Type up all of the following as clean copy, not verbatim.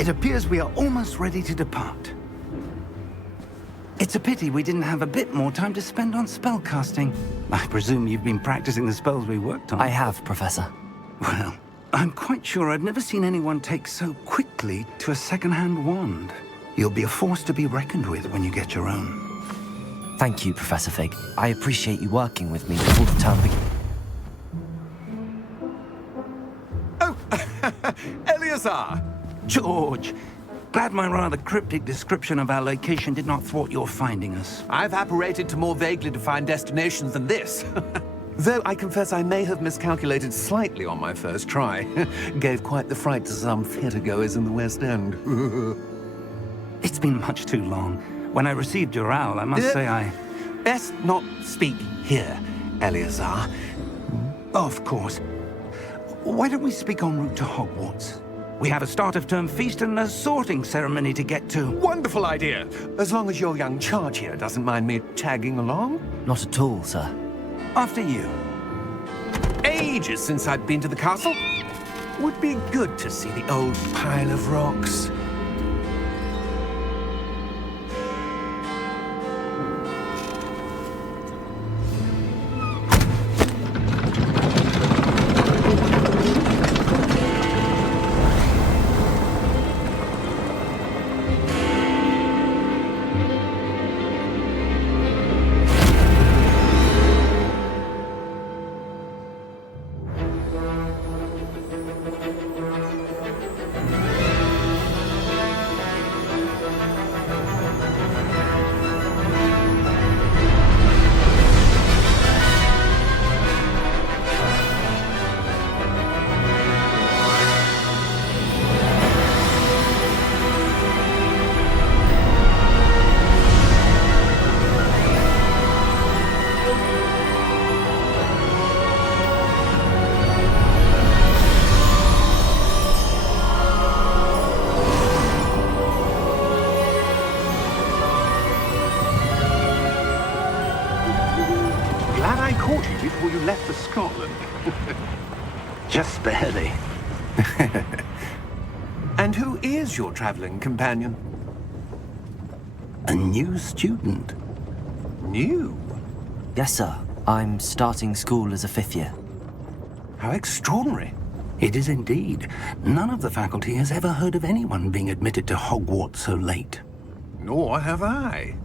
It appears we are almost ready to depart. It's a pity we didn't have a bit more time to spend on spellcasting. I presume you've been practicing the spells we worked on. I have, Professor. Well, I'm quite sure I've never seen anyone take so quickly to a second-hand wand. You'll be a force to be reckoned with when you get your own. Thank you, Professor Fig. I appreciate you working with me before the term begins. Oh, Eleazar! George, glad my rather cryptic description of our location did not thwart your finding us. I've apparated to more vaguely defined destinations than this. Though I confess I may have miscalculated slightly on my first try. Gave quite the fright to some theatergoers in the West End. It's been much too long. When I received your owl, I must say I... Best not speak here, Eleazar. Of course. Why don't we speak en route to Hogwarts? We have a start-of-term feast and a sorting ceremony to get to. Wonderful idea! As long as your young charge here doesn't mind me tagging along. Not at all, sir. After you. Ages since I'd been to the castle. Would be good to see the old pile of rocks. Before you left for Scotland. Just barely. And who is your traveling companion? A new student. New? Yes, sir. I'm starting school as a 5th year. How extraordinary. It is indeed. None of the faculty has ever heard of anyone being admitted to Hogwarts so late. Nor have I.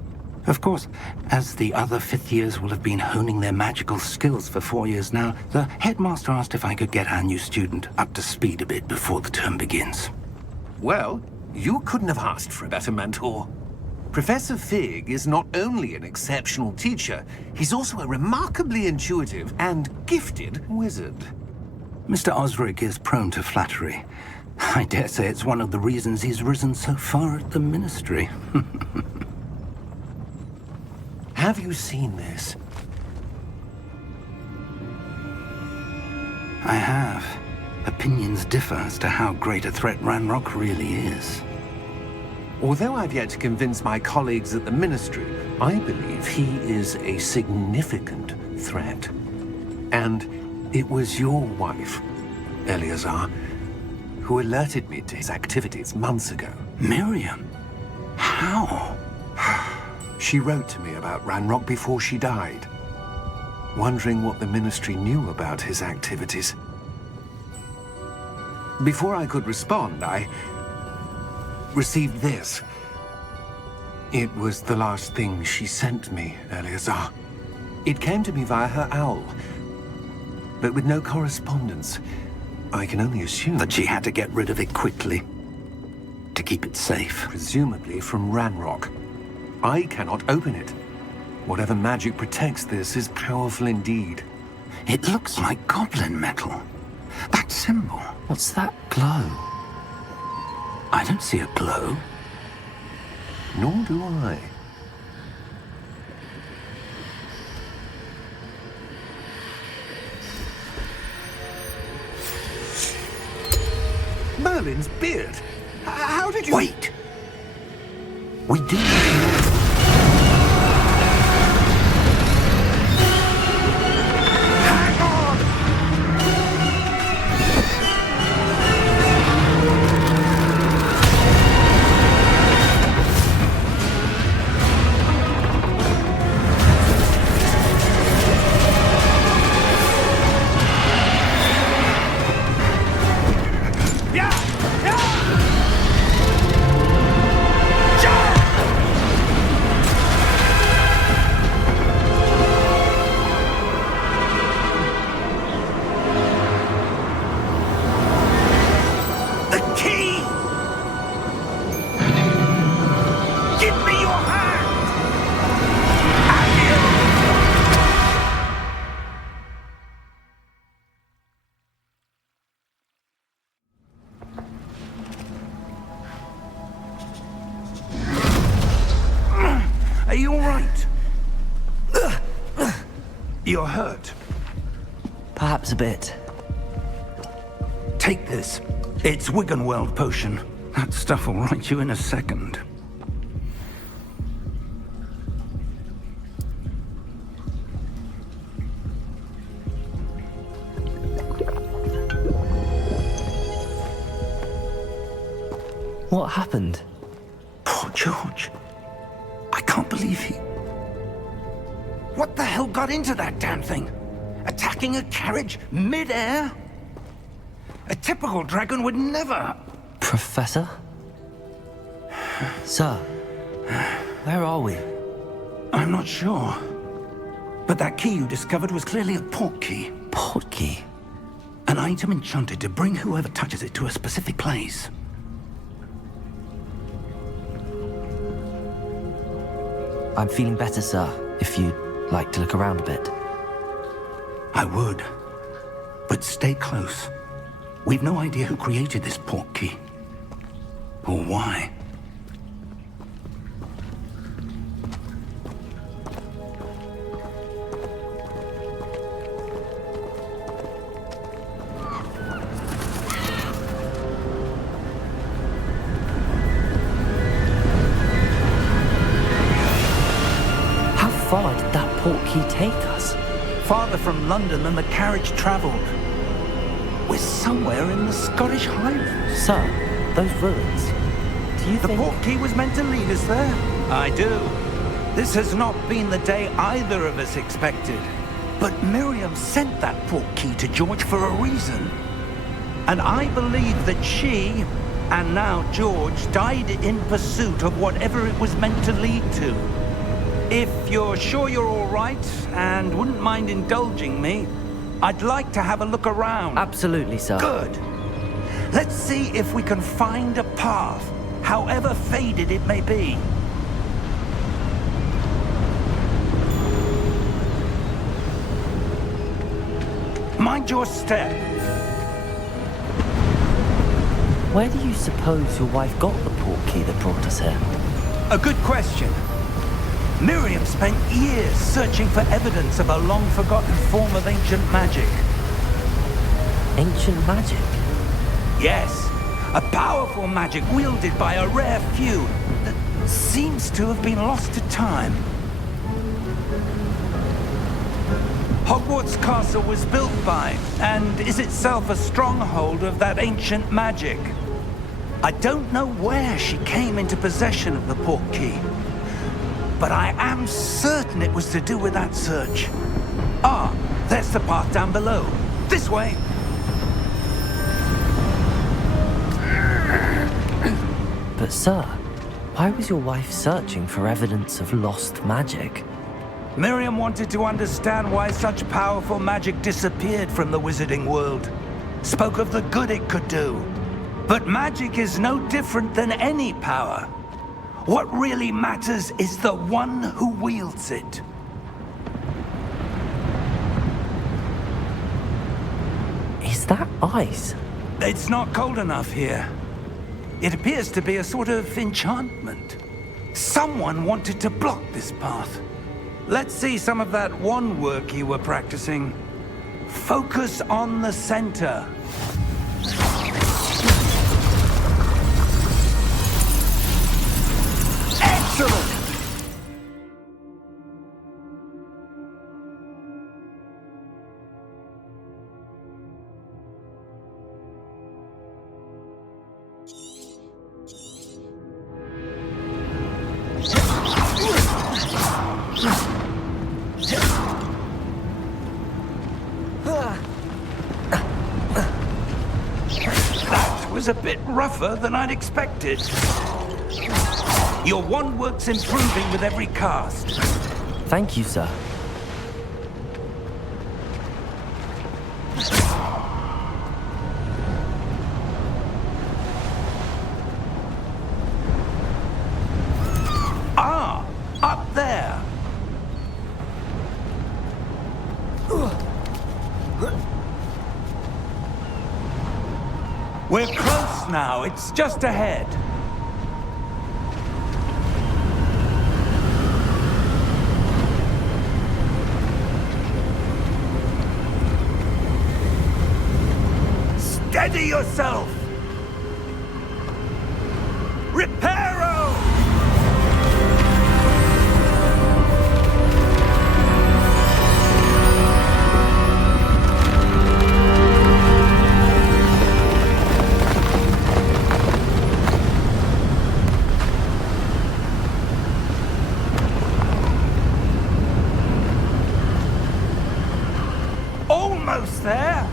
Of course, as the other 5th years will have been honing their magical skills for 4 years now, the headmaster asked if I could get our new student up to speed a bit before the term begins. Well, you couldn't have asked for a better mentor. Professor Fig is not only an exceptional teacher, he's also a remarkably intuitive and gifted wizard. Mr. Osric is prone to flattery. I dare say it's one of the reasons he's risen so far at the Ministry. Have you seen this? I have. Opinions differ as to how great a threat Ranrock really is. Although I've yet to convince my colleagues at the Ministry, I believe he is a significant threat. And it was your wife, Eleazar, who alerted me to his activities months ago. Miriam? How? She wrote to me about Ranrock before she died, wondering what the Ministry knew about his activities. Before I could respond, I received this. It was the last thing she sent me, Eleazar. It came to me via her owl, but with no correspondence. I can only assume that she had to get rid of it quickly, to keep it safe. Presumably from Ranrock. I cannot open it. Whatever magic protects this is powerful indeed. It looks like goblin metal. That symbol. What's that glow? I don't see a glow. Nor do I. Merlin's beard. How did you... Wait! We do... You're hurt. Perhaps a bit. Take this. It's Wiggenweld potion. That stuff will right you in a second. What happened? Poor George. I can't believe he... What the hell got into that damn thing? Attacking a carriage mid-air? A typical dragon would never... Professor? Sir, where are we? I'm not sure. But that key you discovered was clearly a port key. Port key? An item enchanted to bring whoever touches it to a specific place. I'm feeling better, sir, if you'd like to look around a bit. I would. But stay close. We've no idea who created this port key. Or why. How far did that port key take us? Farther from London than the carriage travelled. We're somewhere in the Scottish Highlands. Sir, those ruins. Do you The think... port key was meant to lead us there? I do. This has not been the day either of us expected. But Miriam sent that port key to George for a reason. And I believe that she, and now George, died in pursuit of whatever it was meant to lead to. If you're sure you're all right, and wouldn't mind indulging me, I'd like to have a look around. Absolutely, sir. Good. Let's see if we can find a path, however faded it may be. Mind your step. Where do you suppose your wife got the port key that brought us here? A good question. Miriam spent years searching for evidence of a long-forgotten form of ancient magic. Ancient magic? Yes, a powerful magic wielded by a rare few that seems to have been lost to time. Hogwarts Castle was built by, and is itself a stronghold of that ancient magic. I don't know where she came into possession of the port key, but I am certain it was to do with that search. Ah, there's the path down below. This way. But sir, why was your wife searching for evidence of lost magic? Miriam wanted to understand why such powerful magic disappeared from the wizarding world. Spoke of the good it could do. But magic is no different than any power. What really matters is the one who wields it. Is that ice? It's not cold enough here. It appears to be a sort of enchantment. Someone wanted to block this path. Let's see some of that wand work you were practicing. Focus on the center. Excellent! That was a bit rougher than I'd expected. Your wand work's improving with every cast. Thank you, sir. Ah, up there. We're close now. It's just ahead. Steady yourself! Reparo! Almost there!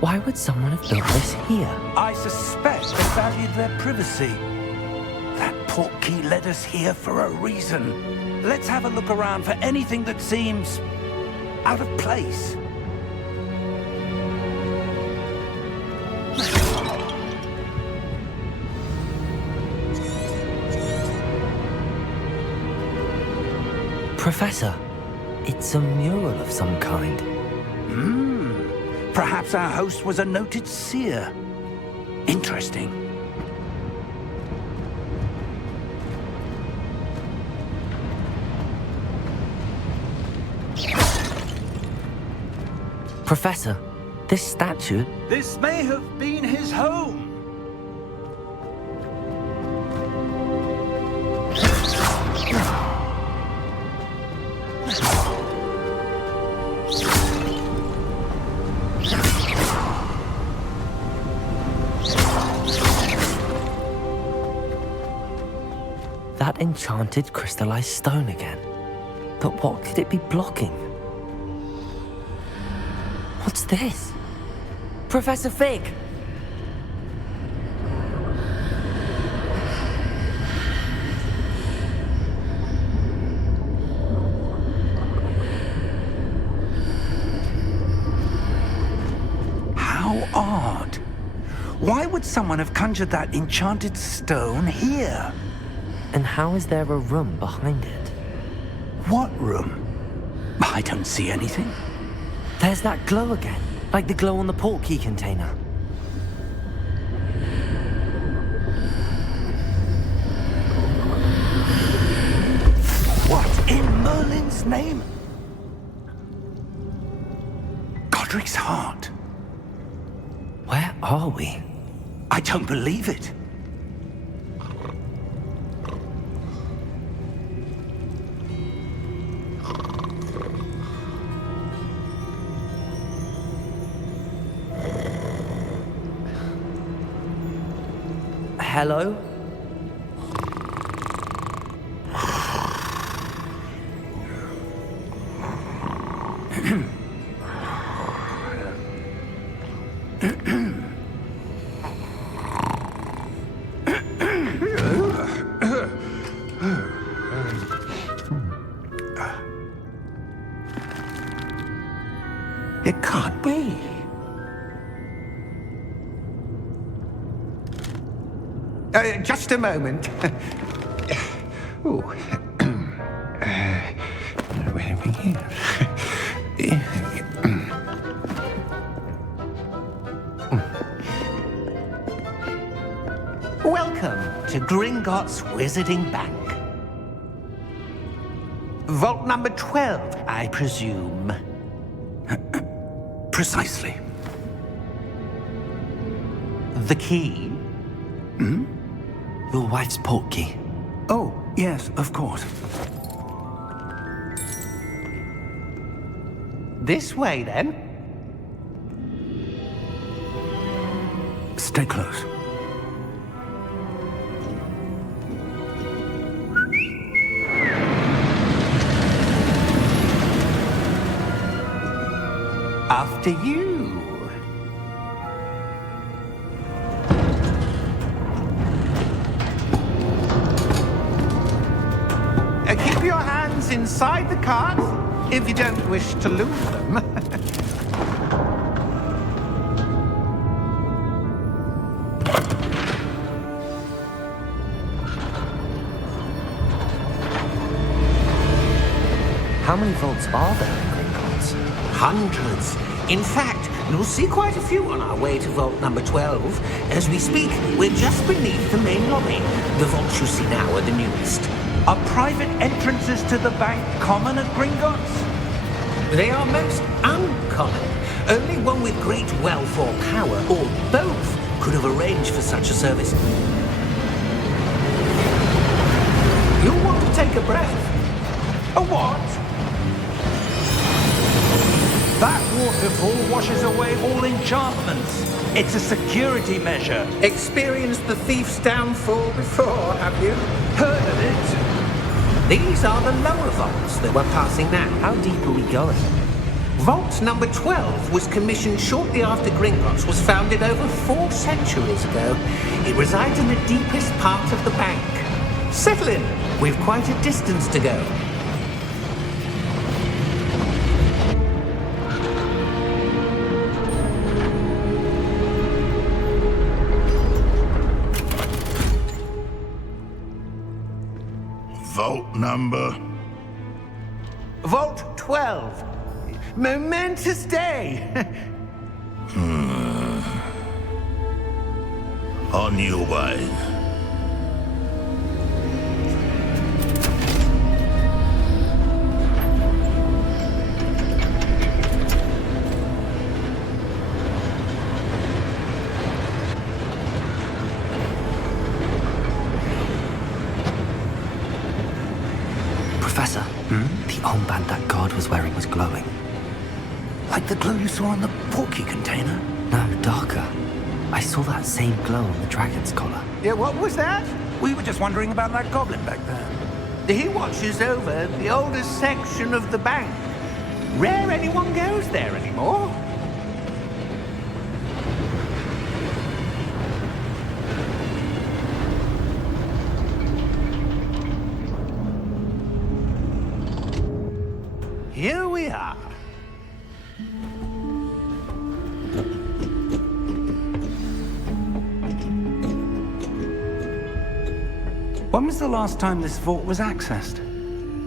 Why would someone have built this here? I suspect they valued their privacy. That portkey led us here for a reason. Let's have a look around for anything that seems out of place. Professor, it's a mural of some kind. Perhaps our host was a noted seer. Interesting. Professor, this statue... This may have been his home. That enchanted crystallized stone again. But what could it be blocking? What's this? Professor Fig! How odd. Why would someone have conjured that enchanted stone here? And how is there a room behind it? What room? I don't see anything. There's that glow again, like the glow on the portkey container. What in Merlin's name? Godric's heart. Where are we? I don't believe it. Hello? It can't be. Just a moment. Oh. Where are we here? Welcome to Gringotts Wizarding Bank. Vault number 12, I presume. Precisely. The key? Your wife's portkey. Oh, yes, of course. This way, then. Stay close. After you. Keep your hands inside the cart if you don't wish to lose them. How many vaults are there in Gringotts? Hundreds. In fact, you'll see quite a few on our way to vault number 12. As we speak, we're just beneath the main lobby. The vaults you see now are the newest. Are private entrances to the bank common at Gringotts? They are most uncommon. Only one with great wealth or power, or both, could have arranged for such a service. You'll want to take a breath. A what? That waterfall washes away all enchantments. It's a security measure. Experienced the thief's downfall before, have you? Heard of it? These are the lower vaults that we're passing now. How deep are we going? Vault number 12 was commissioned shortly after Gringotts was founded over 4 centuries ago. It resides in the deepest part of the bank. Settle in. We've quite a distance to go. Vault number? Vault 12. Momentous day. On your way. Professor, the armband that guard was wearing was glowing. Like the glow you saw on the porky container? No, darker. I saw that same glow on the dragon's collar. Yeah, what was that? We were just wondering about that goblin back there. He watches over the oldest section of the bank. Rare anyone goes there anymore. Here we are. When was the last time this vault was accessed?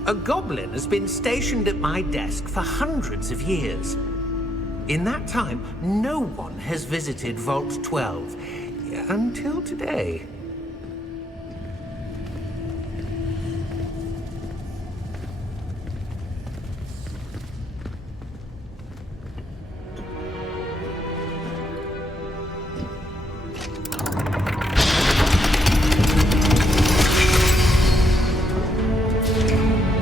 A goblin has been stationed at my desk for hundreds of years. In that time, no one has visited Vault 12. Until today.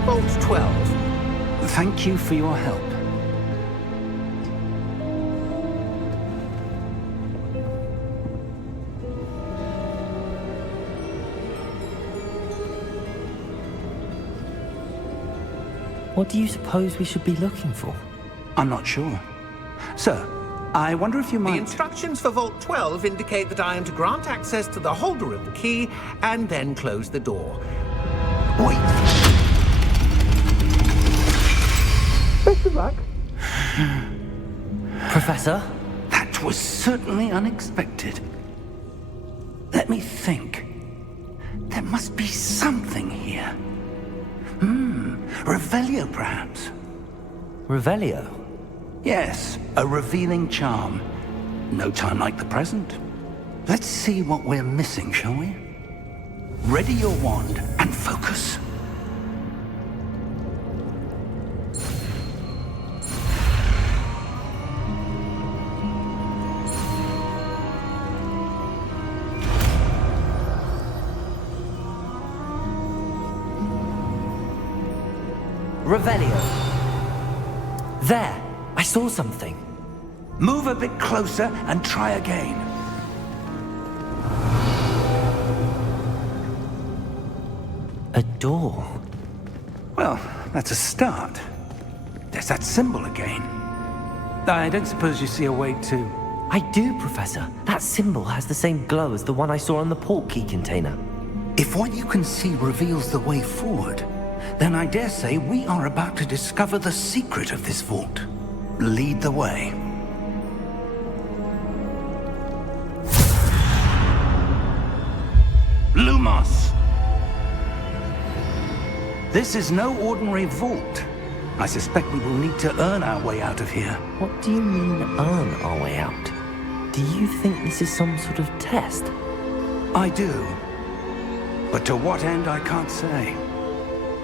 Vault 12. Thank you for your help. What do you suppose we should be looking for? I'm not sure. Sir, I wonder if you The might... instructions for Vault 12 indicate that I am to grant access to the holder of the key and then close the door. Wait. Best of luck. Professor? That was certainly unexpected. Let me think. There must be something here. Revelio, perhaps? Revelio? Yes, a revealing charm. No time like the present. Let's see what we're missing, shall we? Ready your wand and focus. Revelio. There! I saw something. Move a bit closer and try again. A door. Well, that's a start. There's that symbol again. I don't suppose you see a way to... I do, Professor. That symbol has the same glow as the one I saw on the port key container. If what you can see reveals the way forward, then I dare say we are about to discover the secret of this vault. Lead the way. Lumos! This is no ordinary vault. I suspect we will need to earn our way out of here. What do you mean, earn our way out? Do you think this is some sort of test? I do. But to what end, I can't say.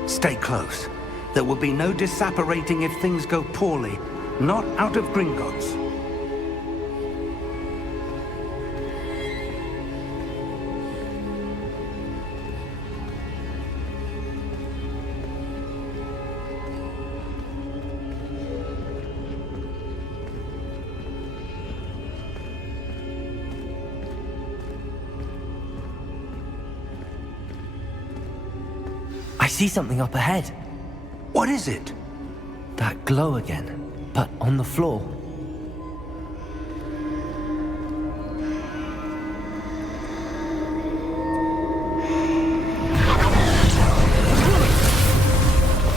Stay close. There will be no disapparating if things go poorly. Not out of Gringotts. I see something up ahead. What is it? That glow again, but on the floor.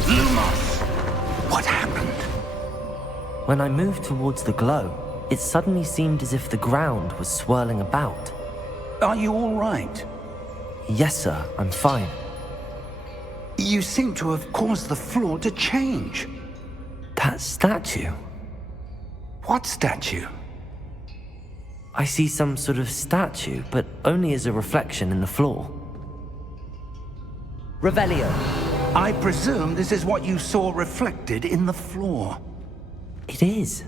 Lumos! What happened? When I moved towards the glow, it suddenly seemed as if the ground was swirling about. Are you all right? Yes, sir, I'm fine. You seem to have caused the floor to change. That statue? What statue? I see some sort of statue, but only as a reflection in the floor. Revelio. I presume this is what you saw reflected in the floor. It is.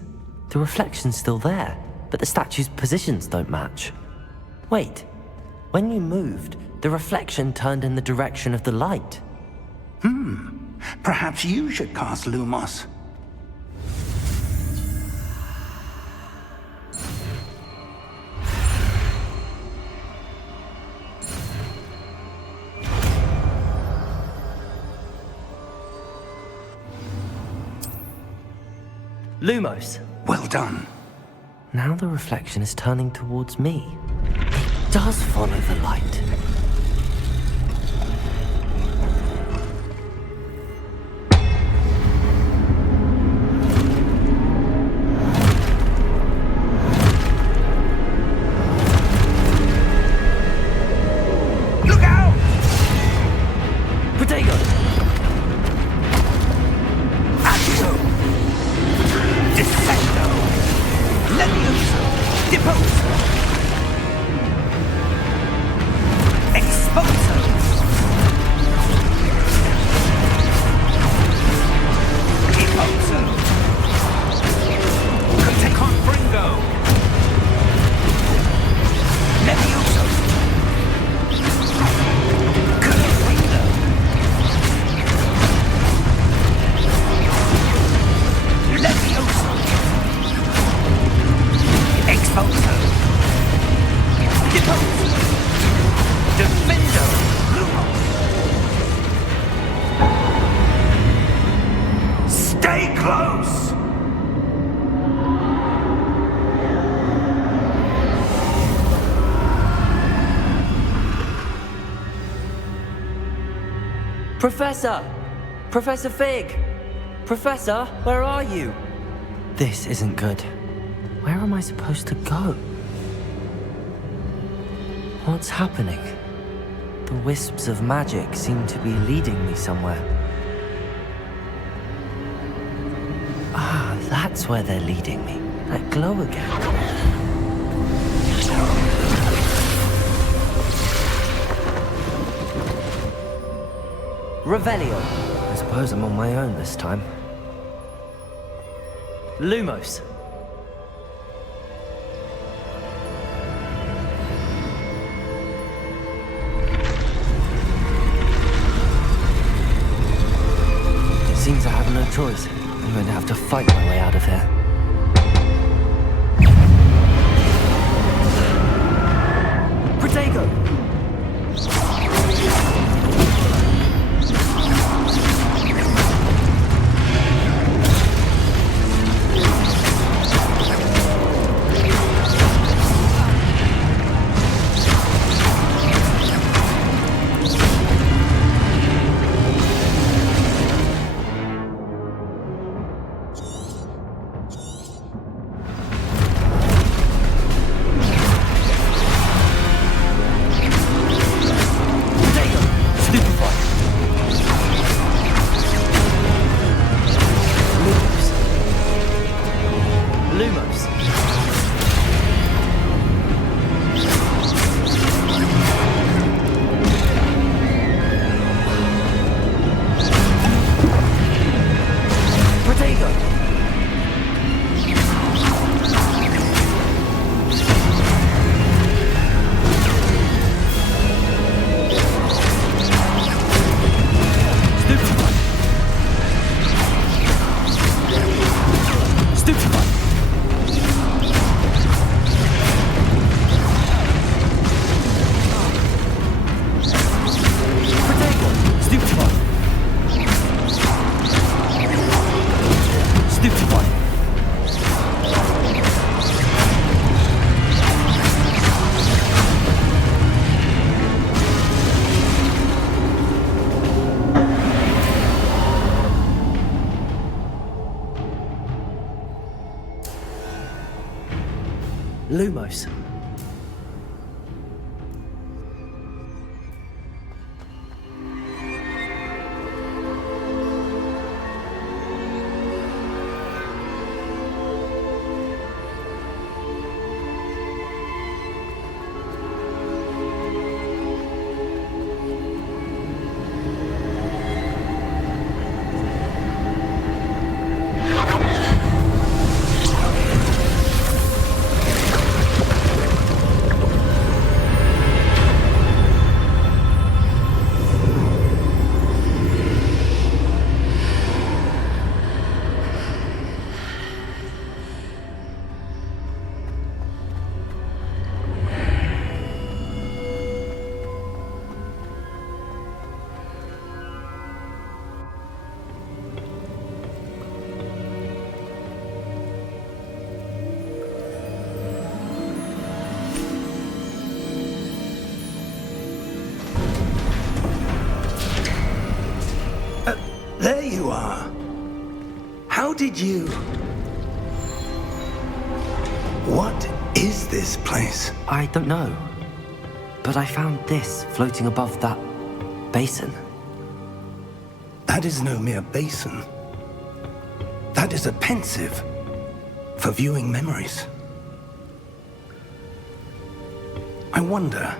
The reflection's still there, but the statue's positions don't match. Wait. When you moved, the reflection turned in the direction of the light. Perhaps you should cast Lumos. Lumos. Well done. Now the reflection is turning towards me. It does follow the light. Look out! Potato! Accio! Descendo! Levioso! Deposo! Exposo! Deposo! Contecon Bringo! Levioso! Currindo! Levioso! Exposo! Deposo! Defendo! Lumos! Stay close! Professor! Professor Fig! Professor, where are you? This isn't good. Where am I supposed to go? What's happening? The wisps of magic seem to be leading me somewhere. Ah, that's where they're leading me. That glow again. Revelio. I suppose I'm on my own this time. Lumos. It seems I have no choice. I'm going to have to fight my way out of here. Protego! Lumos. There you are. How did you... What is this place? I don't know. But I found this floating above that basin. That is no mere basin. That is a pensive for viewing memories. I wonder...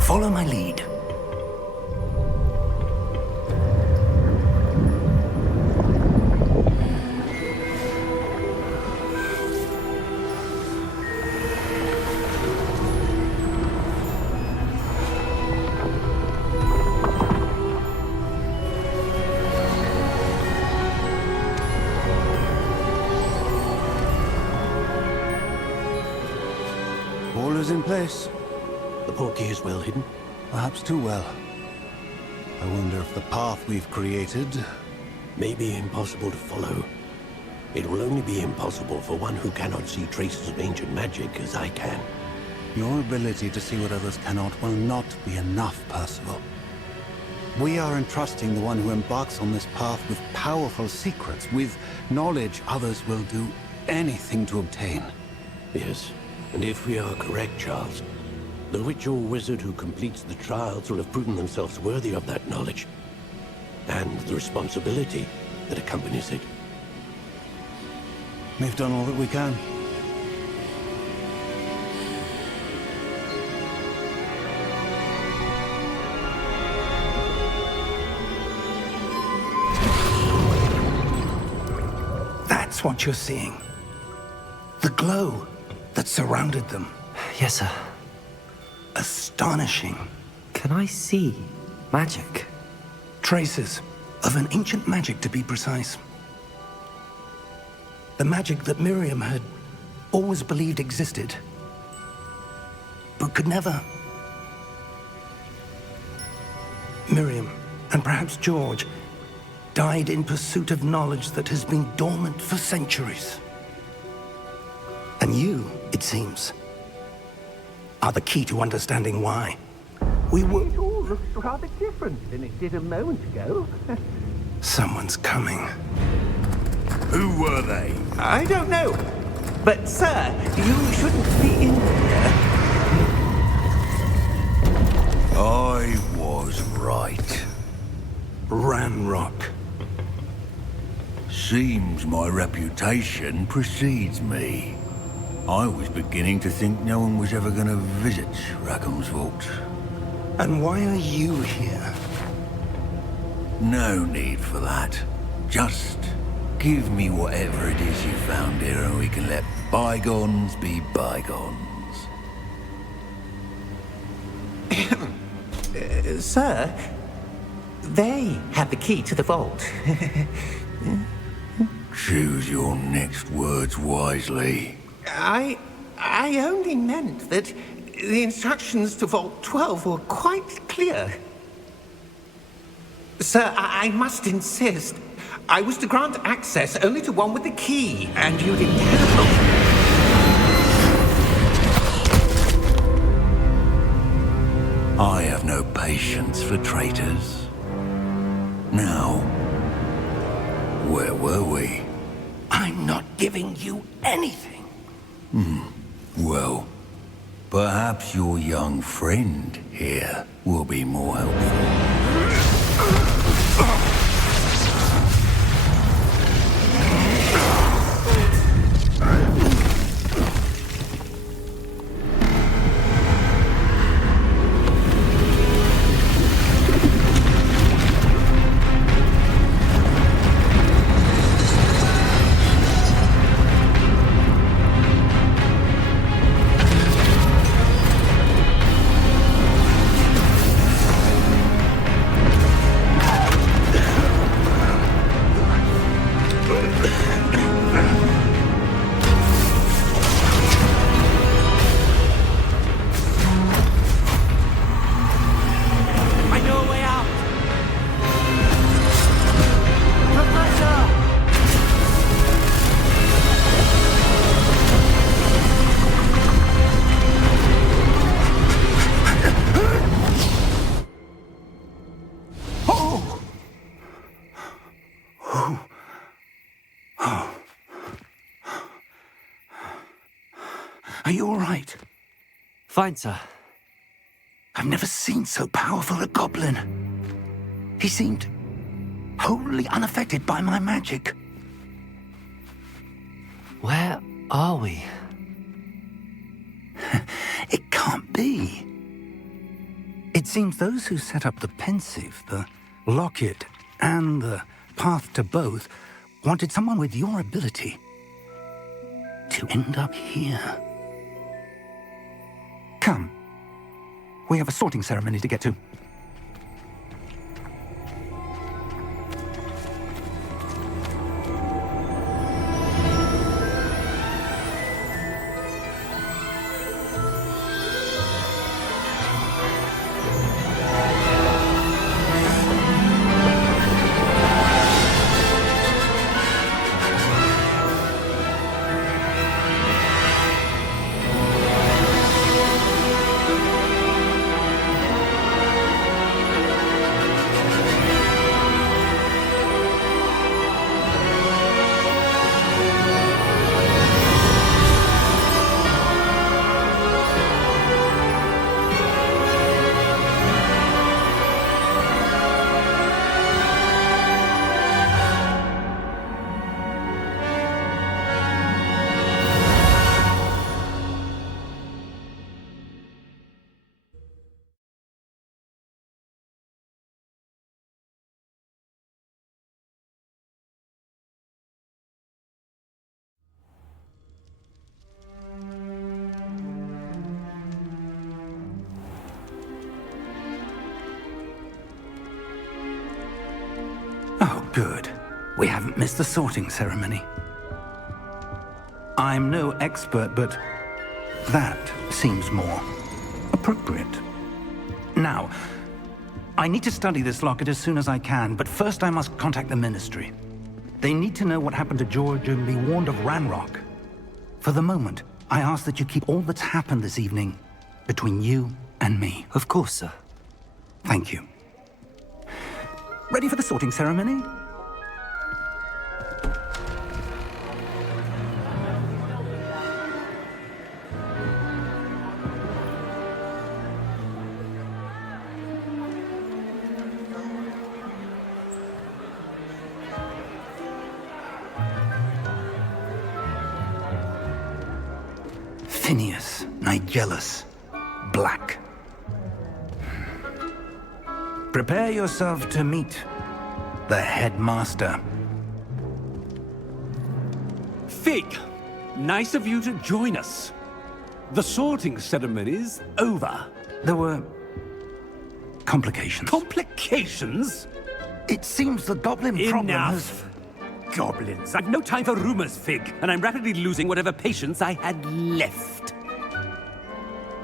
Follow my lead. All is in place. The portkey is well hidden. Perhaps too well. I wonder if the path we've created... May be impossible to follow. It will only be impossible for one who cannot see traces of ancient magic as I can. Your ability to see what others cannot will not be enough, Percival. We are entrusting the one who embarks on this path with powerful secrets, with knowledge others will do anything to obtain. Yes, and if we are correct, Charles, the witch or wizard who completes the trials will have proven themselves worthy of that knowledge, and the responsibility that accompanies it. We've done all that we can. That's what you're seeing. The glow that surrounded them. Yes, sir. Astonishing. Can I see magic? Traces of an ancient magic, to be precise. The magic that Miriam had always believed existed, but could never. Miriam, and perhaps George, died in pursuit of knowledge that has been dormant for centuries. And you, it seems, are the key to understanding why. We were... It all looks rather different than it did a moment ago. Someone's coming. Who were they? I don't know. But, sir, you shouldn't be in here. I was right. Ranrock. Seems my reputation precedes me. I was beginning to think no one was ever going to visit Rackham's vault. And why are you here? No need for that. Just give me whatever it is you found here and we can let bygones be bygones. Sir, they have the key to the vault. Choose your next words wisely. I only meant that the instructions to Vault 12 were quite clear. Sir, I must insist. I was to grant access only to one with the key, and you didn't have I have no patience for traitors. Now, where were we? I'm not giving you anything. Well, perhaps your young friend here will be more helpful. I know a way out. Professor! Oh! Oh. Are you all right? Fine, sir. I've never seen so powerful a goblin. He seemed wholly unaffected by my magic. Where are we? It can't be. It seems those who set up the pensive, the locket, and the path to both wanted someone with your ability to end up here. Come. We have a sorting ceremony to get to. Oh, good. We haven't missed the sorting ceremony. I'm no expert, but that seems more appropriate. Now, I need to study this locket as soon as I can, but first I must contact the Ministry. They need to know what happened to George and be warned of Ranrock. For the moment, I ask that you keep all that's happened this evening between you and me. Of course, sir. Thank you. Ready for the sorting ceremony? Phineas, Nigellus, Black. Prepare yourself to meet the headmaster. Fig, nice of you to join us. The sorting ceremony's over. There were complications. Complications? It seems the goblin problem has... Enough. Goblins. I've no time for rumors, Fig, and I'm rapidly losing whatever patience I had left.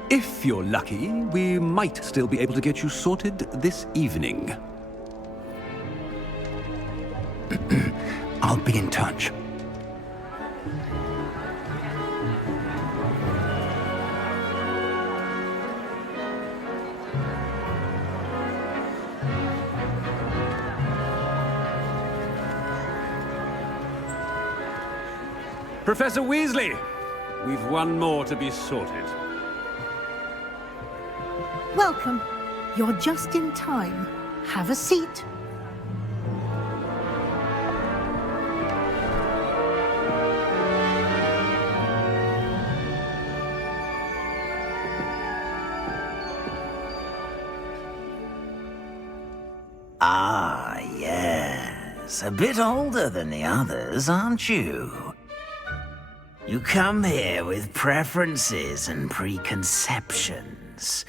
If you're lucky, we might still be able to get you sorted this evening. I'll be in touch. Professor Weasley, we've one more to be sorted. Welcome. You're just in time. Have a seat. Ah, yes. A bit older than the others, aren't you? You come here with preferences and preconceptions.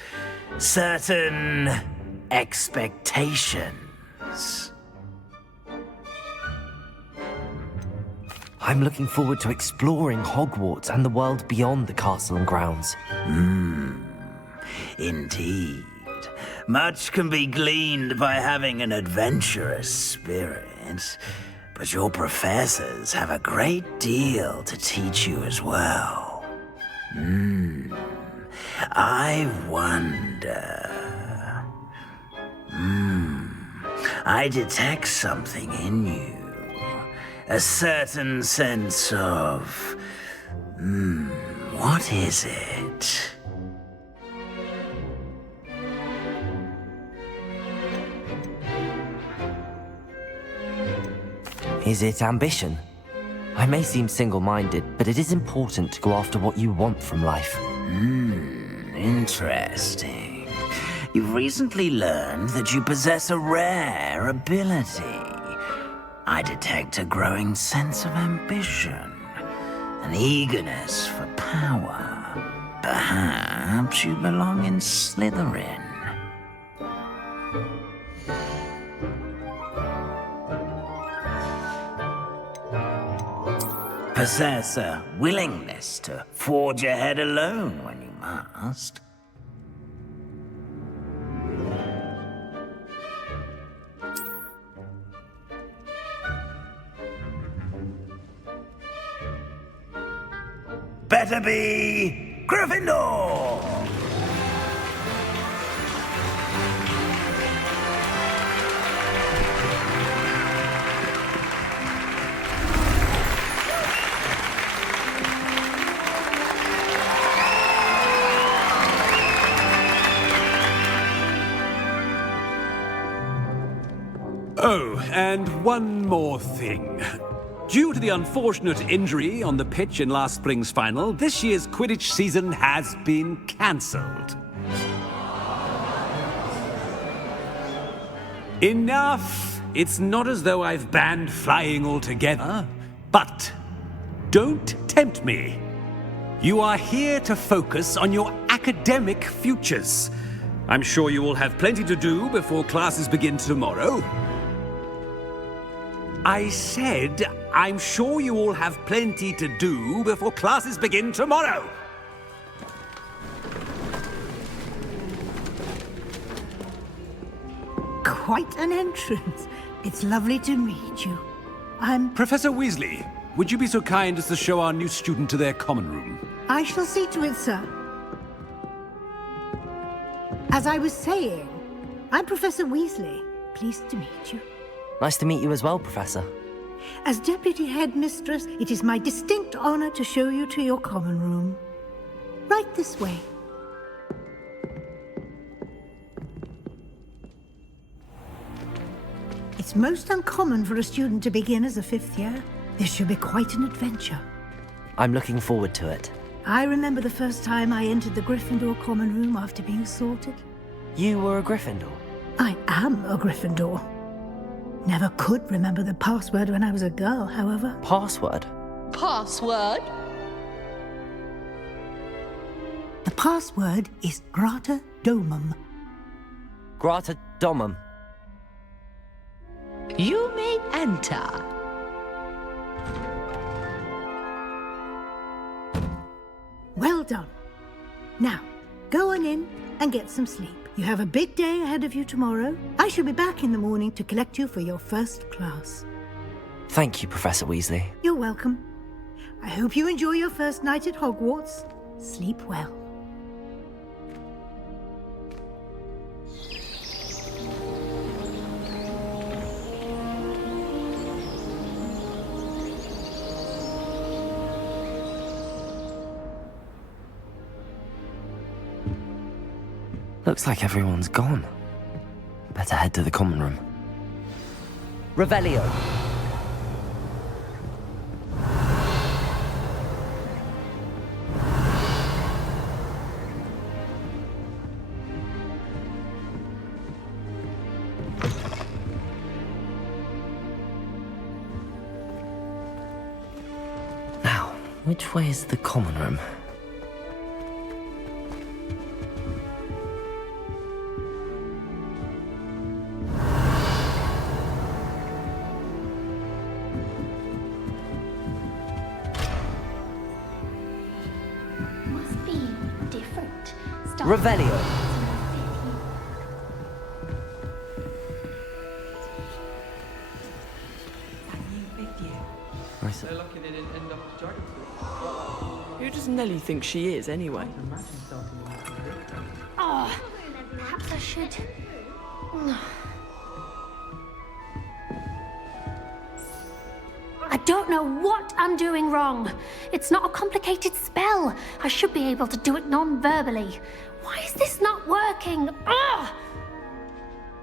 Certain expectations. I'm looking forward to exploring Hogwarts and the world beyond the castle and grounds. Indeed. Much can be gleaned by having an adventurous spirit, but your professors have a great deal to teach you as well. I wonder... I detect something in you. A certain sense of... what is it? Is it ambition? I may seem single-minded, but it is important to go after what you want from life. Interesting. You've recently learned that you possess a rare ability. I detect a growing sense of ambition, an eagerness for power. Perhaps you belong in Slytherin. Possess a willingness to forge ahead alone when you must. Better be Gryffindor! Oh, and one more thing. Due to the unfortunate injury on the pitch in last spring's final, this year's Quidditch season has been cancelled. Enough! It's not as though I've banned flying altogether, but don't tempt me. You are here to focus on your academic futures. I'm sure you will have plenty to do before classes begin tomorrow. I said, I'm sure you all have plenty to do before classes begin tomorrow. Quite an entrance. It's lovely to meet you. Professor Weasley, would you be so kind as to show our new student to their common room? I shall see to it, sir. As I was saying, I'm Professor Weasley. Pleased to meet you. Nice to meet you as well, Professor. As Deputy Headmistress, it is my distinct honor to show you to your common room. Right this way. It's most uncommon for a student to begin as a fifth year. This should be quite an adventure. I'm looking forward to it. I remember the first time I entered the Gryffindor common room after being sorted. You were a Gryffindor? I am a Gryffindor. Never could remember the password when I was a girl, however. Password? Password? The password is Grata Domum. Grata Domum. You may enter. Well done. Now, go on in and get some sleep. You have a big day ahead of you tomorrow. I shall be back in the morning to collect you for your first class. Thank you, Professor Weasley. You're welcome. I hope you enjoy your first night at Hogwarts. Sleep well. Looks like everyone's gone. Better head to the common room. Revelio. Now, which way is the common room? Must be different. Revelio. They're lucky they didn't end up as dragon fruit. Who does Nelly think she is, anyway? Oh, perhaps I should. I don't know what I'm doing wrong. It's not a complicated spell. I should be able to do it non-verbally. Why is this not working? Ugh!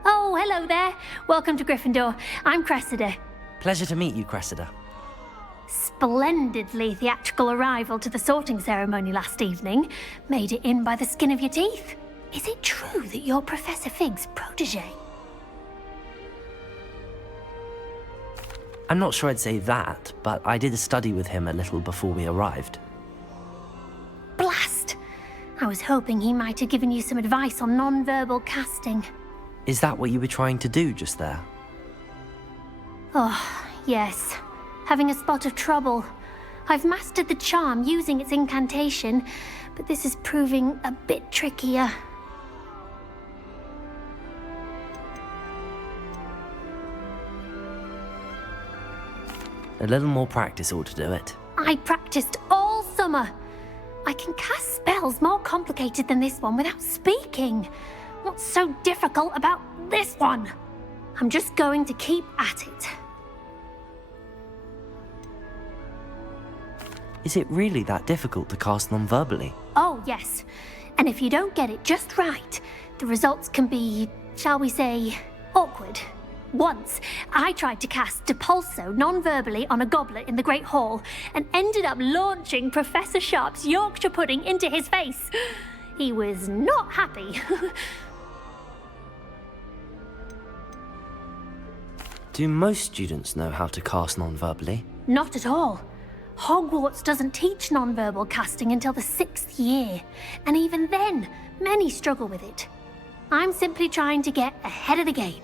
Oh, hello there. Welcome to Gryffindor. I'm Cressida. Pleasure to meet you, Cressida. Splendidly theatrical arrival to the sorting ceremony last evening. Made it in by the skin of your teeth. Is it true that you're Professor Fig's protege? I'm not sure I'd say that, but I did study with him a little before we arrived. Blast! I was hoping he might have given you some advice on non-verbal casting. Is that what you were trying to do just there? Oh, yes. Having a spot of trouble. I've mastered the charm using its incantation, but this is proving a bit trickier. A little more practice ought to do it. I practiced all summer. I can cast spells more complicated than this one without speaking. What's so difficult about this one? I'm just going to keep at it. Is it really that difficult to cast non-verbally? Oh, yes. And if you don't get it just right, the results can be, shall we say, awkward. Once, I tried to cast Depulso non-verbally on a goblet in the Great Hall and ended up launching Professor Sharp's Yorkshire pudding into his face. He was not happy. Do most students know how to cast non-verbally? Not at all. Hogwarts doesn't teach non-verbal casting until the 6th year, and even then, many struggle with it. I'm simply trying to get ahead of the game.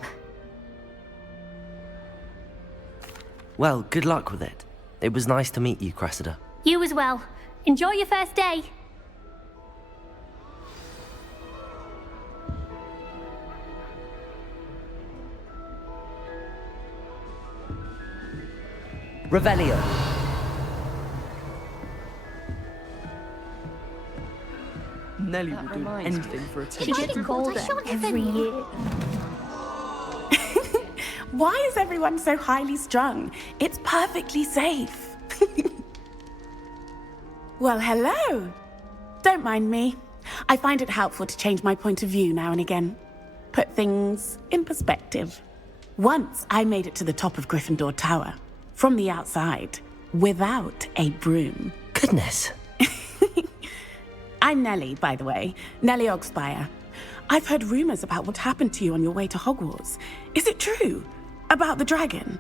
Well, good luck with it. It was nice to meet you, Cressida. You as well. Enjoy your first day. Revelio. Nelly would do anything for She attention. gets colder every year. Why is everyone so highly strung? It's perfectly safe. Well, hello. Don't mind me. I find it helpful to change my point of view now and again. Put things in perspective. Once I made it to the top of Gryffindor Tower, from the outside, without a broom. Goodness. I'm Nellie, by the way. Nellie Ogspire. I've heard rumors about what happened to you on your way to Hogwarts. Is it true? About the dragon?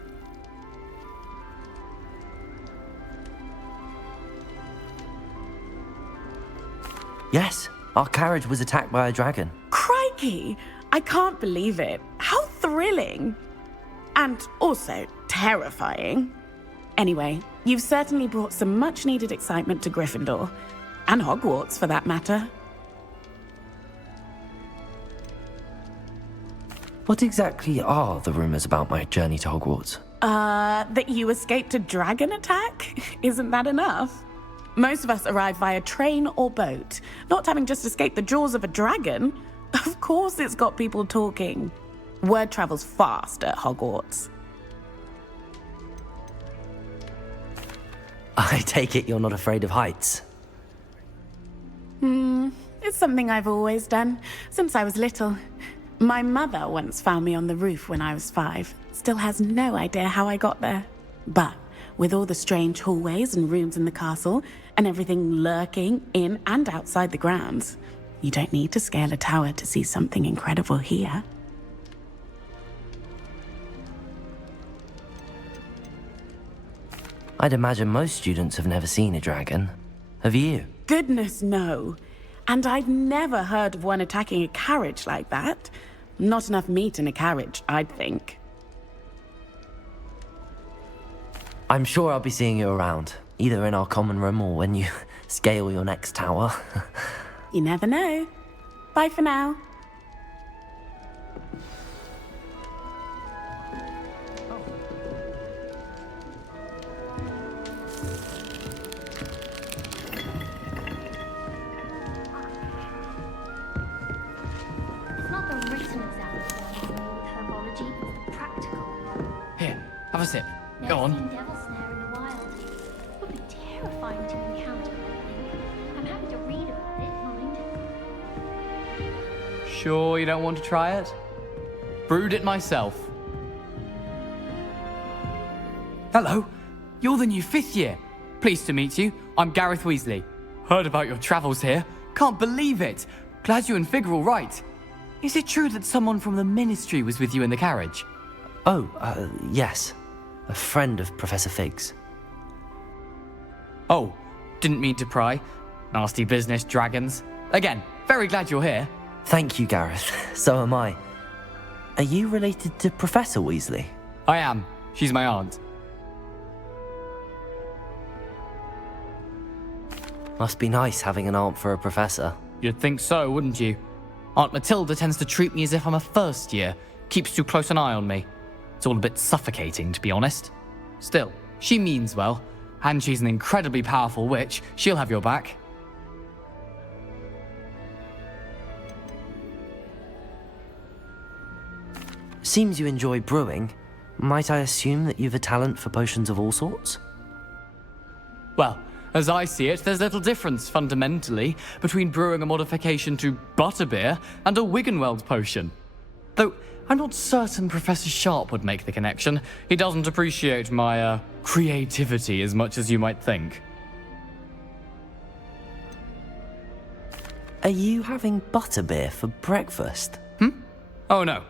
Yes, our carriage was attacked by a dragon. Crikey! I can't believe it. How thrilling! And also terrifying. Anyway, you've certainly brought some much-needed excitement to Gryffindor. And Hogwarts, for that matter. What exactly are the rumors about my journey to Hogwarts? That you escaped a dragon attack? Isn't that enough? Most of us arrive via train or boat, not having just escaped the jaws of a dragon. Of course it's got people talking. Word travels fast at Hogwarts. I take it you're not afraid of heights. It's something I've always done, since I was little. My mother once found me on the roof when I was 5. Still has no idea how I got there. But with all the strange hallways and rooms in the castle, and everything lurking in and outside the grounds, you don't need to scale a tower to see something incredible here. I'd imagine most students have never seen a dragon. Have you? Goodness, no. And I've never heard of one attacking a carriage like that. Not enough meat in a carriage, I'd think. I'm sure I'll be seeing you around, either in our common room or when you scale your next tower. You never know. Bye for now. It's not the written exams with herbology, it's the practical. Here, have a sip. Never Go on. seen devil snare in the wild. Would be terrifying to encounter, I think. I'm happy to read about it, mind. Sure you don't want to try it? Brewed it myself. Hello, you're the new 5th year. Pleased to meet you. I'm Gareth Weasley. Heard about your travels here. Can't believe it. Glad you and Fig are all right. Is it true that someone from the Ministry was with you in the carriage? Oh, yes. A friend of Professor Fig's. Oh, didn't mean to pry. Nasty business, dragons. Again, very glad you're here. Thank you, Gareth. So am I. Are you related to Professor Weasley? I am. She's my aunt. Must be nice having an aunt for a professor. You'd think so, wouldn't you? Aunt Matilda tends to treat me as if I'm a first year. Keeps too close an eye on me. It's all a bit suffocating, to be honest. Still, she means well, and she's an incredibly powerful witch. She'll have your back. Seems you enjoy brewing. Might I assume that you've a talent for potions of all sorts? Well, as I see it, there's little difference, fundamentally, between brewing a modification to butterbeer and a Wiggenweld potion. Though, I'm not certain Professor Sharp would make the connection. He doesn't appreciate my, creativity as much as you might think. Are you having butterbeer for breakfast? Oh no.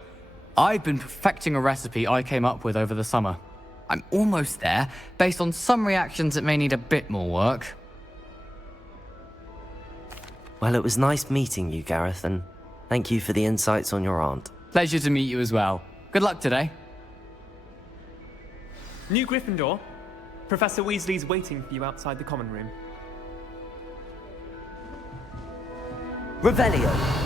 I've been perfecting a recipe I came up with over the summer. I'm almost there, based on some reactions that may need a bit more work. Well, it was nice meeting you, Gareth, and thank you for the insights on your aunt. Pleasure to meet you as well. Good luck today. New Gryffindor. Professor Weasley's waiting for you outside the common room. Revelio.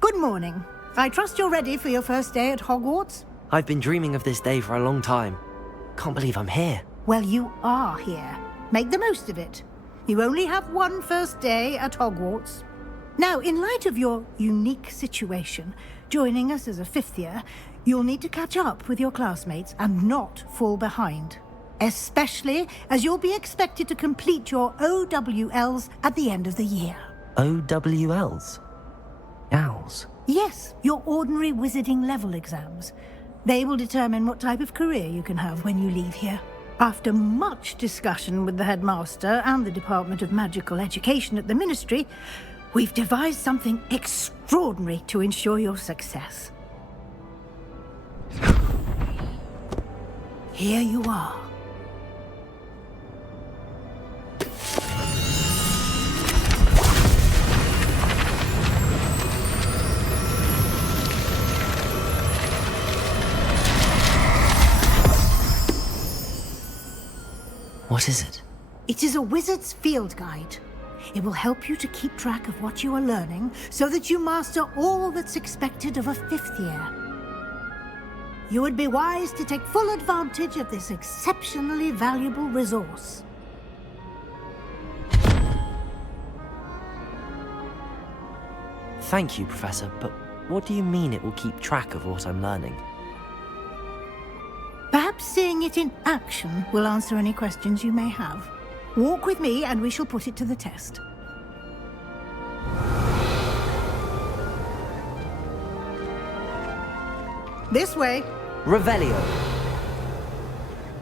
Good morning. I trust you're ready for your first day at Hogwarts? I've been dreaming of this day for a long time. Can't believe I'm here. Well, you are here. Make the most of it. You only have one first day at Hogwarts. Now, in light of your unique situation, joining us as a 5th year, you'll need to catch up with your classmates and not fall behind. Especially as you'll be expected to complete your OWLs at the end of the year. OWLs? Owls? Yes, your ordinary wizarding level exams. They will determine what type of career you can have when you leave here. After much discussion with the headmaster and the Department of Magical Education at the Ministry, we've devised something extraordinary to ensure your success. Here you are. What is it? It is a wizard's field guide. It will help you to keep track of what you are learning so that you master all that's expected of a 5th year. You would be wise to take full advantage of this exceptionally valuable resource. Thank you, Professor, but what do you mean it will keep track of what I'm learning? Perhaps seeing it in action will answer any questions you may have. Walk with me and we shall put it to the test. This way. Revelio.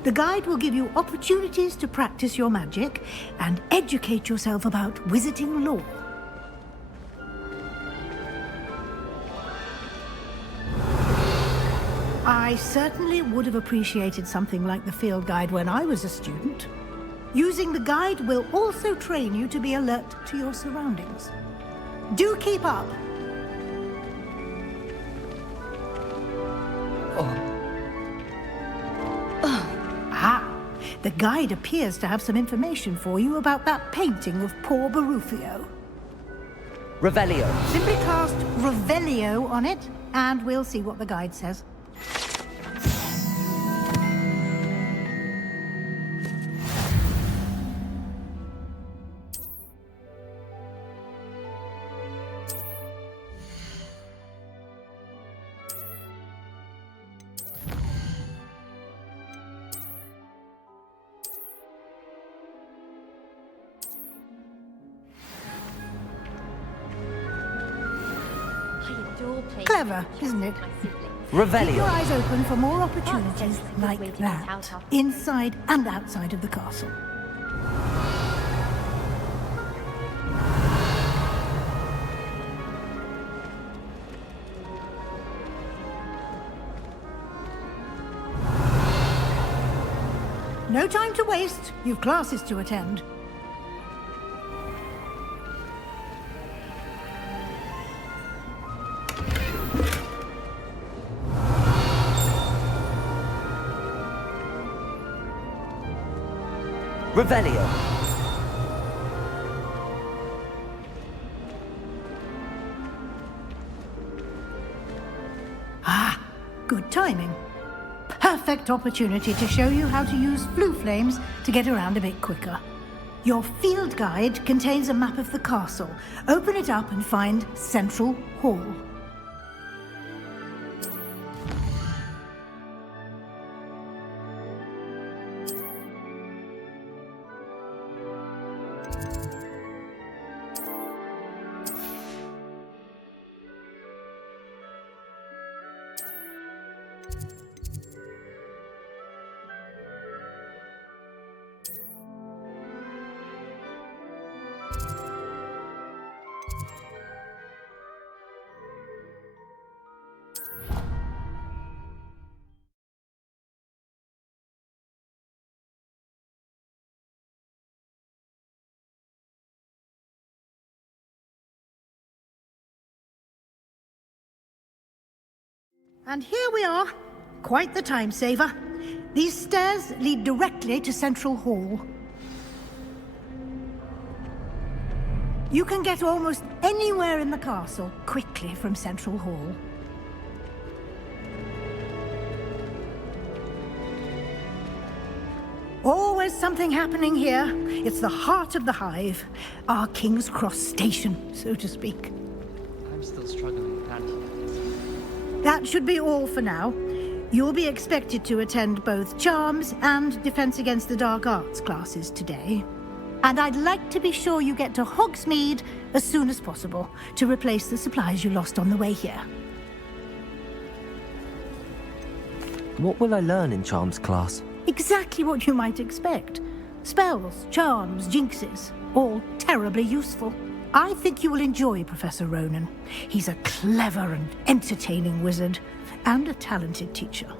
The guide will give you opportunities to practice your magic and educate yourself about wizarding lore. I certainly would have appreciated something like the field guide when I was a student. Using the guide will also train you to be alert to your surroundings. Do keep up. The guide appears to have some information for you about that painting of poor Barufio. Revelio. Simply cast Revelio on it, and we'll see what the guide says. Clever, isn't it? Revelio. Keep your eyes open for more opportunities like that, inside and outside of the castle. No time to waste. You've classes to attend. Revelio. Good timing. Perfect opportunity to show you how to use flue flames to get around a bit quicker. Your field guide contains a map of the castle. Open it up and find Central Hall. And here we are. Quite the time saver. These stairs lead directly to Central Hall. You can get almost anywhere in the castle quickly from Central Hall. Always something happening here. It's the heart of the hive. Our King's Cross station, so to speak. I'm still struggling with that. That should be all for now. You'll be expected to attend both Charms and Defense Against the Dark Arts classes today. And I'd like to be sure you get to Hogsmeade as soon as possible to replace the supplies you lost on the way here. What will I learn in Charms class? Exactly what you might expect. Spells, charms, jinxes, all terribly useful. I think you will enjoy Professor Ronan. He's a clever and entertaining wizard, and a talented teacher.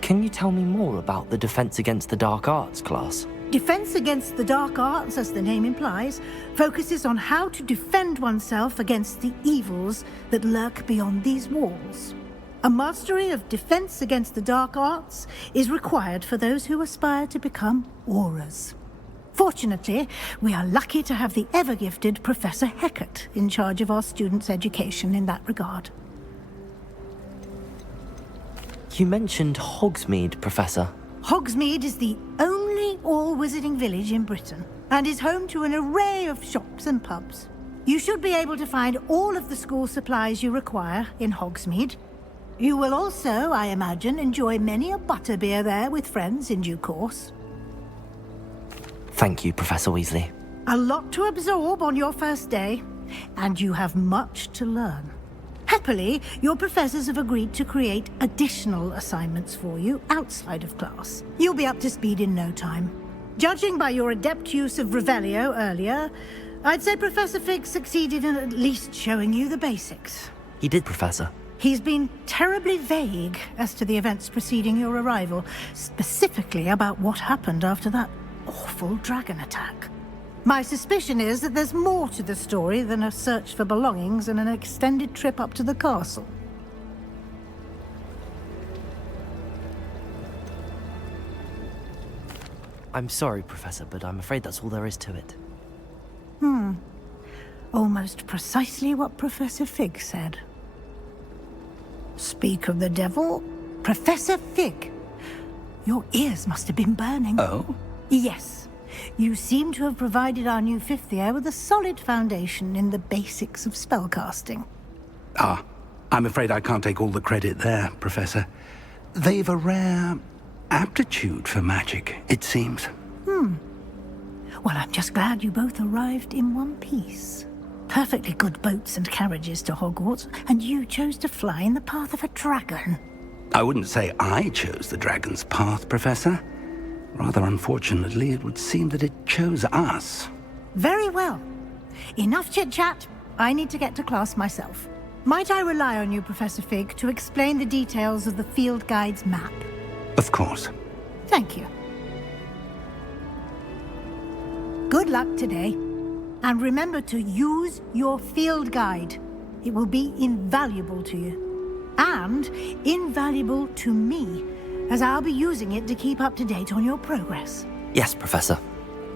Can you tell me more about the Defense Against the Dark Arts class? Defense Against the Dark Arts, as the name implies, focuses on how to defend oneself against the evils that lurk beyond these walls. A mastery of defense against the dark arts is required for those who aspire to become Aurors. Fortunately, we are lucky to have the ever-gifted Professor Hecat in charge of our students' education in that regard. You mentioned Hogsmeade, Professor. Hogsmeade is the only all-wizarding village in Britain and is home to an array of shops and pubs. You should be able to find all of the school supplies you require in Hogsmeade. You will also, I imagine, enjoy many a butterbeer there with friends in due course. Thank you, Professor Weasley. A lot to absorb on your first day, and you have much to learn. Happily, your professors have agreed to create additional assignments for you outside of class. You'll be up to speed in no time. Judging by your adept use of Revelio earlier, I'd say Professor Fig succeeded in at least showing you the basics. He did, Professor. He's been terribly vague as to the events preceding your arrival, specifically about what happened after that awful dragon attack. My suspicion is that there's more to the story than a search for belongings and an extended trip up to the castle. I'm sorry, Professor, but I'm afraid that's all there is to it. Almost precisely what Professor Fig said. Speak of the devil, Professor Fig. Your ears must have been burning. Oh? Yes. You seem to have provided our new fifth year with a solid foundation in the basics of spellcasting. Ah, I'm afraid I can't take all the credit there, Professor. They've a rare aptitude for magic, it seems. Well, I'm just glad you both arrived in one piece. Perfectly good boats and carriages to Hogwarts, and you chose to fly in the path of a dragon. I wouldn't say I chose the dragon's path, Professor. Rather unfortunately, it would seem that it chose us. Very well. Enough chit-chat. I need to get to class myself. Might I rely on you, Professor Fig, to explain the details of the field guide's map? Of course. Thank you. Good luck today. And remember to use your field guide. It will be invaluable to you. And invaluable to me, as I'll be using it to keep up to date on your progress. Yes, Professor.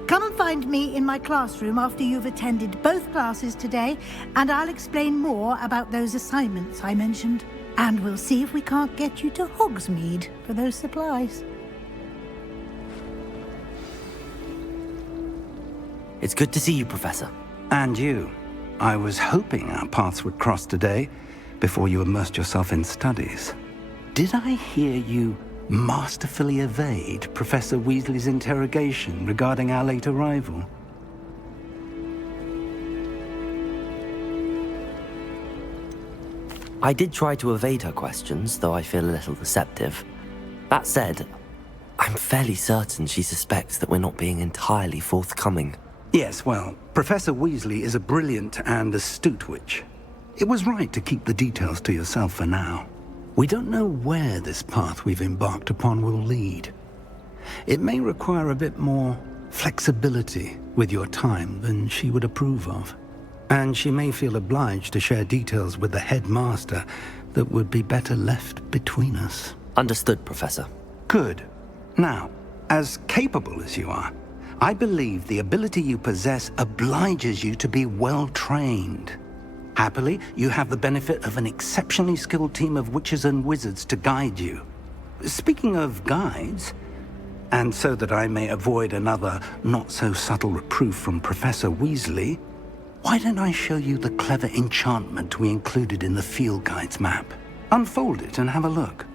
Come and find me in my classroom after you've attended both classes today, and I'll explain more about those assignments I mentioned. And we'll see if we can't get you to Hogsmeade for those supplies. It's good to see you, Professor. And you. I was hoping our paths would cross today, before you immersed yourself in studies. Did I hear you masterfully evade Professor Weasley's interrogation regarding our late arrival? I did try to evade her questions, though I feel a little deceptive. That said, I'm fairly certain she suspects that we're not being entirely forthcoming. Yes, well, Professor Weasley is a brilliant and astute witch. It was right to keep the details to yourself for now. We don't know where this path we've embarked upon will lead. It may require a bit more flexibility with your time than she would approve of. And she may feel obliged to share details with the headmaster that would be better left between us. Understood, Professor. Good. Now, as capable as you are, I believe the ability you possess obliges you to be well-trained. Happily, you have the benefit of an exceptionally skilled team of witches and wizards to guide you. Speaking of guides, and so that I may avoid another not-so-subtle reproof from Professor Weasley, why don't I show you the clever enchantment we included in the field guide's map? Unfold it and have a look.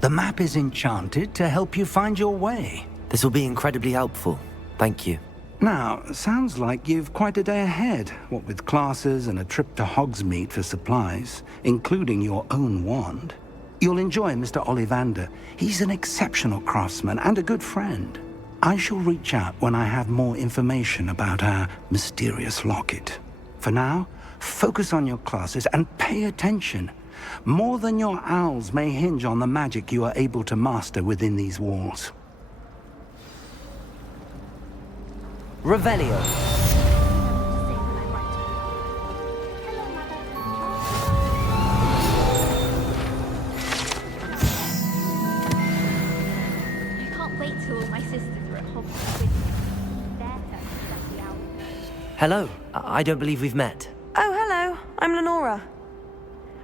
The map is enchanted to help you find your way. This will be incredibly helpful. Thank you. Now, sounds like you've quite a day ahead, what with classes and a trip to Hogsmeade for supplies, including your own wand. You'll enjoy Mr. Ollivander. He's an exceptional craftsman and a good friend. I shall reach out when I have more information about our mysterious locket. For now, focus on your classes and pay attention. More than your owls may hinge on the magic you are able to master within these walls. Revelio. I can't wait till all my sisters are at Hogwarts with me. Their turn to set the owl. Hello. I don't believe we've met. Oh, hello. I'm Lenora.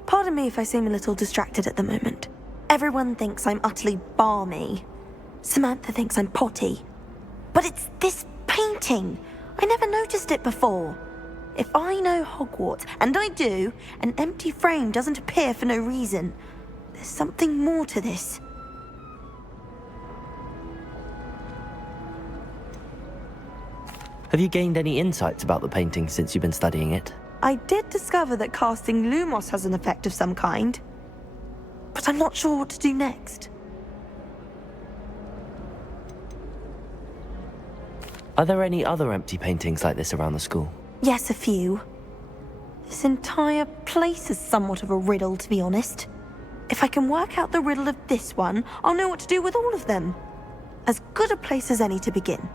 Pardon me if I seem a little distracted at the moment. Everyone thinks I'm utterly balmy. Samantha thinks I'm potty. But it's this painting. I never noticed it before. If I know Hogwarts, and I do, an empty frame doesn't appear for no reason. There's something more to this. Have you gained any insights about the painting since you've been studying it? I did discover that casting Lumos has an effect of some kind. But I'm not sure what to do next. Are there any other empty paintings like this around the school? Yes, a few. This entire place is somewhat of a riddle, to be honest. If I can work out the riddle of this one, I'll know what to do with all of them. As good a place as any to begin.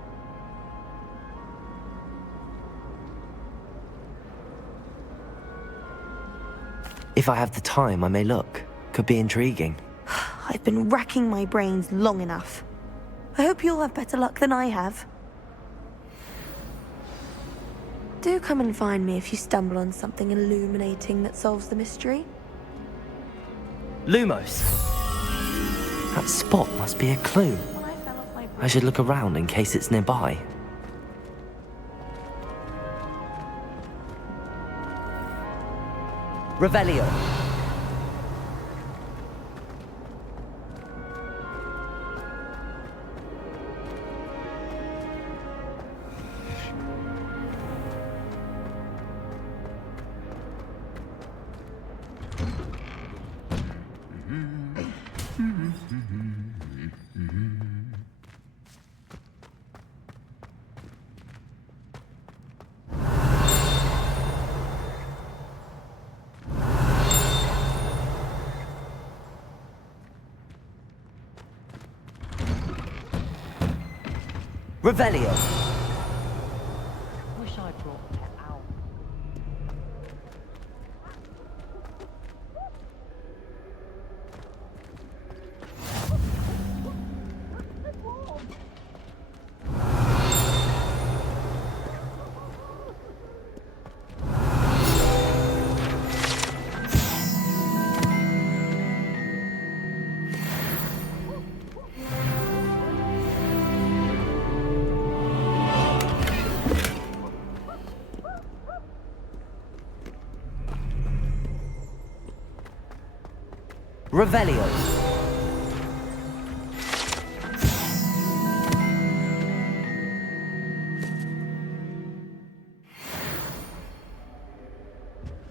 If I have the time, I may look. Could be intriguing. I've been racking my brains long enough. I hope you'll have better luck than I have. Do come and find me if you stumble on something illuminating that solves the mystery. Lumos. That spot must be a clue. I should look around in case it's nearby. Revelio. Revelio. Wish I brought that out. Revelio.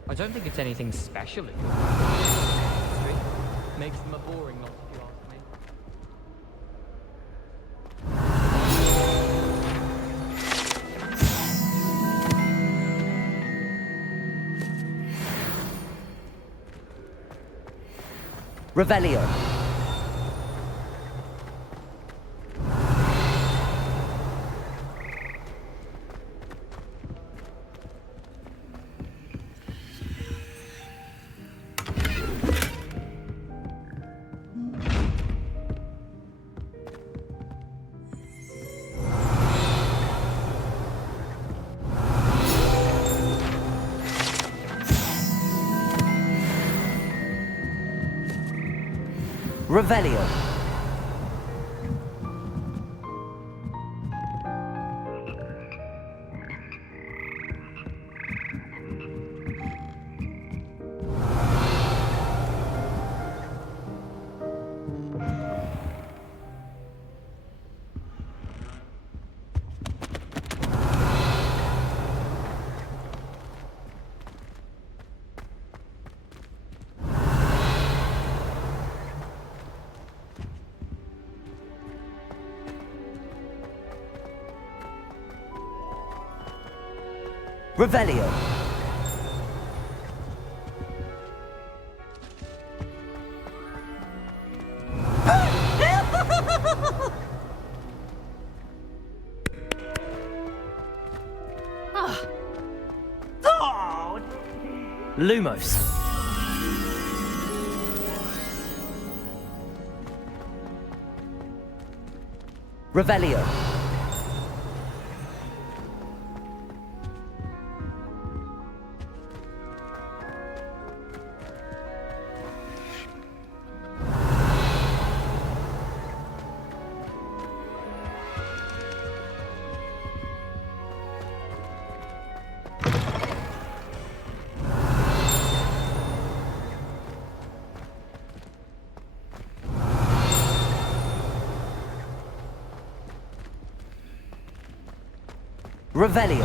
I don't think it's anything special. Makes them a boring lot, if you ask me. Revelio. Revelio. Revelio. Lumos. Revelio. Revelio.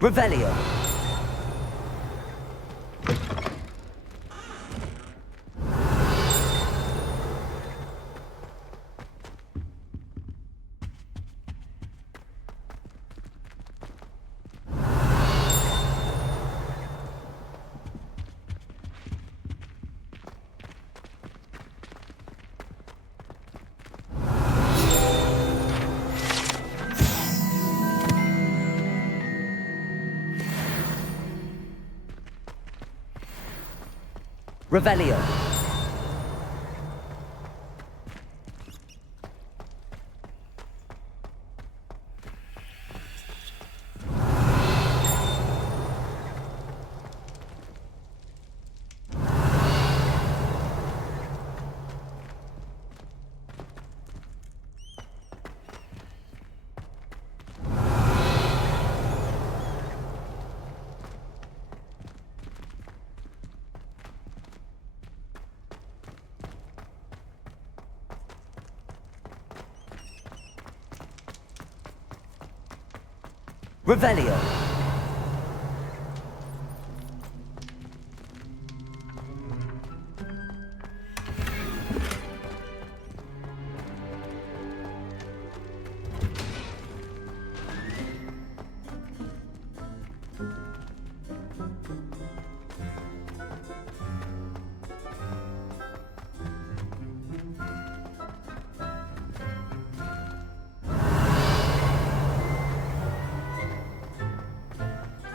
Revelio. Revelio. Revelio.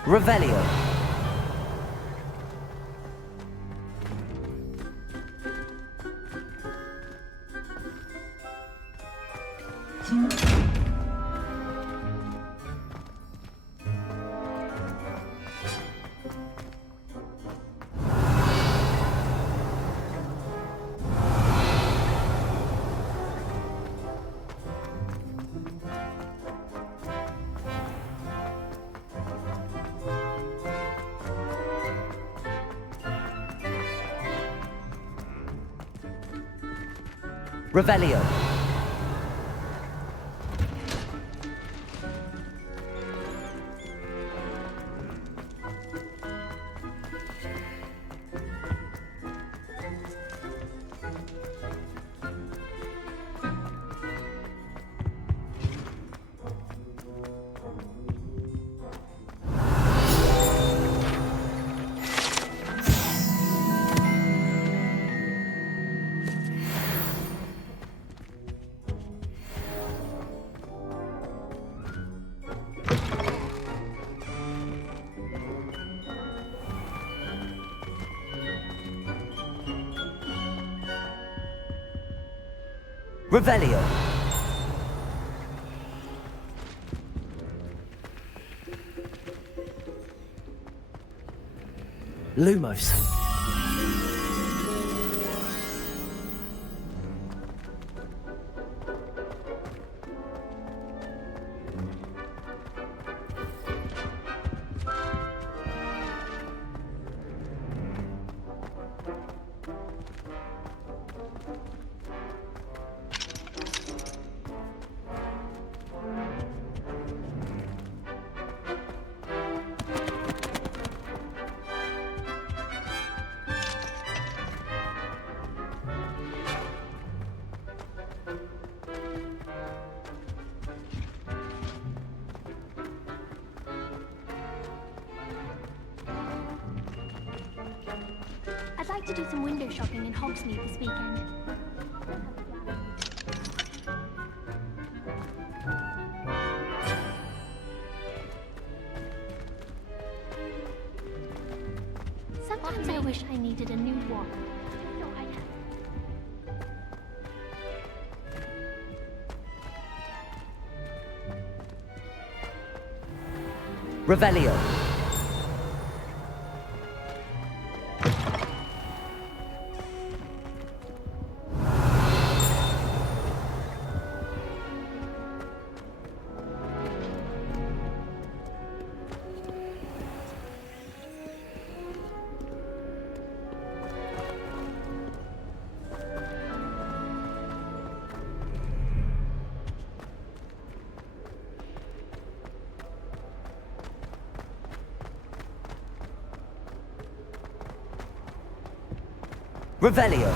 Revelio. Revelio. Revelio. Lumos. to do some window shopping in Hogsmeade this weekend. Sometimes I wish I needed a new one. So I'd have... Revelio. Revelio.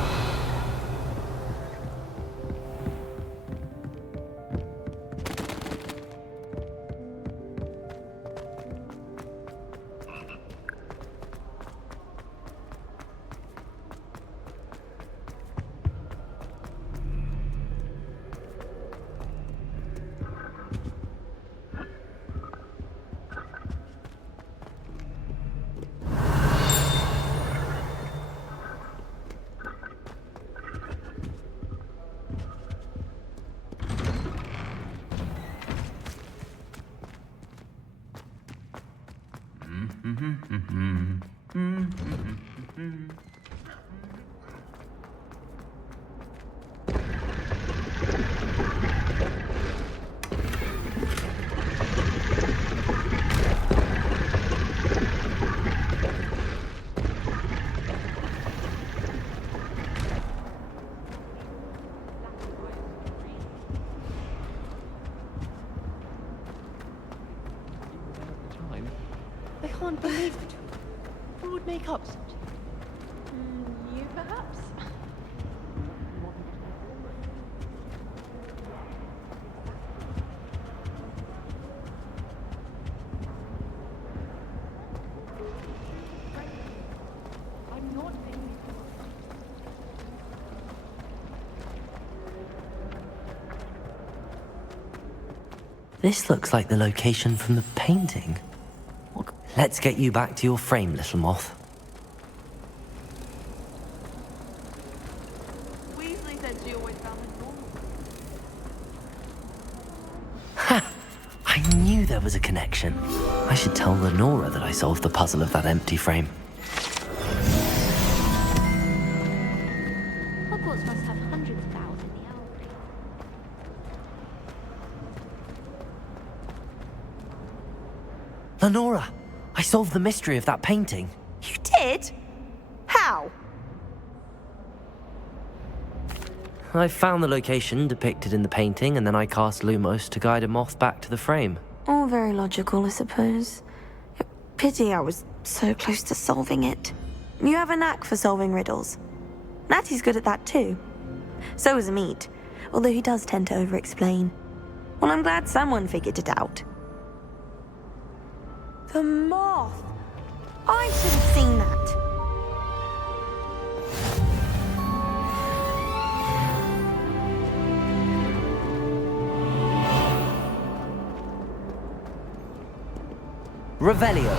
I can't believe it. Who would make up such? You, perhaps? I'm not angry. This looks like the location from the painting. Let's get you back to your frame, little moth. Weasley said she always found it normal. Ha! I knew there was a connection. I should tell Lenora that I solved the puzzle of that empty frame. Hogwarts must have hundreds of owls in the owlery. Lenora! I solved the mystery of that painting. You did? How? I found the location depicted in the painting, and then I cast Lumos to guide a moth back to the frame. All very logical, I suppose. Pity I was so close to solving it. You have a knack for solving riddles. Natty's good at that too. So is Amit, although he does tend to over-explain. Well, I'm glad someone figured it out. The moth! I should have seen that. Revelio.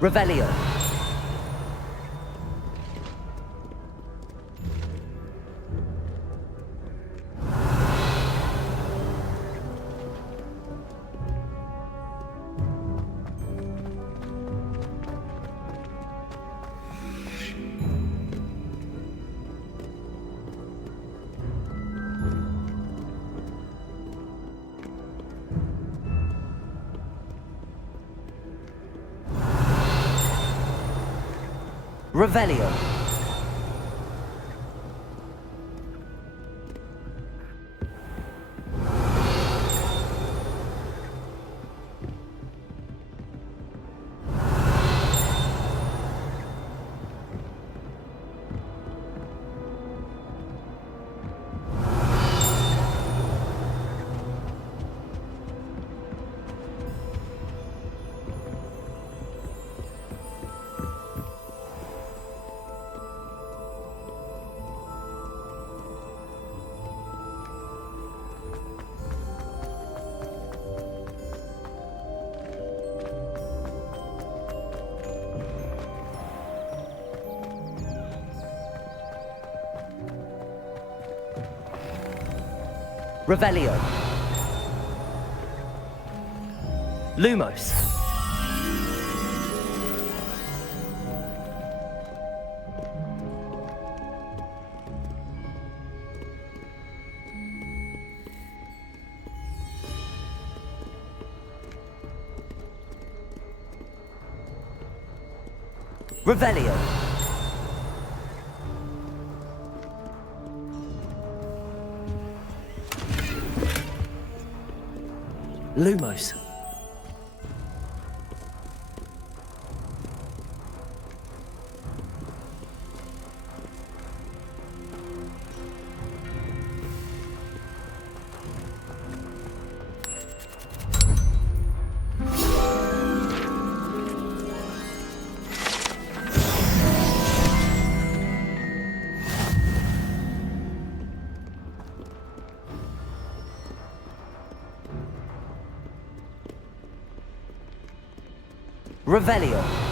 Revelio. Revelio. Revelio. Lumos. Revelio. Lumos. Revelio.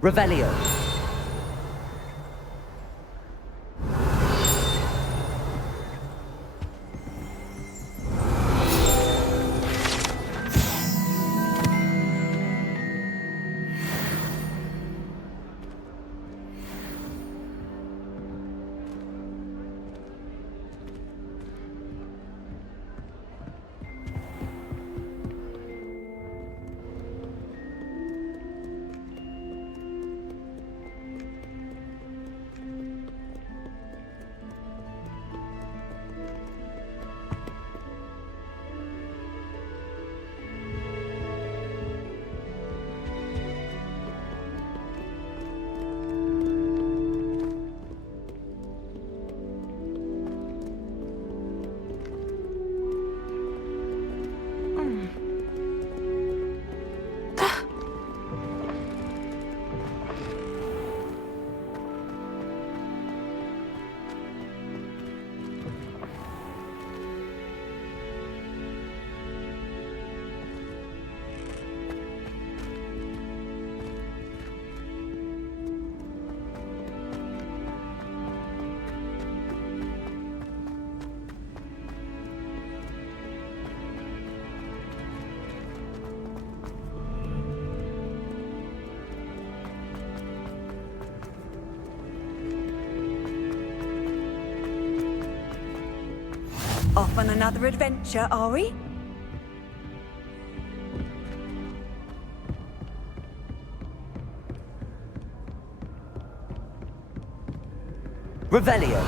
Revelio. Off on another adventure, are we? Revelio.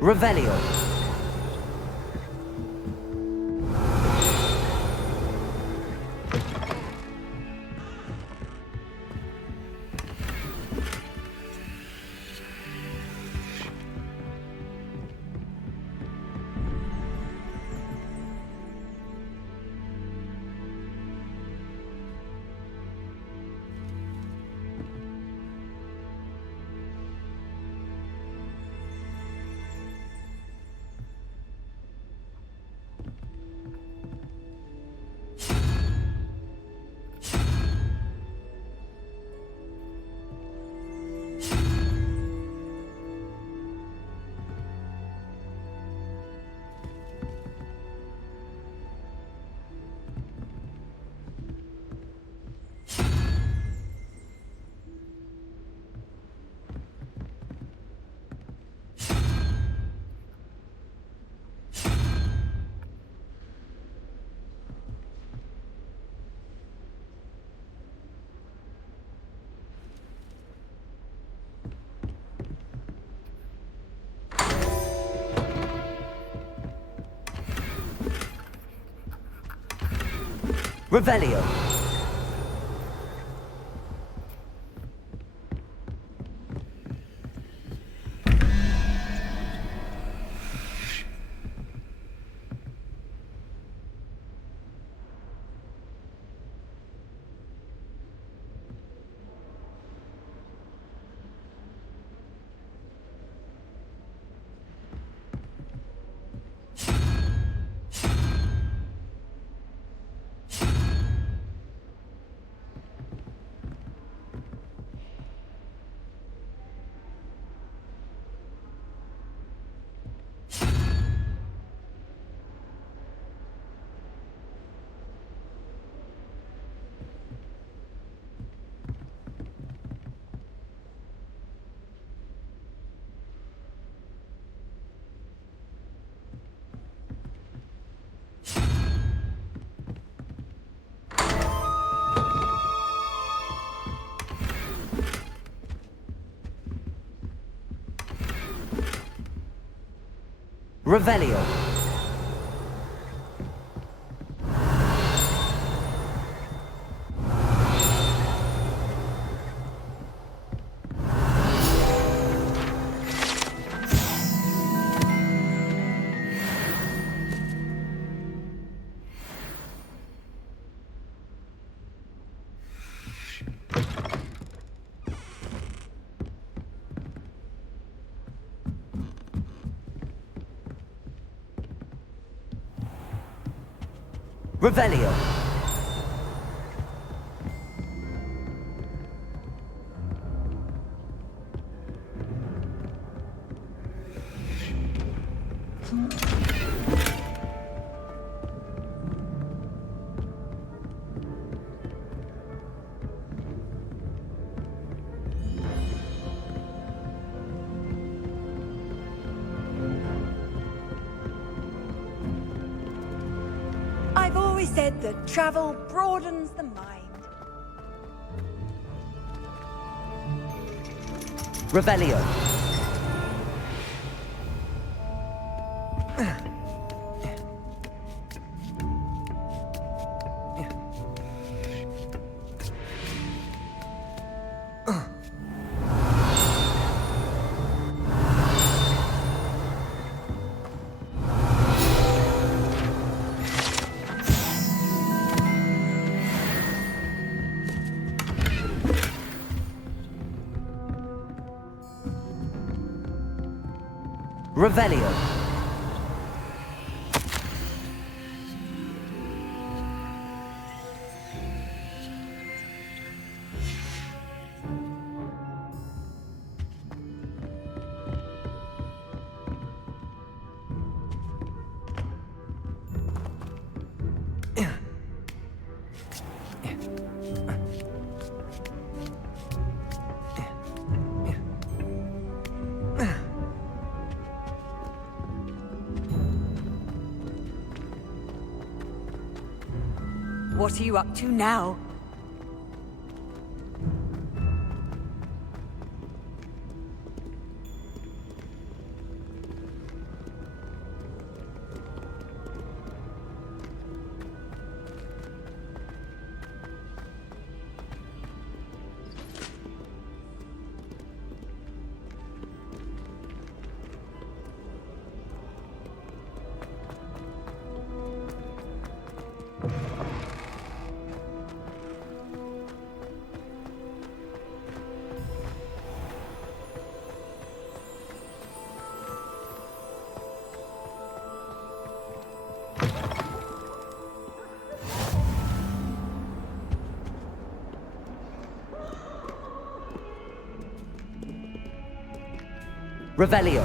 Revelio. Revelio. Revelio. Revelio. I've always said that travel broadens the mind. Revelio. Revelio. What are you up to now? Revelio.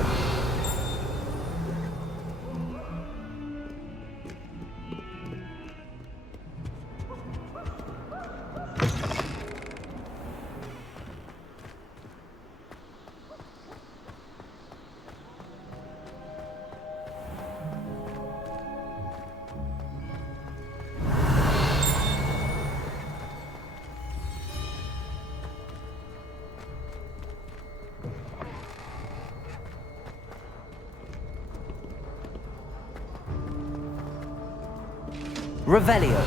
Revelio.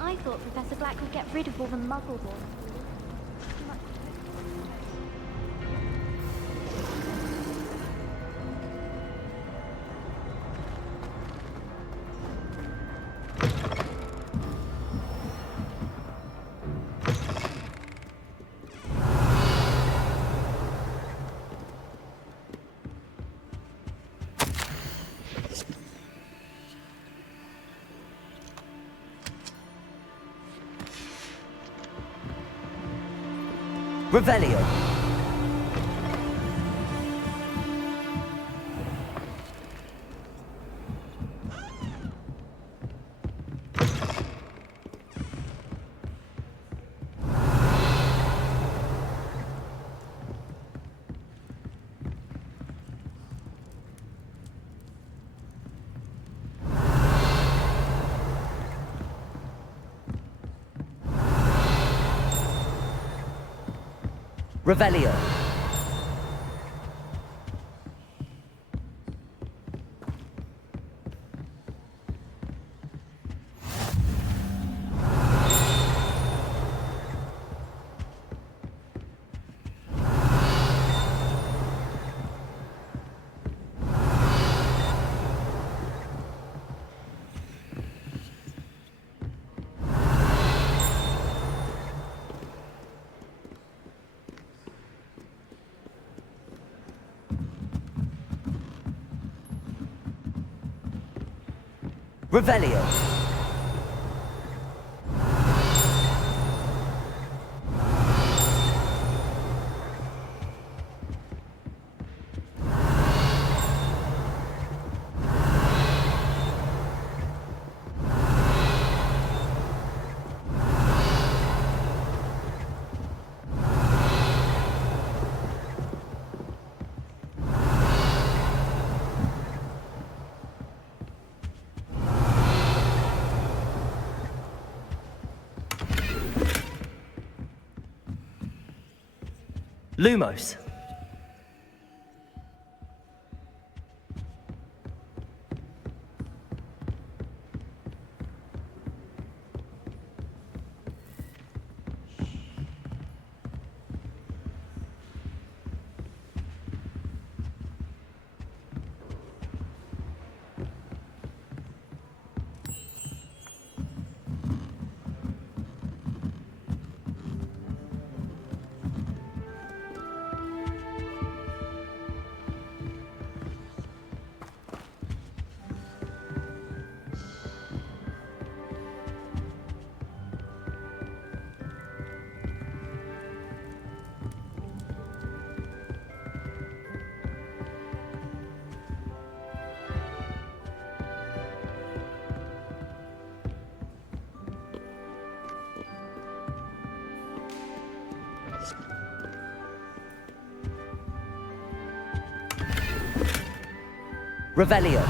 I thought Professor Black would get rid of all the muggle boys. Revelio. Revelio. Revelio. Lumos. Revelio.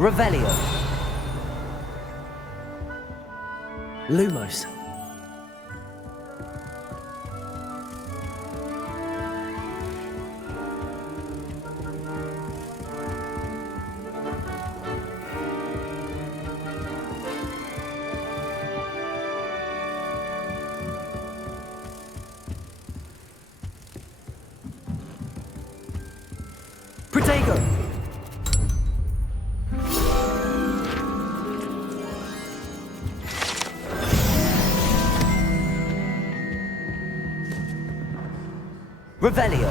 Revelio. Lumos. Protego. Revelio.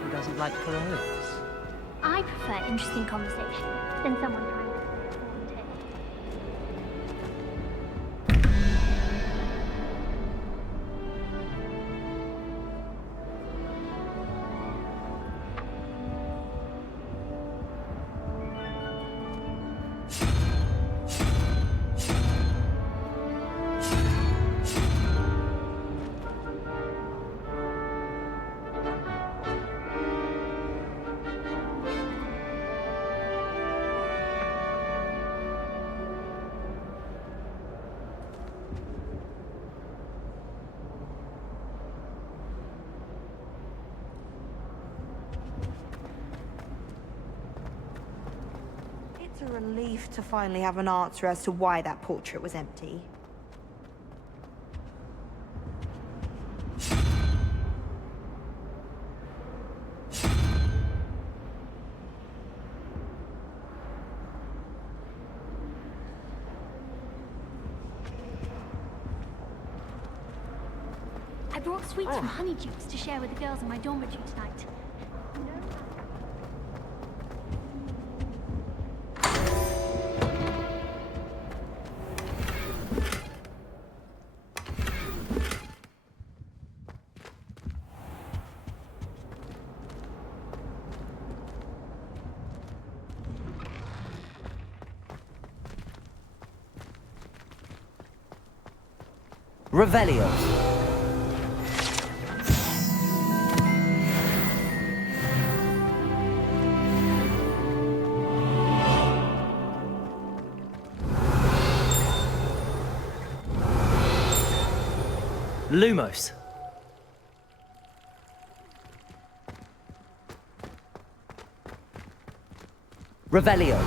Who doesn't like prose? I prefer interesting conversation than someone trying to say a warm tale. It's a relief to finally have an answer as to why that portrait was empty. I brought sweets from Honeydukes to share with the girls in my dormitory tonight. Revelio. Lumos. Revelio.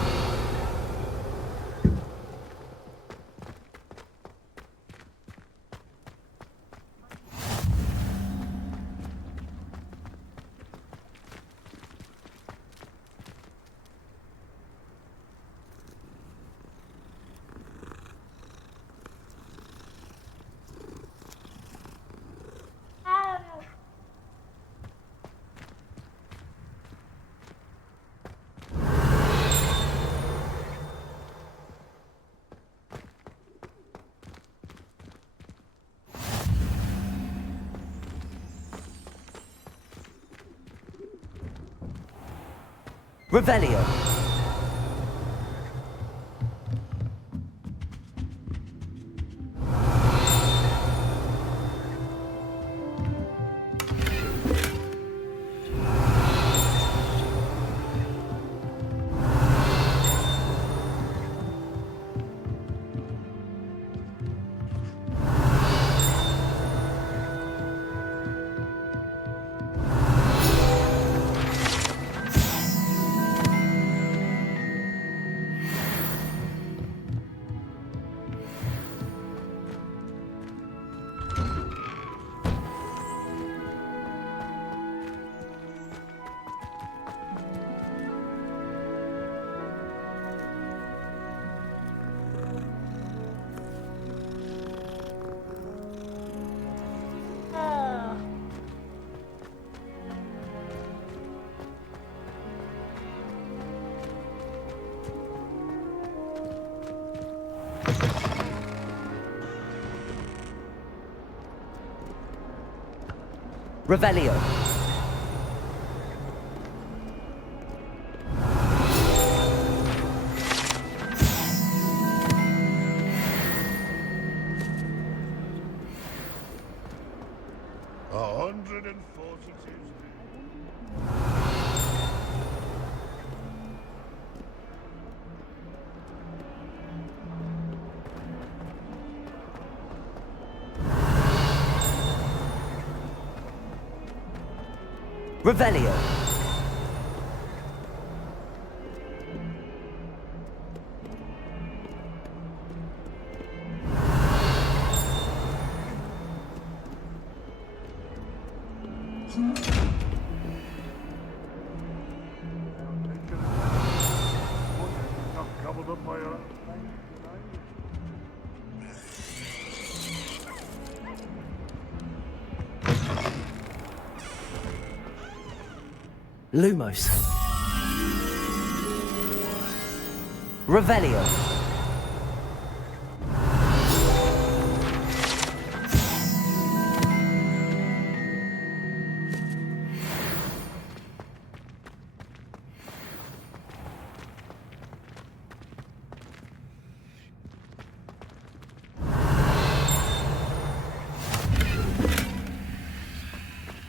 Revelio. Revelio. Revelio. Lumos. Revelio.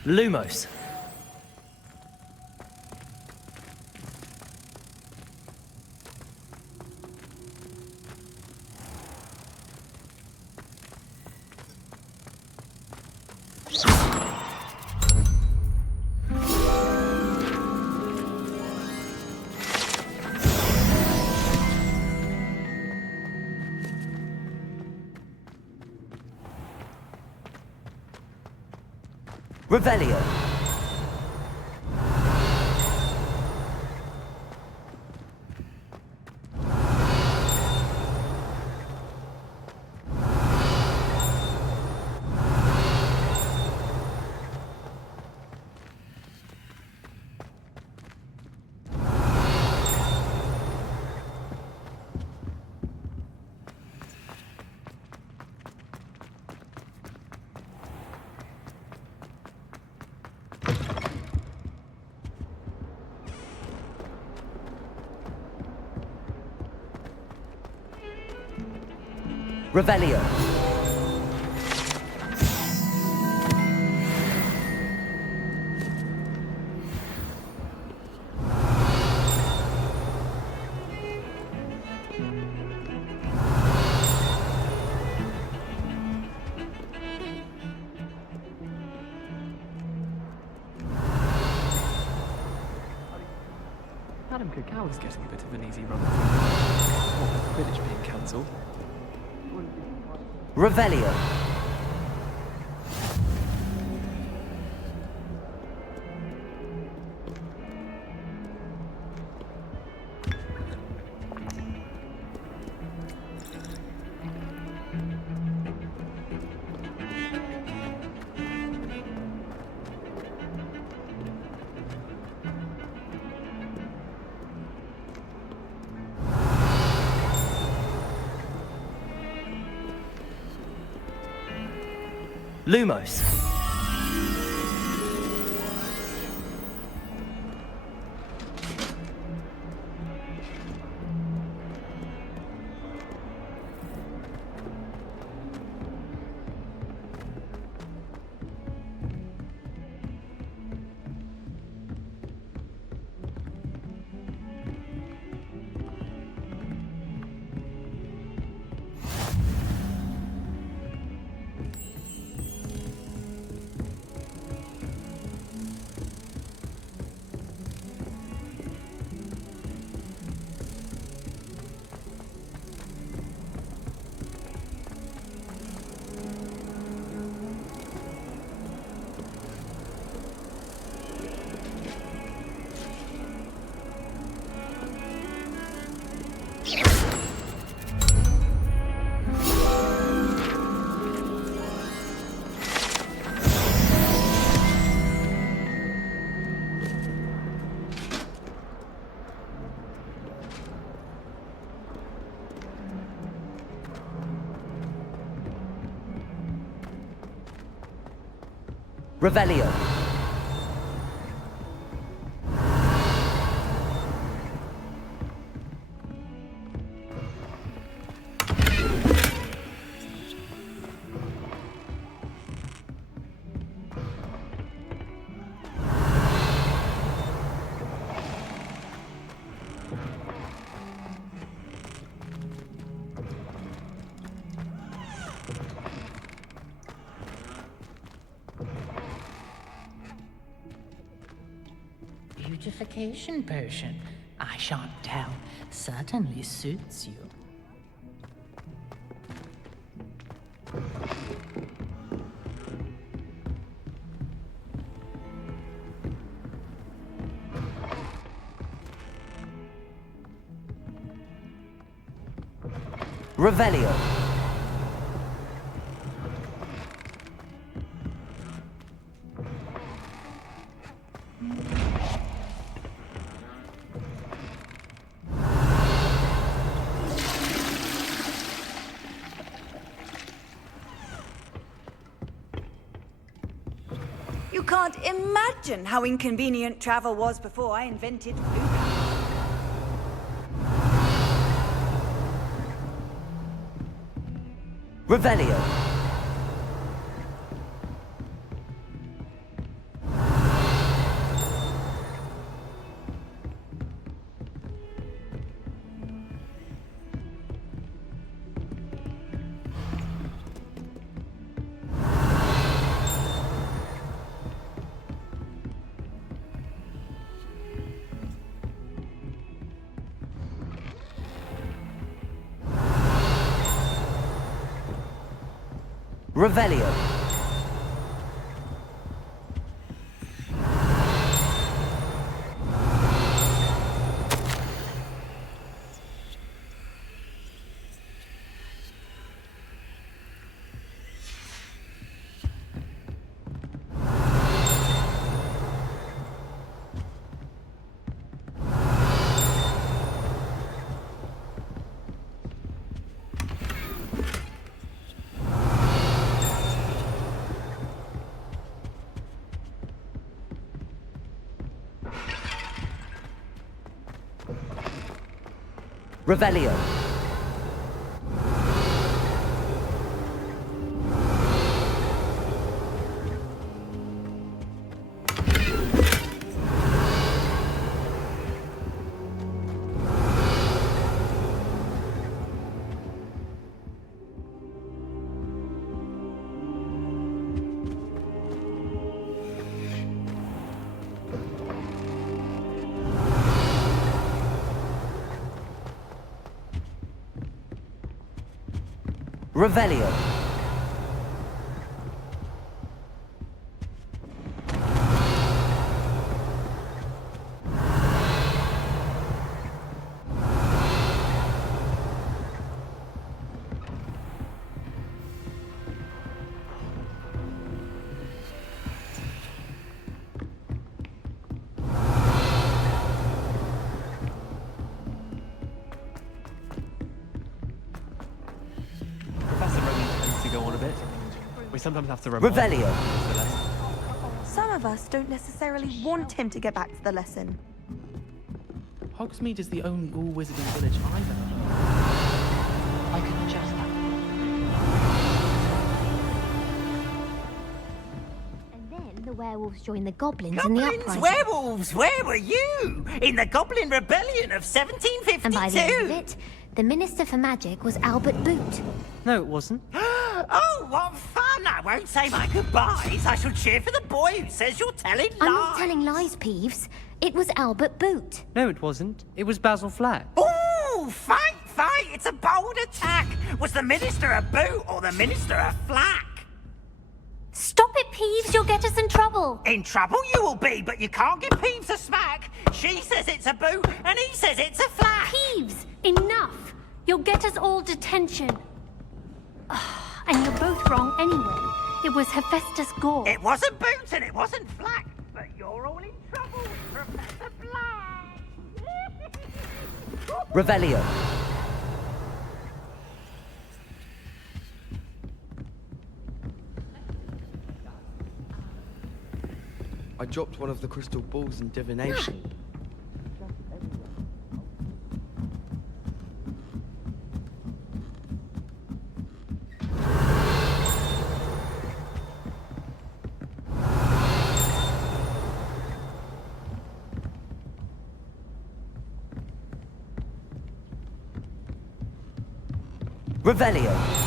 Lumos. Revelio. Revelio. Madam Cacao is getting a bit of an easy run. What with Quidditch being cancelled. Revelio. Lumos. Revelio. Beautification potion. I shan't tell. Certainly suits you. Revelio. You can't imagine how inconvenient travel was before I invented food. Revelio. Revelio. Revelio. Revelio. We sometimes have to remind Revelio. Some of us don't necessarily want him to get back to the lesson. Hogsmeade is the only all-wizarding village I've ever heard. I could just have... And then the werewolves joined the goblins in the Goblins, uprising. werewolves, where were you? In the Goblin Rebellion of 1752? And by the end of it, the Minister for Magic was Albert Boot. No, it wasn't. Oh, what fun! I won't say my goodbyes. I shall cheer for the boy who says you're telling lies. I'm not telling lies, Peeves. It was Albert Boot. No, it wasn't. It was Basil Flack. Ooh, fight, fight! It's a bold attack. Was the Minister a boot or the Minister a flack? Stop it, Peeves. You'll get us in trouble. In trouble you will be, but you can't give Peeves a smack. She says it's a boot and he says it's a flack. Peeves, enough. You'll get us all detention. And you're both wrong anyway. It was Hephaestus Gore. It wasn't boot and it wasn't flack, but you're all in trouble with Professor Black. Revelio. I dropped one of the crystal balls in divination. Revelio.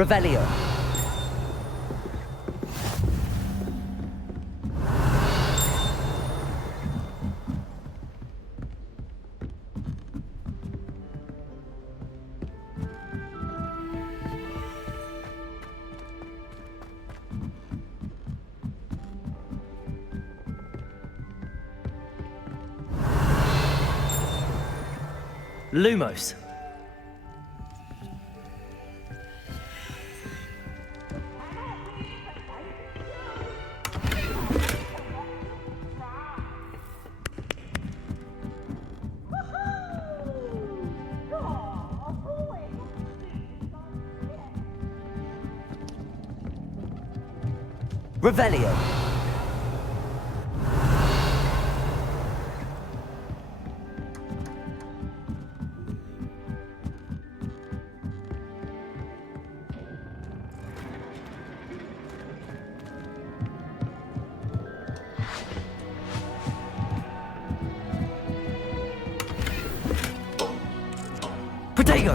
Revelio. Lumos. Revelio. Protego.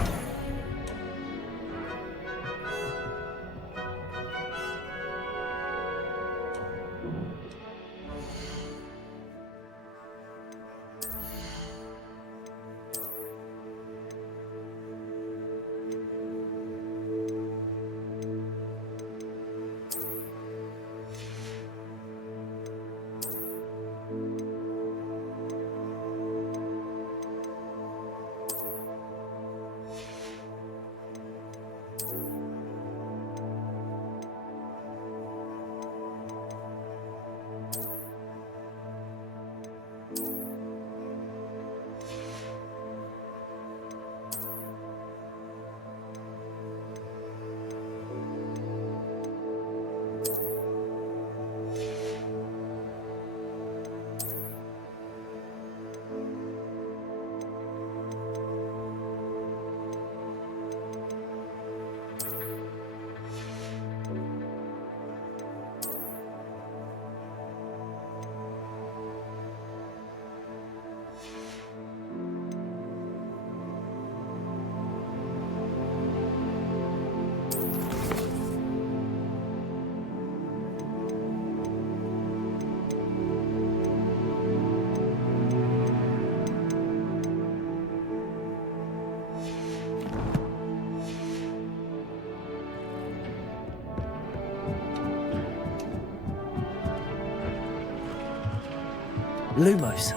Lumos.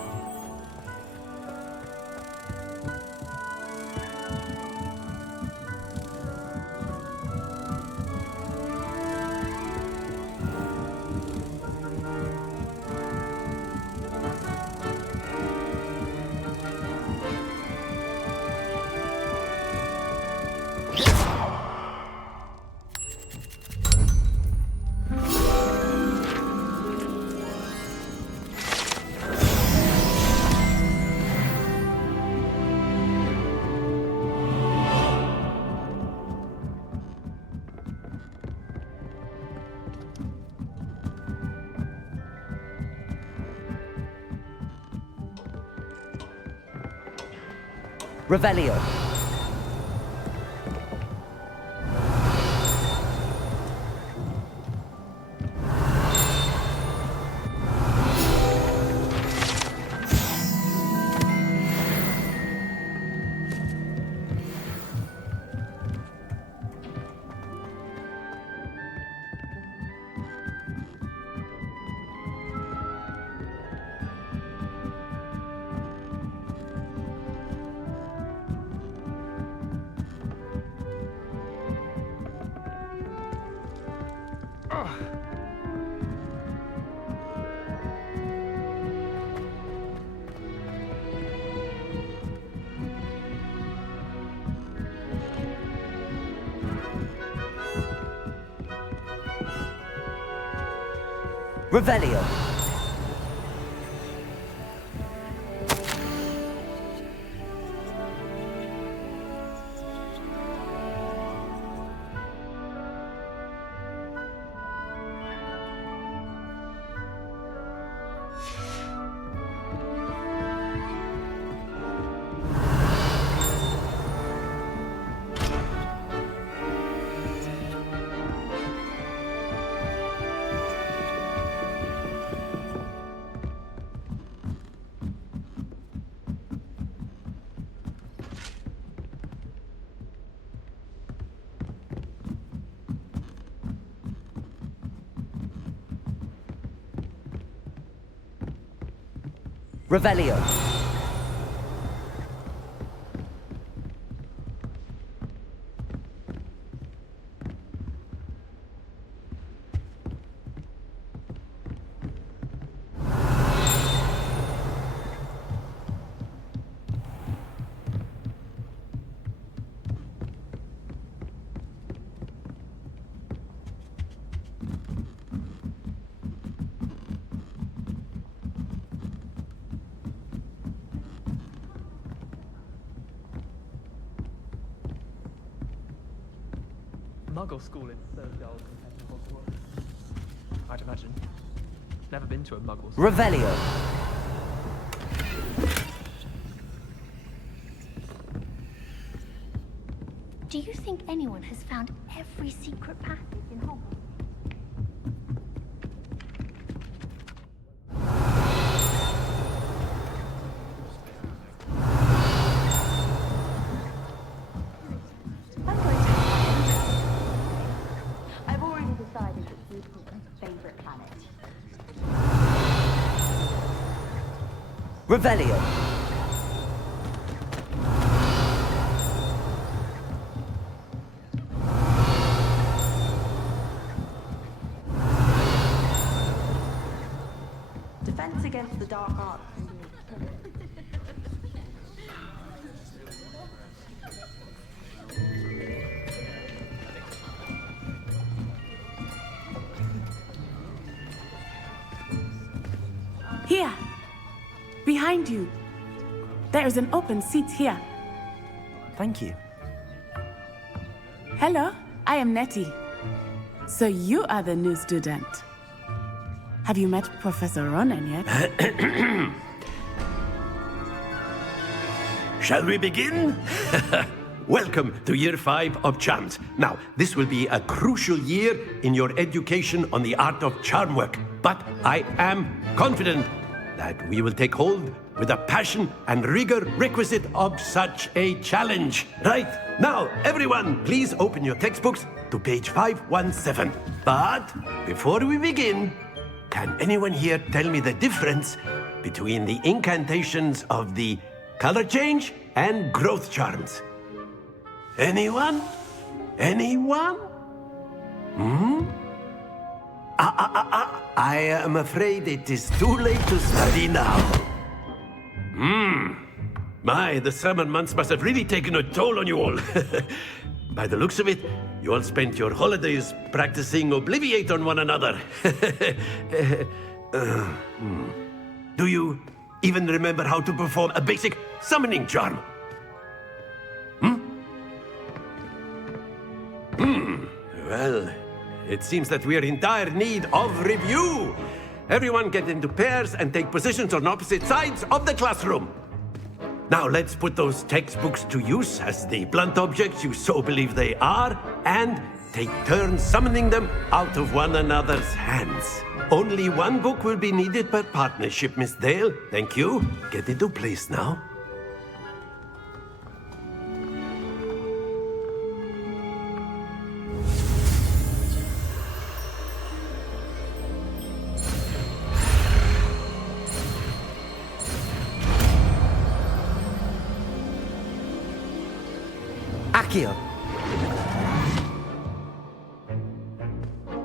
Revelio. Revelio. Revelio. Muggle school in Thurgold compared to Hogwarts. I'd imagine. Never been to a Muggle school. Revelio. Do you think anyone has found every secret passage in Hogwarts? I've already decided it's Lucifer's favorite planet. Revelio. Defense against the dark arts. Here! Behind you! There is an open seat here. Thank you. Hello, I am Nettie. So you are the new student. Have you met Professor Ronan yet? Shall we begin? Welcome to Year 5 of Charms. Now, this will be a crucial year in your education on the art of charm work. But I am confident that we will take hold with the passion and rigor requisite of such a challenge. Right, now, everyone, please open your textbooks to page 517. But before we begin, can anyone here tell me the difference between the incantations of the color change and growth charms? Anyone? Anyone? I am afraid it is too late to study now. My, the summer months must have really taken a toll on you all. By the looks of it, you all spent your holidays practicing Obliviate on one another. Do you even remember how to perform a basic summoning charm? Well, it seems that we are in dire need of review. Everyone get into pairs and take positions on opposite sides of the classroom. Now let's put those textbooks to use as the blunt objects you so believe they are, and take turns summoning them out of one another's hands. Only one book will be needed per partnership, Miss Dale. Thank you. Get into place now. Accio.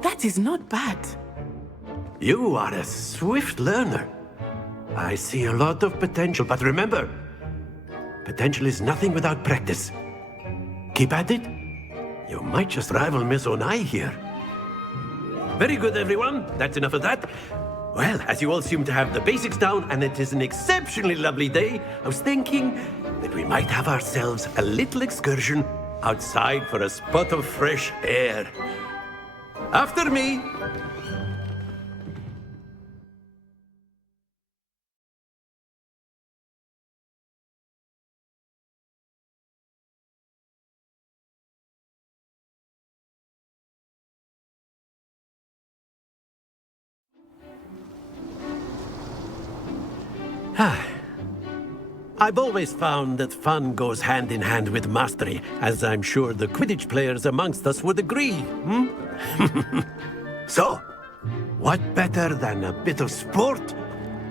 That is not bad. You are a swift learner. I see a lot of potential, but remember, potential is nothing without practice. Keep at it. You might just rival Miss Onai here. Very good, everyone. That's enough of that. Well, as you all seem to have the basics down, and it is an exceptionally lovely day, I was thinking that we might have ourselves a little excursion outside for a spot of fresh air. After me. I've always found that fun goes hand in hand with mastery, as I'm sure the Quidditch players amongst us would agree. So, what better than a bit of sport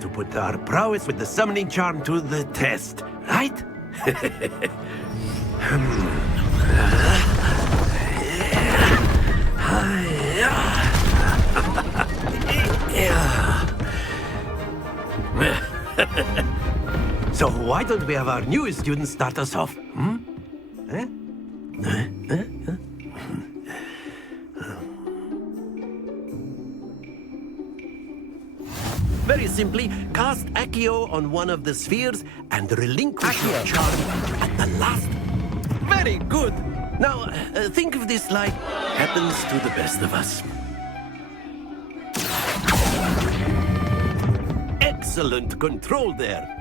to put our prowess with the summoning charm to the test, right? So why don't we have our newest student start us off? Very simply, cast Accio on one of the spheres and relinquish your charm at the last. Very good. Now, think of this like happens to the best of us. Excellent control there.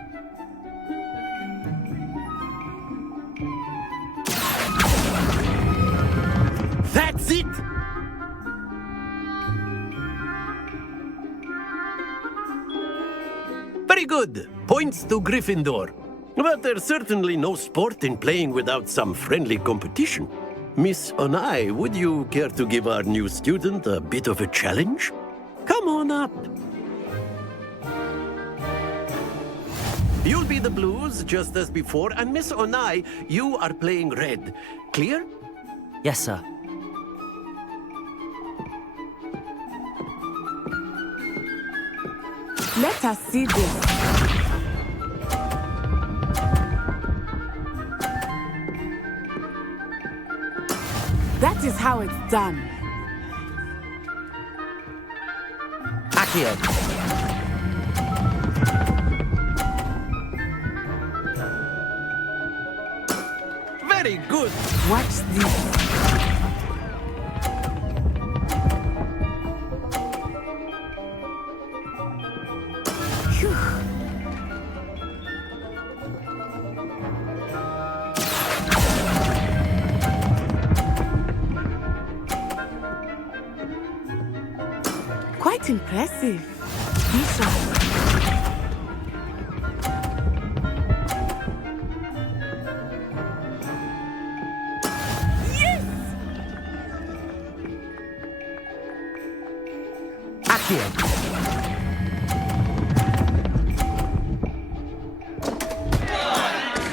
That's it! Very good. Points to Gryffindor. But there's certainly no sport in playing without some friendly competition. Miss Onai, would you care to give our new student a bit of a challenge? Come on up. You'll be the blues, just as before, and Miss Onai, you are playing red. Clear? Yes, sir. Let us see this. That is how it's done. Accio. Very good. Watch this. Quite impressive. Lisa. Yes! Accio.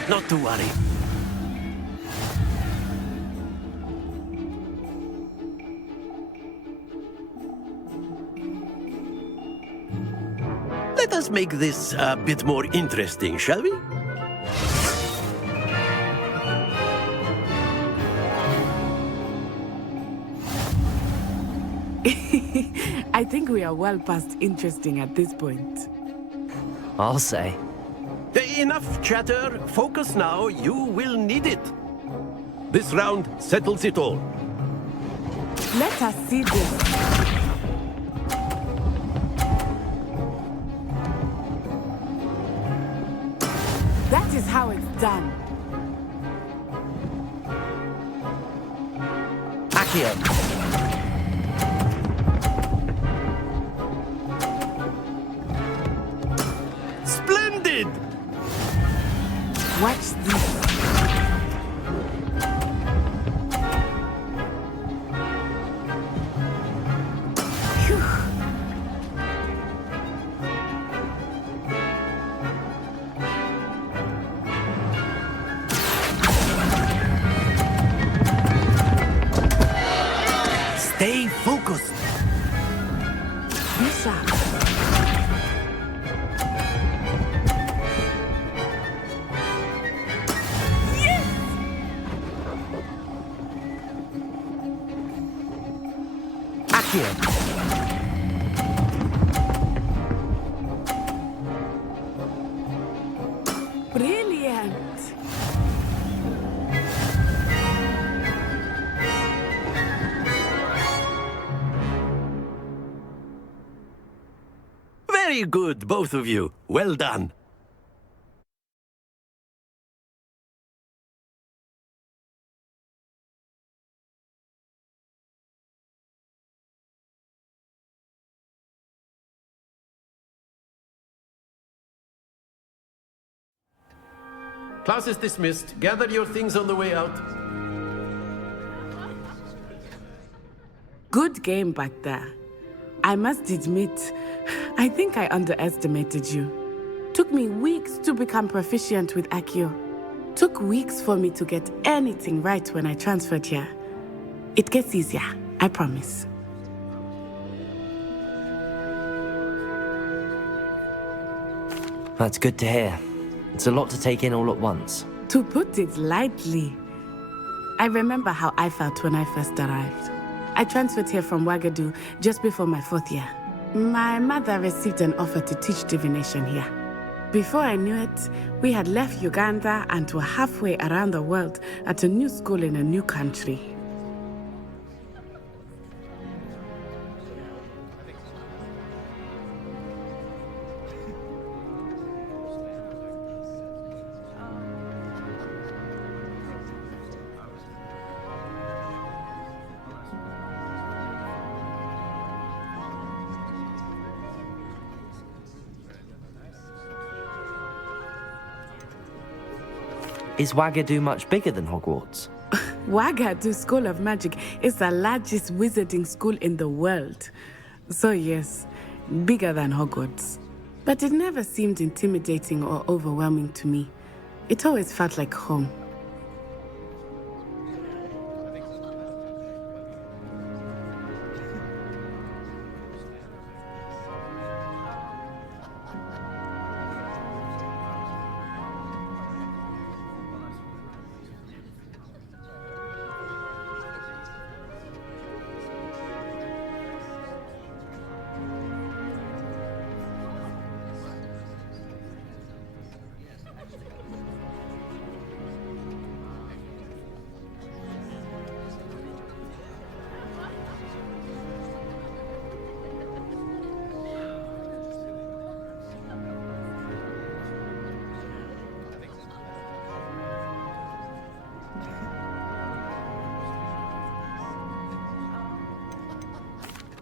Not to worry. Let us make this a bit more interesting, shall we? I think we are well past interesting at this point. I'll say. Enough chatter. Focus now. You will need it. This round settles it all. Let us see this. That is how it's done. Accio. Splendid! Watch this. Stay focused. Lisa. Accio. Very good, both of you. Well done. Class is dismissed. Gather your things on the way out. Good game back there. I must admit, I think I underestimated you. Took me weeks to become proficient with Accio. Took weeks for me to get anything right when I transferred here. It gets easier, I promise. That's good to hear. It's a lot to take in all at once. To put it lightly, I remember how I felt when I first arrived. I transferred here from Wagadu just before my 4th year. My mother received an offer to teach divination here. Before I knew it, we had left Uganda and were halfway around the world at a new school in a new country. Is Wagadu much bigger than Hogwarts? Wagadu School of Magic is the largest wizarding school in the world. So yes, bigger than Hogwarts. But it never seemed intimidating or overwhelming to me. It always felt like home.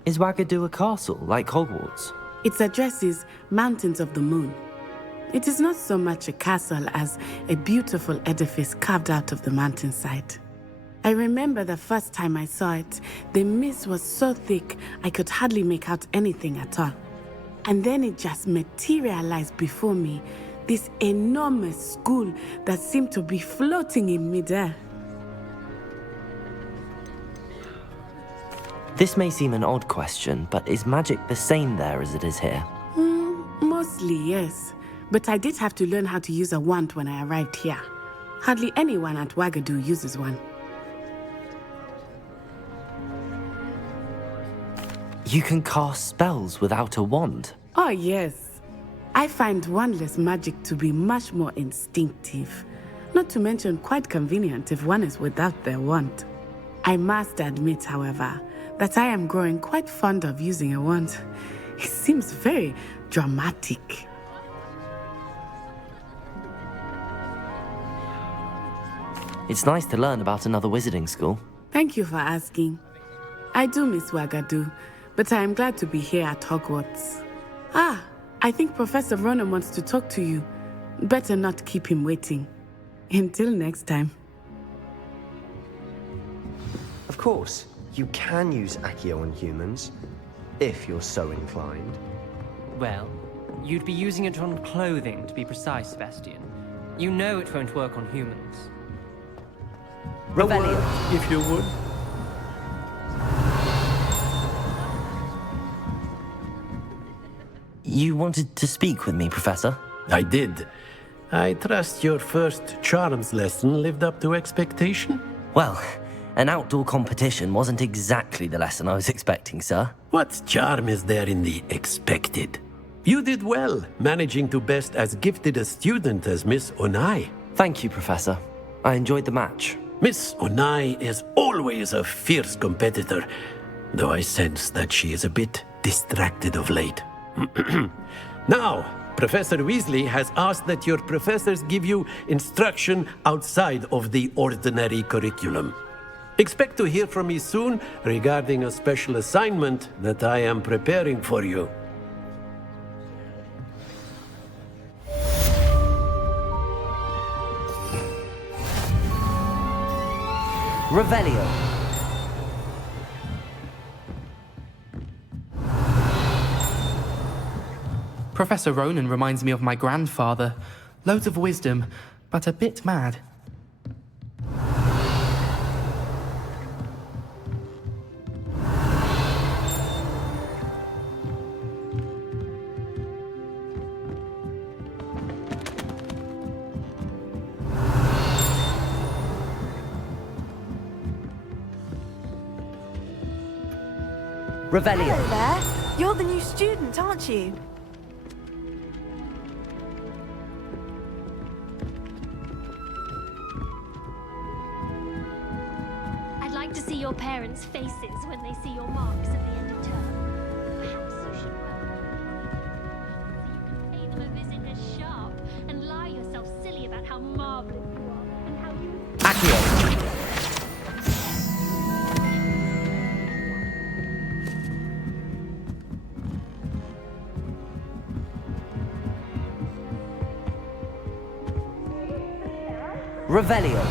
Is Wagadu a castle, like Hogwarts? Its address is Mountains of the Moon. It is not so much a castle as a beautiful edifice carved out of the mountainside. I remember the first time I saw it, the mist was so thick I could hardly make out anything at all. And then it just materialized before me, this enormous school that seemed to be floating in midair. This may seem an odd question, but is magic the same there as it is here? Mostly, yes. But I did have to learn how to use a wand when I arrived here. Hardly anyone at Wagadu uses one. You can cast spells without a wand? Oh, yes. I find wandless magic to be much more instinctive. Not to mention quite convenient if one is without their wand. I must admit, however, that I am growing quite fond of using a wand. It seems very dramatic. It's nice to learn about another wizarding school. Thank you for asking. I do miss Wagadu, but I am glad to be here at Hogwarts. Ah, I think Professor Ronan wants to talk to you. Better not keep him waiting. Until next time. Of course. You can use Accio on humans, if you're so inclined. Well, you'd be using it on clothing, to be precise, Sebastian. You know it won't work on humans. Rebellion, if you would. You wanted to speak with me, Professor? I did. I trust your first charms lesson lived up to expectation? Well, an outdoor competition wasn't exactly the lesson I was expecting, sir. What charm is there in the expected? You did well, managing to best as gifted a student as Miss Onai. Thank you, Professor. I enjoyed the match. Miss Onai is always a fierce competitor, though I sense that she is a bit distracted of late. Now, Professor Weasley has asked that your professors give you instruction outside of the ordinary curriculum. Expect to hear from me soon regarding a special assignment that I am preparing for you. Revelio. Professor Ronan reminds me of my grandfather. Loads of wisdom, but a bit mad. Revelio. Hello there. You're the new student, aren't you? I'd like to see your parents' faces when they see your marks at the end of term. Perhaps you should so you can pay them a visit as sharp and lie yourself silly about how marvelous you are and how you... Accio. Revelio.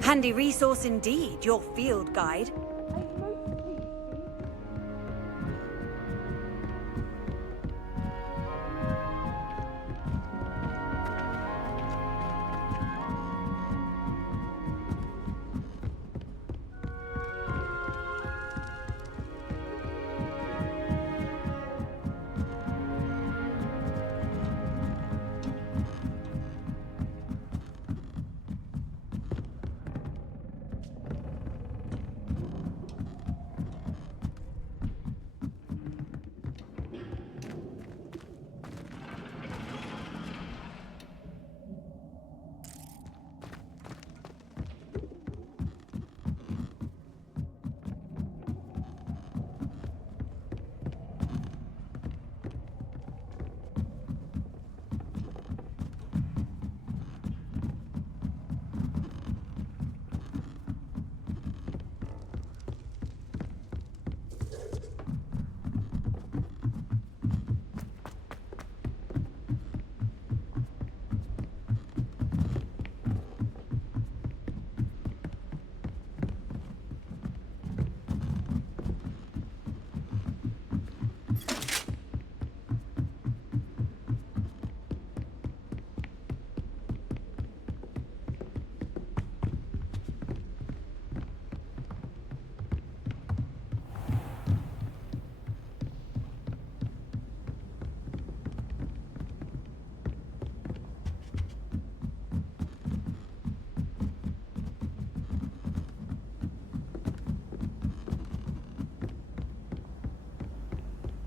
Handy resource indeed, your field guide.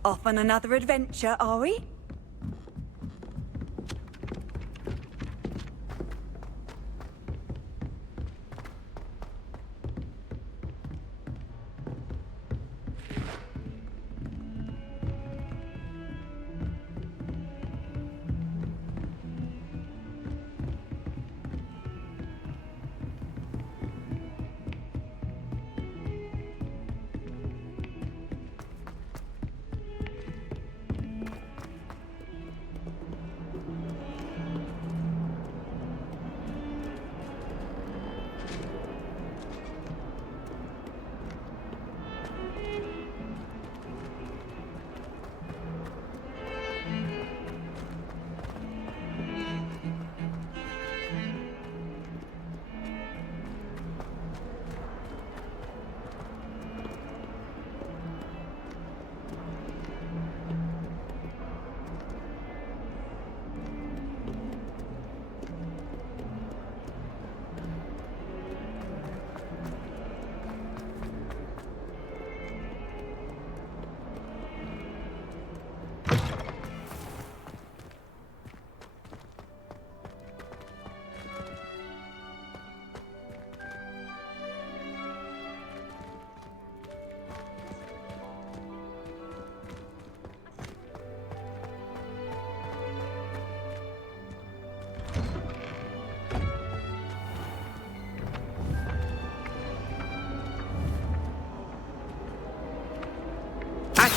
Off on another adventure, are we?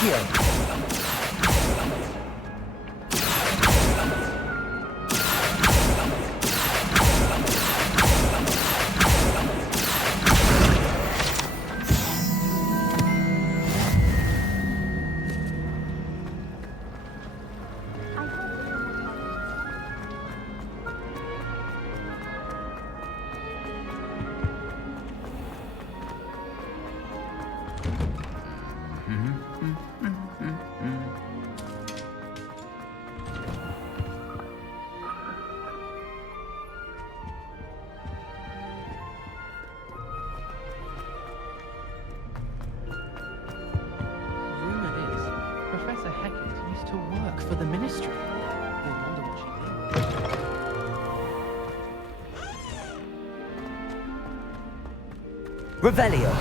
Accio! Rumor is, Professor Hecat used to work for the Ministry. I wonder what she did. Revelio.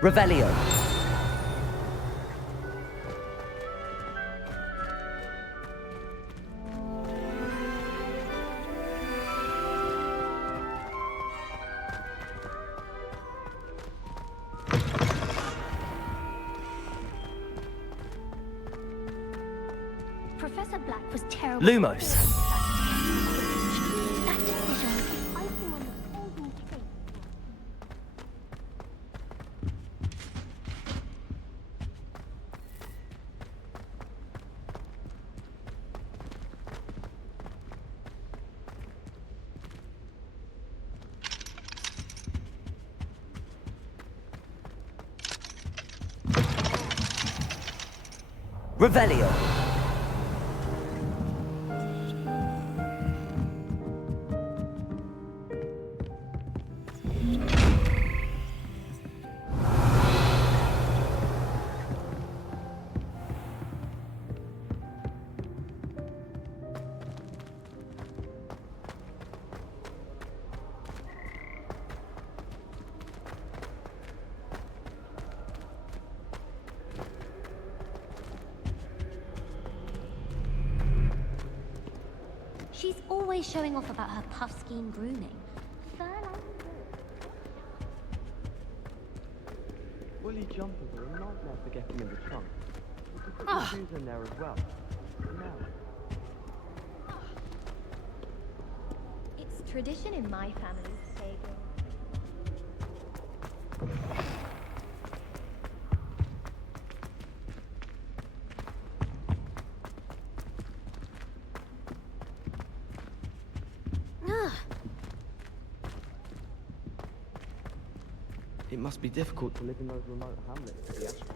Revelio. Professor Black was terrible. Lumos. That decision was the icing on the golden cake. Revelio. She's always showing off about her puff scheme grooming. Woolly jumpers are a nightmare for getting in the trunk. You could put your Ah. shoes in there as well. Now. It's tradition in my family, Pagan. It must be difficult to live in those remote hamlets with the asteroid.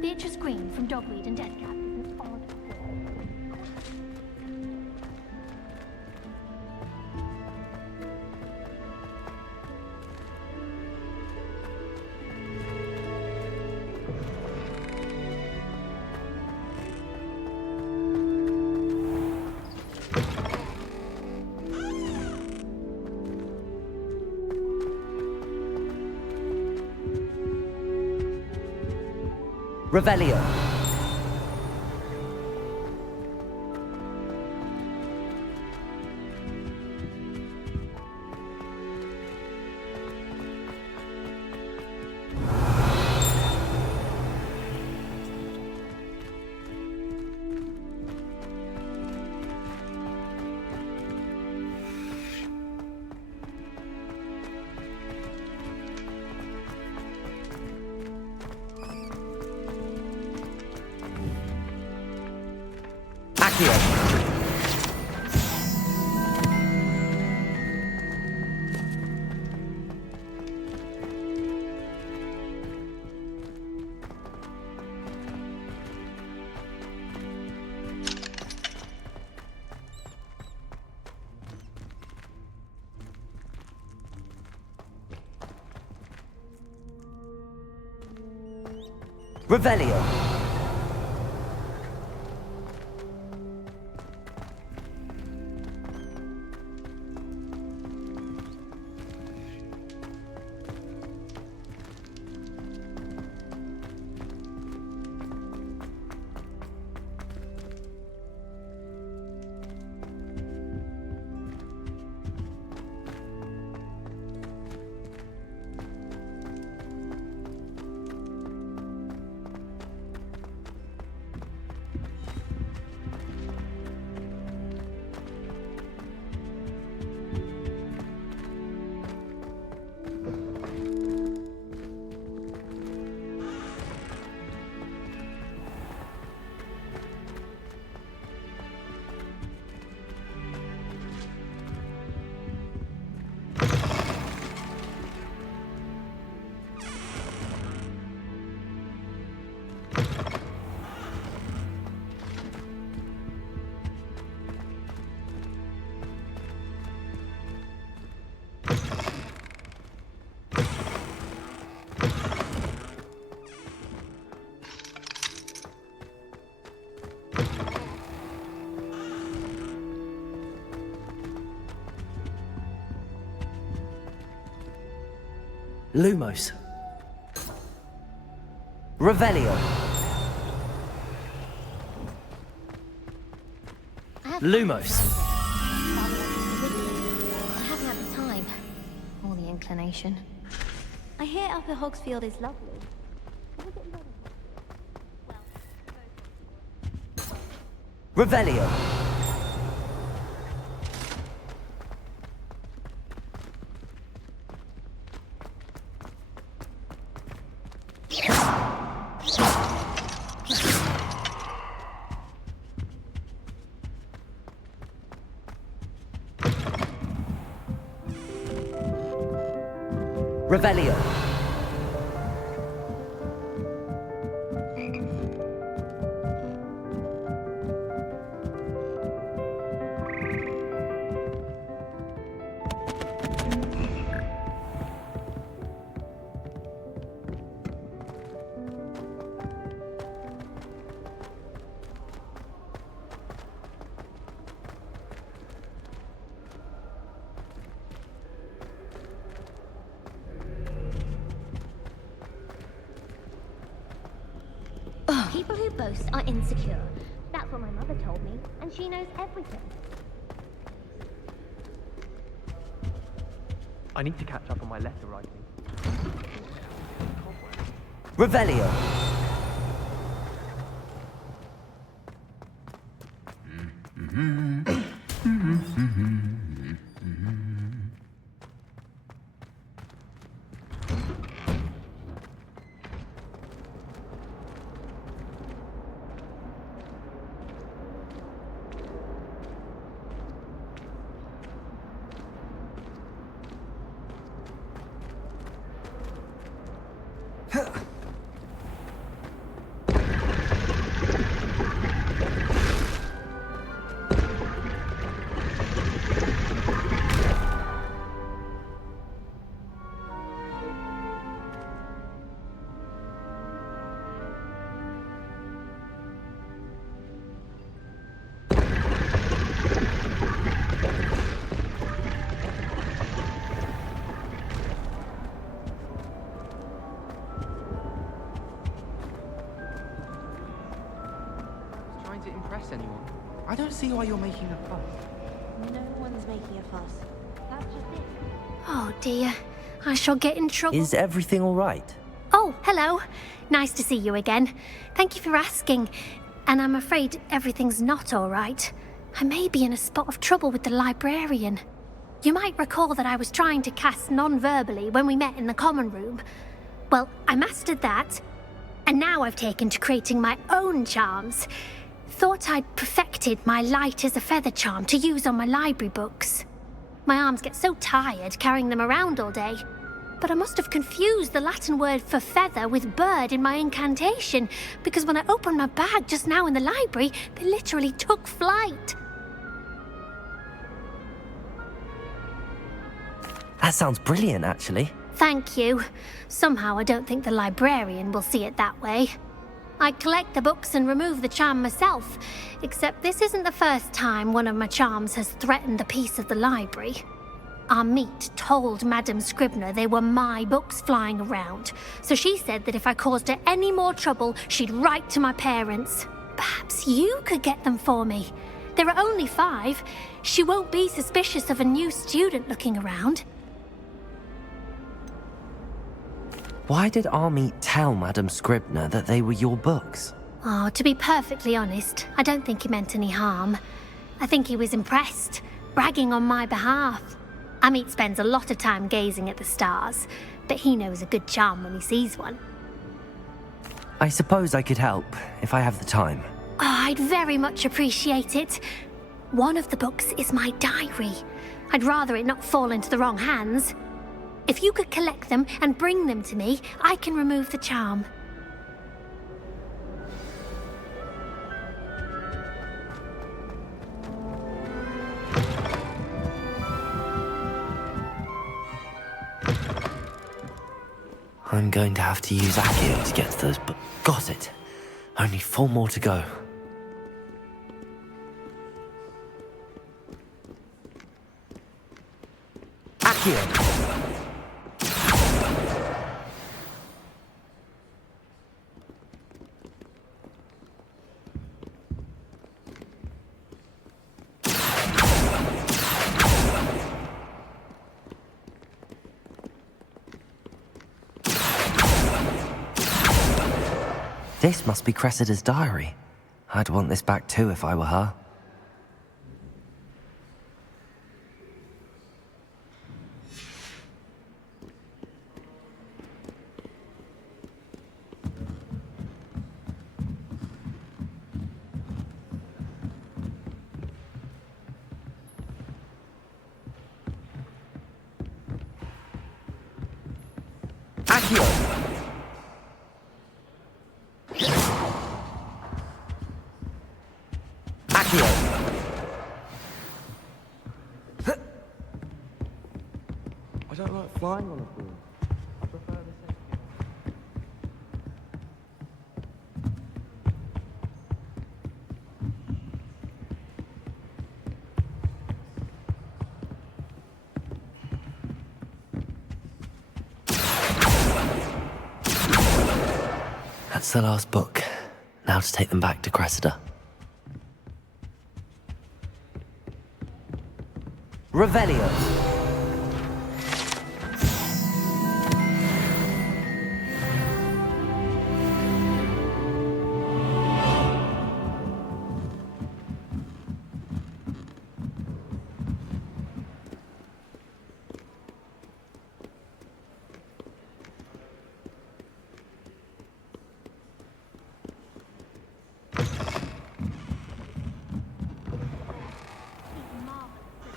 Beatrice Green from Dogweed and Deathcap is an odd Revelio. Revelio. Lumos. Revelio. Lumos. I haven't had the time. Or the inclination. I hear Upper Hogsfield is lovely. Revelio. Revelio. People who boast are insecure. That's what my mother told me, and she knows everything. I need to catch up on my letter writing. Revelio. Trying to impress anyone? I don't see why you're making a fuss. No one's making a fuss. That's just it. Oh dear, I shall get in trouble. Is everything all right? Oh, hello. Nice to see you again. Thank you for asking. And I'm afraid everything's not all right. I may be in a spot of trouble with the librarian. You might recall that I was trying to cast non-verbally when we met in the common room. Well, I mastered that, and now I've taken to creating my own charms. Thought I'd perfected my light as a feather charm to use on my library books. My arms get so tired carrying them around all day. But I must have confused the Latin word for feather with bird in my incantation, because when I opened my bag just now in the library, they literally took flight. That sounds brilliant, actually. Thank you. Somehow I don't think the librarian will see it that way. I collect the books and remove the charm myself, except this isn't the first time one of my charms has threatened the peace of the library. Our meet told Madame Scribner they were my books flying around, so she said that if I caused her any more trouble, she'd write to my parents. Perhaps you could get them for me. There are only 5. She won't be suspicious of a new student looking around. Why did Army tell Madame Scribner that they were your books? Oh, to be perfectly honest, I don't think he meant any harm. I think he was impressed, bragging on my behalf. Amit spends a lot of time gazing at the stars, but he knows a good charm when he sees one. I suppose I could help, if I have the time. Oh, I'd very much appreciate it. One of the books is my diary. I'd rather it not fall into the wrong hands. If you could collect them and bring them to me, I can remove the charm. I'm going to have to use Accio to get to those books. Got it. Only 4 more to go. Accio! This must be Cressida's diary. I'd want this back too if I were her. Accio! I don't like flying on a broom. I prefer the safety. That's the last book. Now to take them back to Cressida. Revelio.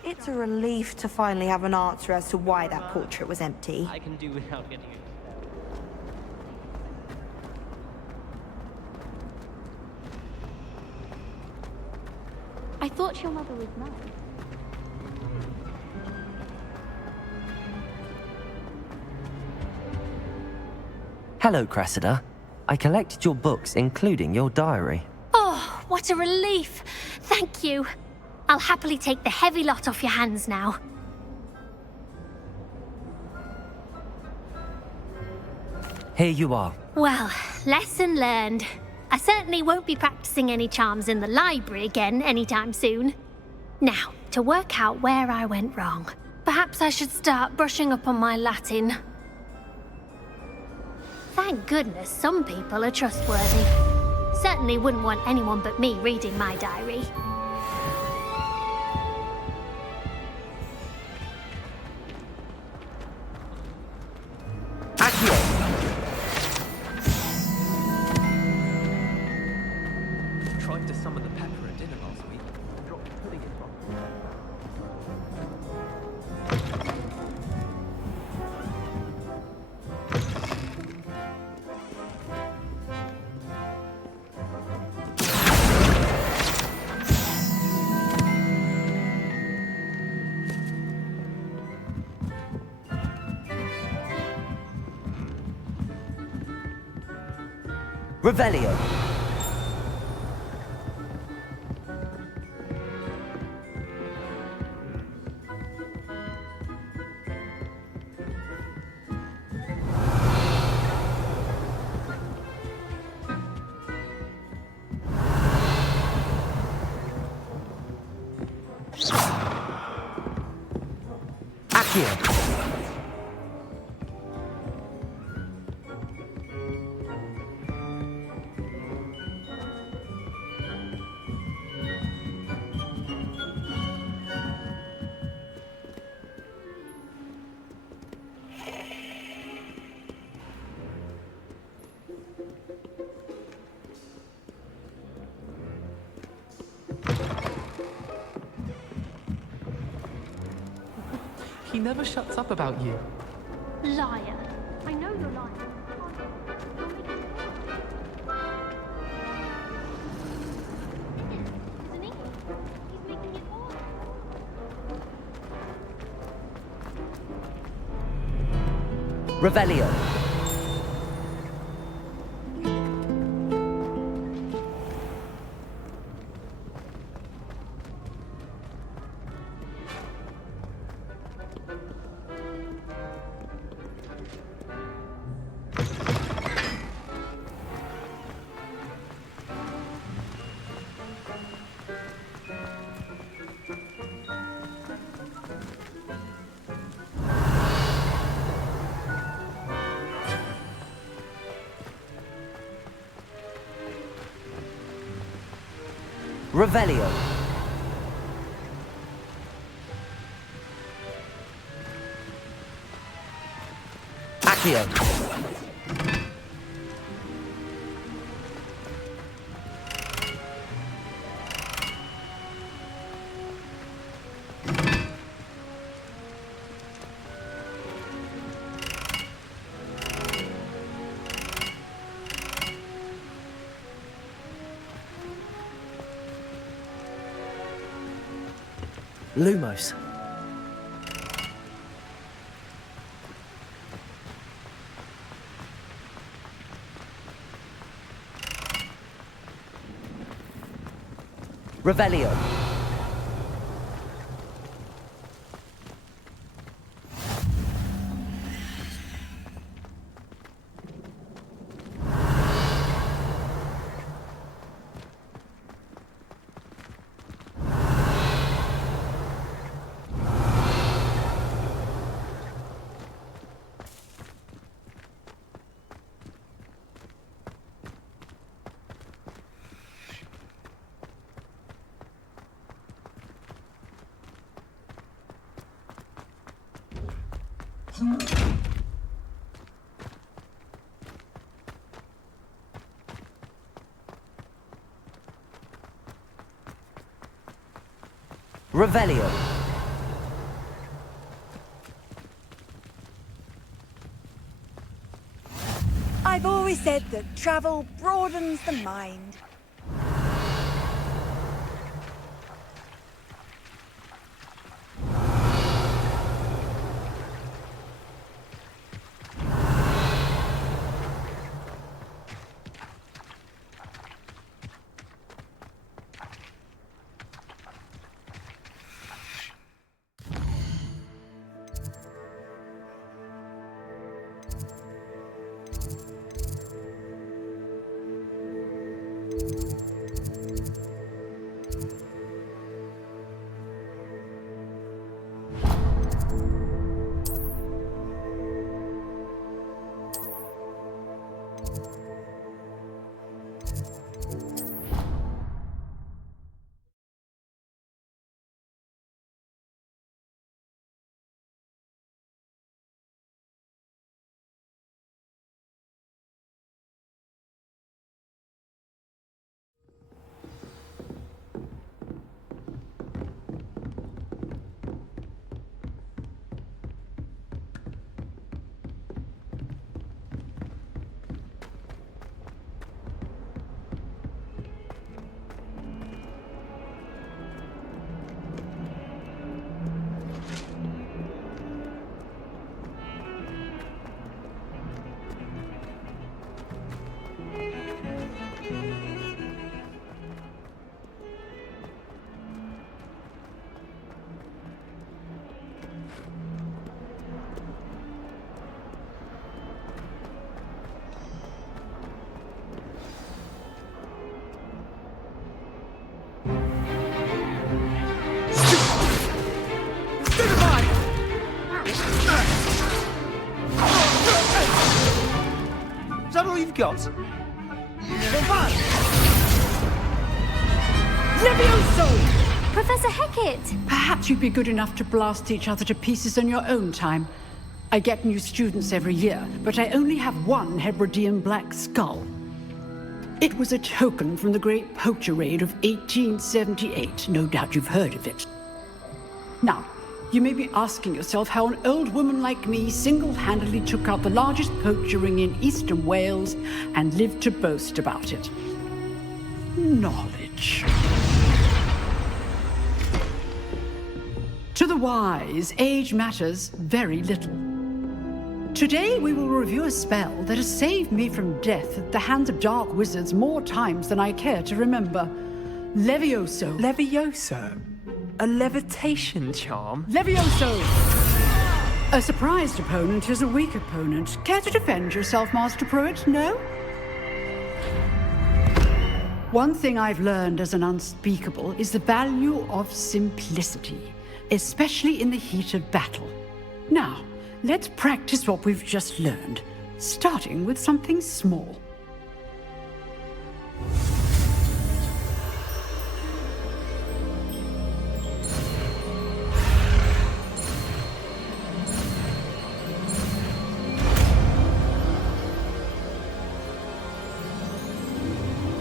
It's a relief to finally have an answer as to why that portrait was empty. I can do without getting it. I thought your mother was married. Hello, Cressida. I collected your books, including your diary. Oh, what a relief! Thank you. I'll happily take the heavy lot off your hands now. Here you are. Well, lesson learned. I certainly won't be practicing any charms in the library again anytime soon. Now, to work out where I went wrong. Perhaps I should start brushing up on my Latin. Thank goodness some people are trustworthy. Certainly wouldn't want anyone but me reading my diary. Tried to summon the pepper at dinner last week. Dropped pudding in wrong. Revelio. Accio. He never shuts up about you. Liar. I know you're lying. Isn't he? He's making it all. Revelio. Revelio. Accio. Lumos. Revelio. Revelio. I've always said that travel broadens the mind. I've got... Levioso! Professor Hecat! Perhaps you'd be good enough to blast each other to pieces in your own time. I get new students every year, but I only have one Hebridean black skull. It was a token from the Great Poacher Raid of 1878. No doubt you've heard of it. Now, you may be asking yourself how an old woman like me single-handedly took out the largest poacher ring in eastern Wales and lived to boast about it. Knowledge. To the wise, age matters very little. Today we will review a spell that has saved me from death at the hands of dark wizards more times than I care to remember. Levioso. Levioso? A levitation charm? Levioso! A surprised opponent is a weak opponent. Care to defend yourself, Master Pruitt? No? One thing I've learned as an unspeakable is the value of simplicity, especially in the heat of battle. Now, let's practice what we've just learned, starting with something small.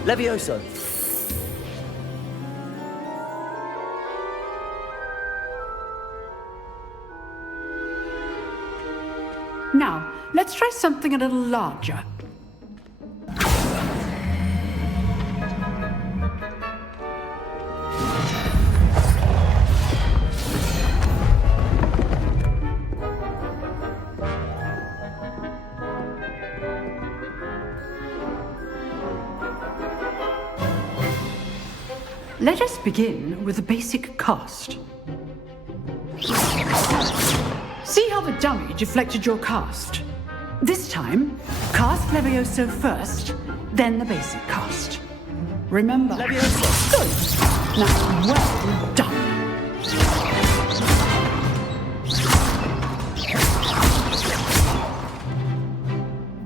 Levioso. Now, let's try something a little larger. Let us begin with a basic cast. See how the dummy deflected your cast? This time, cast Levioso first, then the basic cast. Remember? Levioso. Good. Now, well done.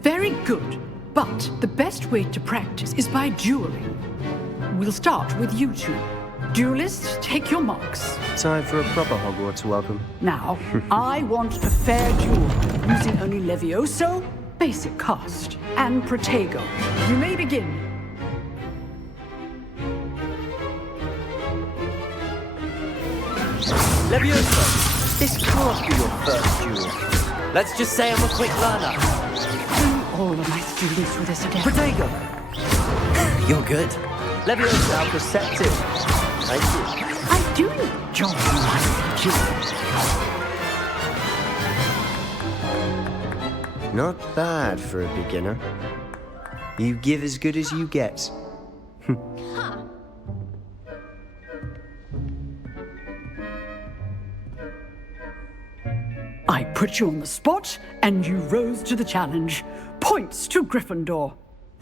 Very good. But the best way to practice is by dueling. We'll start with you two. Duelists, take your marks. Time for a proper Hogwarts welcome. Now, I want a fair duel, using only Levioso, basic cast, and Protego. You may begin. Levioso, this can't be your first duel. Let's just say I'm a quick learner. Bring all of my students through this again. Protego! You're good. Levioso, now perceptive. Thank you. I do enjoy my duels. Not bad for a beginner. You give as good as you get. I put you on the spot, and you rose to the challenge. Points to Gryffindor.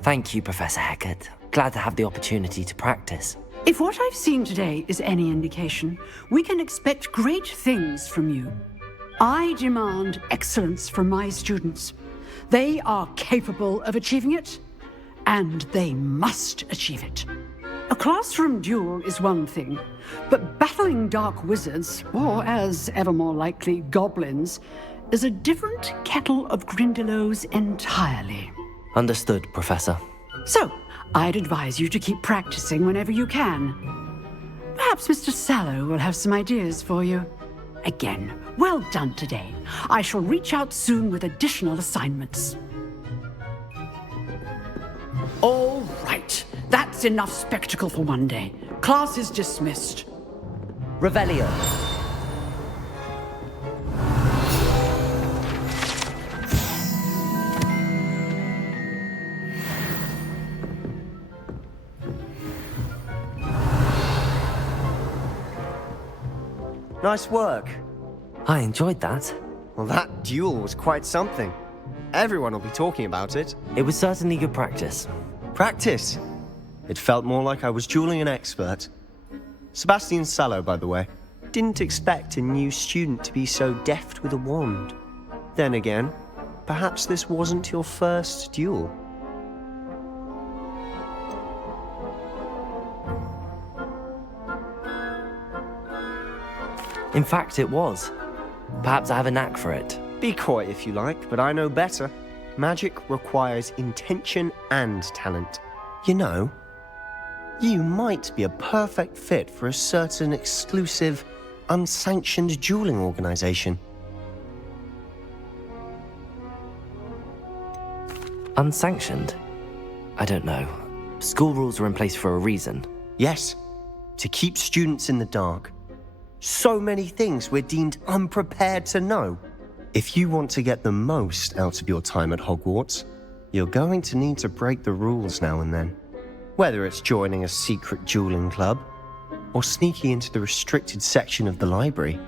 Thank you, Professor Hecat. Glad to have the opportunity to practice. If what I've seen today is any indication, we can expect great things from you. I demand excellence from my students. They are capable of achieving it, and they must achieve it. A classroom duel is one thing, but battling dark wizards, or as ever more likely, goblins, is a different kettle of Grindylows entirely. Understood, Professor. So, I'd advise you to keep practicing whenever you can. Perhaps Mr. Sallow will have some ideas for you. Again, well done today. I shall reach out soon with additional assignments. All right, that's enough spectacle for one day. Class is dismissed. Revelio. Nice work. I enjoyed that. Well, that duel was quite something. Everyone will be talking about it. It was certainly good practice. Practice? It felt more like I was dueling an expert. Sebastian Sallow, by the way. Didn't expect a new student to be so deft with a wand. Then again, perhaps this wasn't your first duel. In fact, it was. Perhaps I have a knack for it. Be coy if you like, but I know better. Magic requires intention and talent. You know, you might be a perfect fit for a certain exclusive, unsanctioned dueling organization. Unsanctioned? I don't know. School rules are in place for a reason. Yes, to keep students in the dark. So many things we're deemed unprepared to know. If you want to get the most out of your time at Hogwarts, you're going to need to break the rules now and then. Whether it's joining a secret dueling club, or sneaking into the restricted section of the library,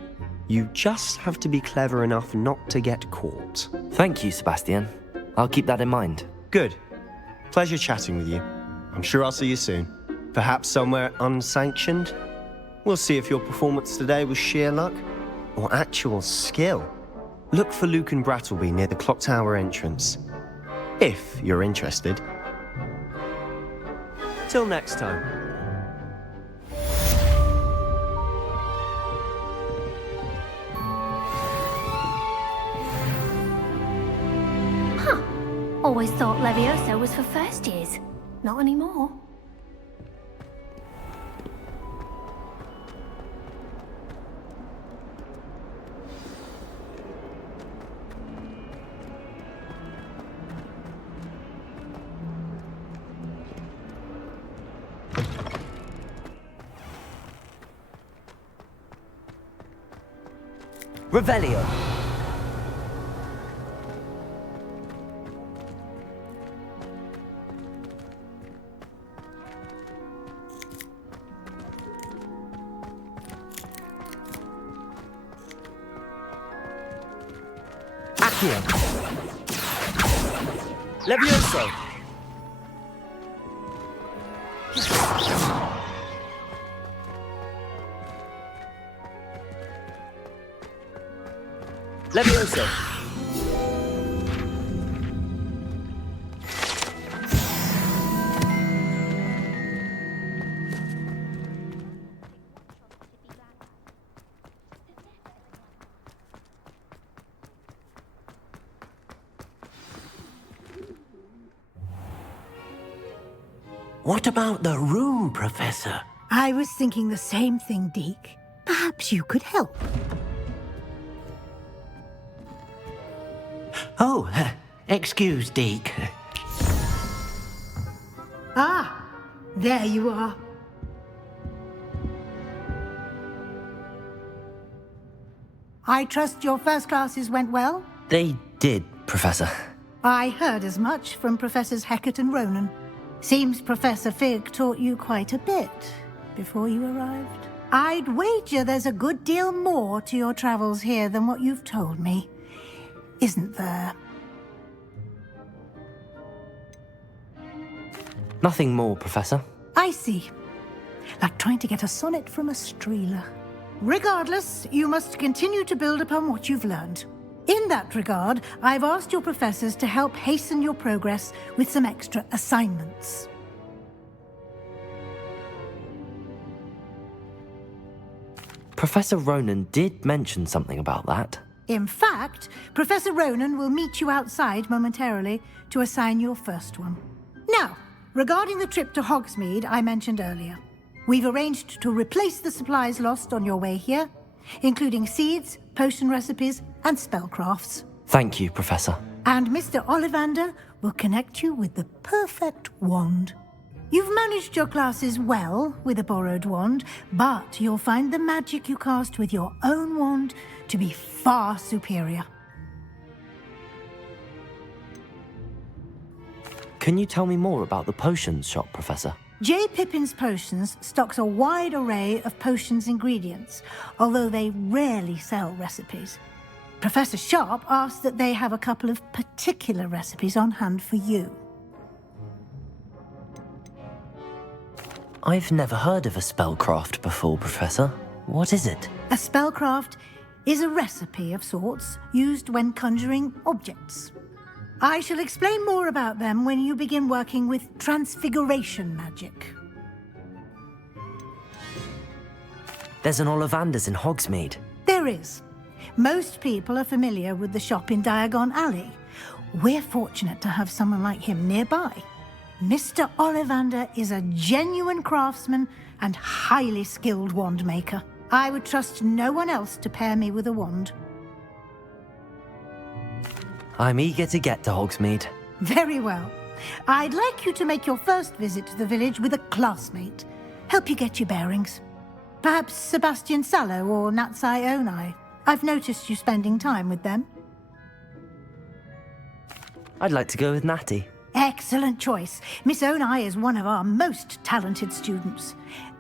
you just have to be clever enough not to get caught. Thank you, Sebastian. I'll keep that in mind. Good. Pleasure chatting with you. I'm sure I'll see you soon. Perhaps somewhere unsanctioned? We'll see if your performance today was sheer luck or actual skill. Look for Luke and Brattleby near the clock tower entrance, if you're interested. Till next time. Huh. Always thought Levioso was for first years. Not anymore. Revelio. Accio. Levioso. Levioso. What about the room, Professor? I was thinking the same thing, Deke. Perhaps you could help. Oh, excuse, Deke. Ah, there you are. I trust your first classes went well? They did, Professor. I heard as much from Professors Hecat and Ronan. Seems Professor Fig taught you quite a bit before you arrived. I'd wager there's a good deal more to your travels here than what you've told me. Isn't there? Nothing more, Professor. I see. Like trying to get a sonnet from a streeler. Regardless, you must continue to build upon what you've learned. In that regard, I've asked your professors to help hasten your progress with some extra assignments. Professor Ronan did mention something about that. In fact, Professor Ronan will meet you outside momentarily to assign your first one. Now, regarding the trip to Hogsmeade I mentioned earlier, we've arranged to replace the supplies lost on your way here, including seeds, potion recipes, and spellcrafts. Thank you, Professor. And Mr. Ollivander will connect you with the perfect wand. You've managed your classes well with a borrowed wand, but you'll find the magic you cast with your own wand to be far superior. Can you tell me more about the potions shop, Professor? J. Pippin's Potions stocks a wide array of potions ingredients, although they rarely sell recipes. Professor Sharp asked that they have a couple of particular recipes on hand for you. I've never heard of a spellcraft before, Professor. What is it? A spellcraft is a recipe of sorts used when conjuring objects. I shall explain more about them when you begin working with transfiguration magic. There's an Ollivander's in Hogsmeade. There is. Most people are familiar with the shop in Diagon Alley. We're fortunate to have someone like him nearby. Mr. Ollivander is a genuine craftsman and highly skilled wand maker. I would trust no one else to pair me with a wand. I'm eager to get to Hogsmeade. Very well. I'd like you to make your first visit to the village with a classmate. Help you get your bearings. Perhaps Sebastian Sallow or Natsai Onai. I've noticed you spending time with them. I'd like to go with Natty. Excellent choice. Miss Onai is one of our most talented students.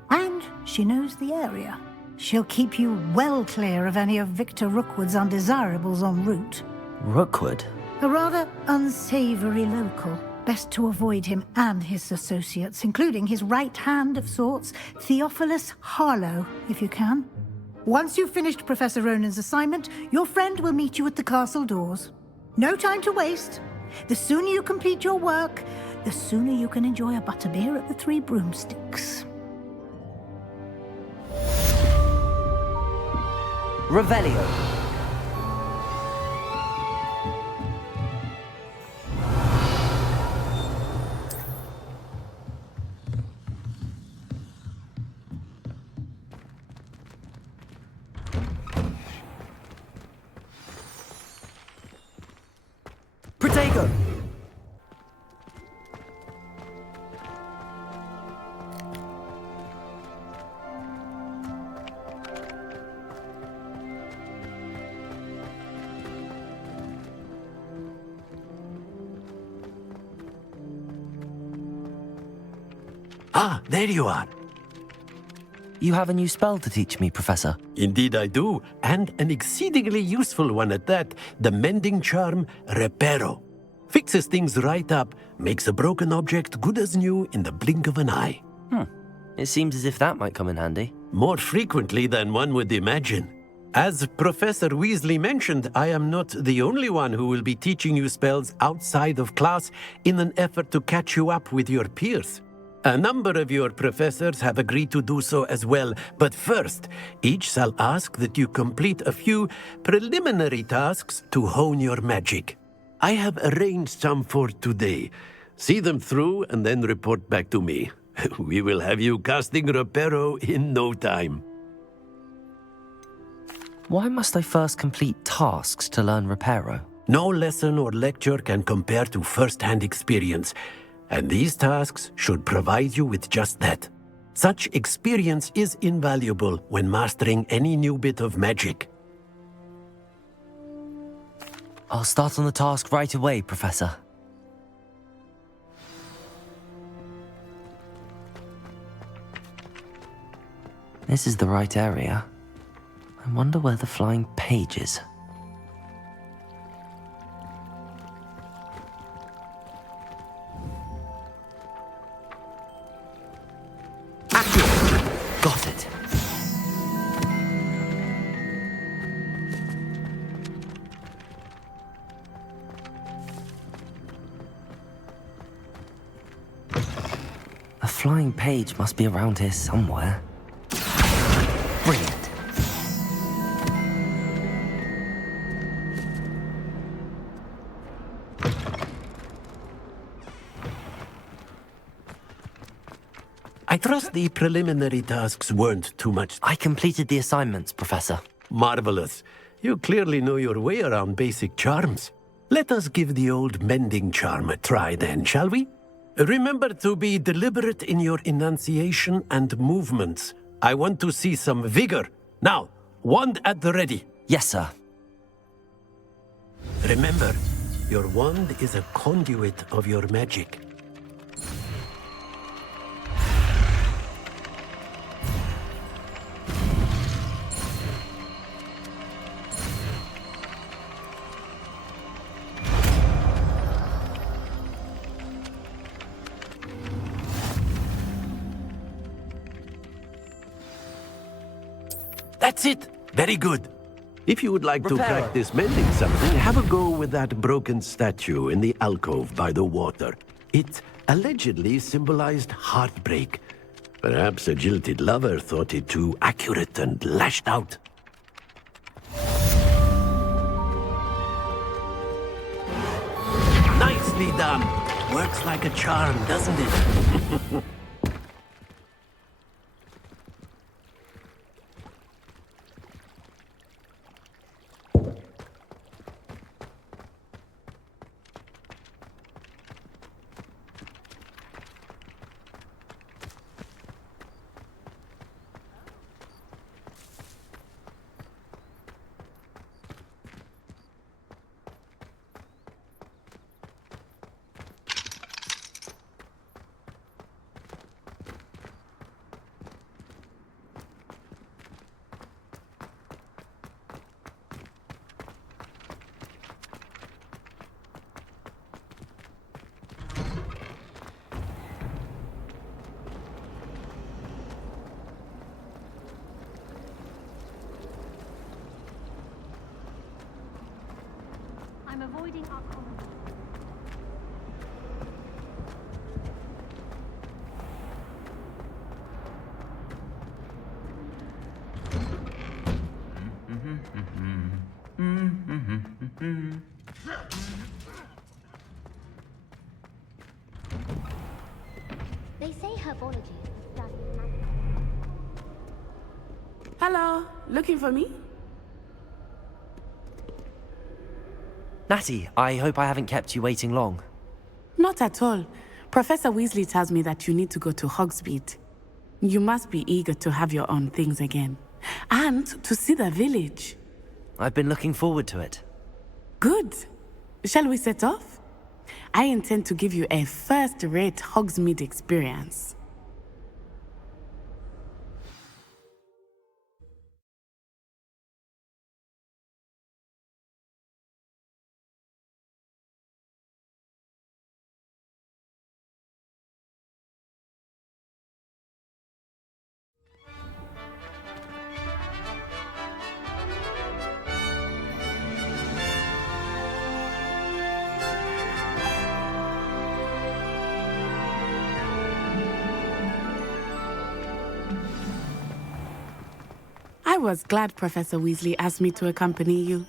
And she knows the area. She'll keep you well clear of any of Victor Rookwood's undesirables en route. Rookwood? A rather unsavory local. Best to avoid him and his associates, including his right hand of sorts, Theophilus Harlow, if you can. Once you've finished Professor Ronan's assignment, your friend will meet you at the castle doors. No time to waste. The sooner you complete your work, the sooner you can enjoy a butterbeer at the Three Broomsticks. Revelio. Protego! Ah, there you are. You have a new spell to teach me, Professor. Indeed I do, and an exceedingly useful one at that. The mending charm, Reparo. Fixes things right up, makes a broken object good as new in the blink of an eye. It seems as if that might come in handy. More frequently than one would imagine. As Professor Weasley mentioned, I am not the only one who will be teaching you spells outside of class in an effort to catch you up with your peers. A number of your professors have agreed to do so as well, but first, each shall ask that you complete a few preliminary tasks to hone your magic. I have arranged some for today. See them through and then report back to me. We will have you casting Reparo in no time. Why must I first complete tasks to learn Reparo? No lesson or lecture can compare to first-hand experience. And these tasks should provide you with just that. Such experience is invaluable when mastering any new bit of magic. I'll start on the task right away, Professor. This is the right area. I wonder where the flying page is. Got it. A flying page must be around here somewhere. Brilliant. I trust the preliminary tasks weren't too much. I completed the assignments, Professor. Marvelous. You clearly know your way around basic charms. Let us give the old mending charm a try then, shall we? Remember to be deliberate in your enunciation and movements. I want to see some vigor. Now, wand at the ready. Yes, sir. Remember, your wand is a conduit of your magic. That's it. Very good. If you would like to practice mending something, have a go with that broken statue in the alcove by the water. It allegedly symbolized heartbreak. Perhaps a jilted lover thought it too accurate and lashed out. Nicely done. Works like a charm, doesn't it? I'm avoiding our colony. They say herbology is studying magic. Hello, looking for me? Natty, I hope I haven't kept you waiting long. Not at all. Professor Weasley tells me that you need to go to Hogsmeade. You must be eager to have your own things again. And to see the village. I've been looking forward to it. Good. Shall we set off? I intend to give you a first-rate Hogsmeade experience. I was glad Professor Weasley asked me to accompany you.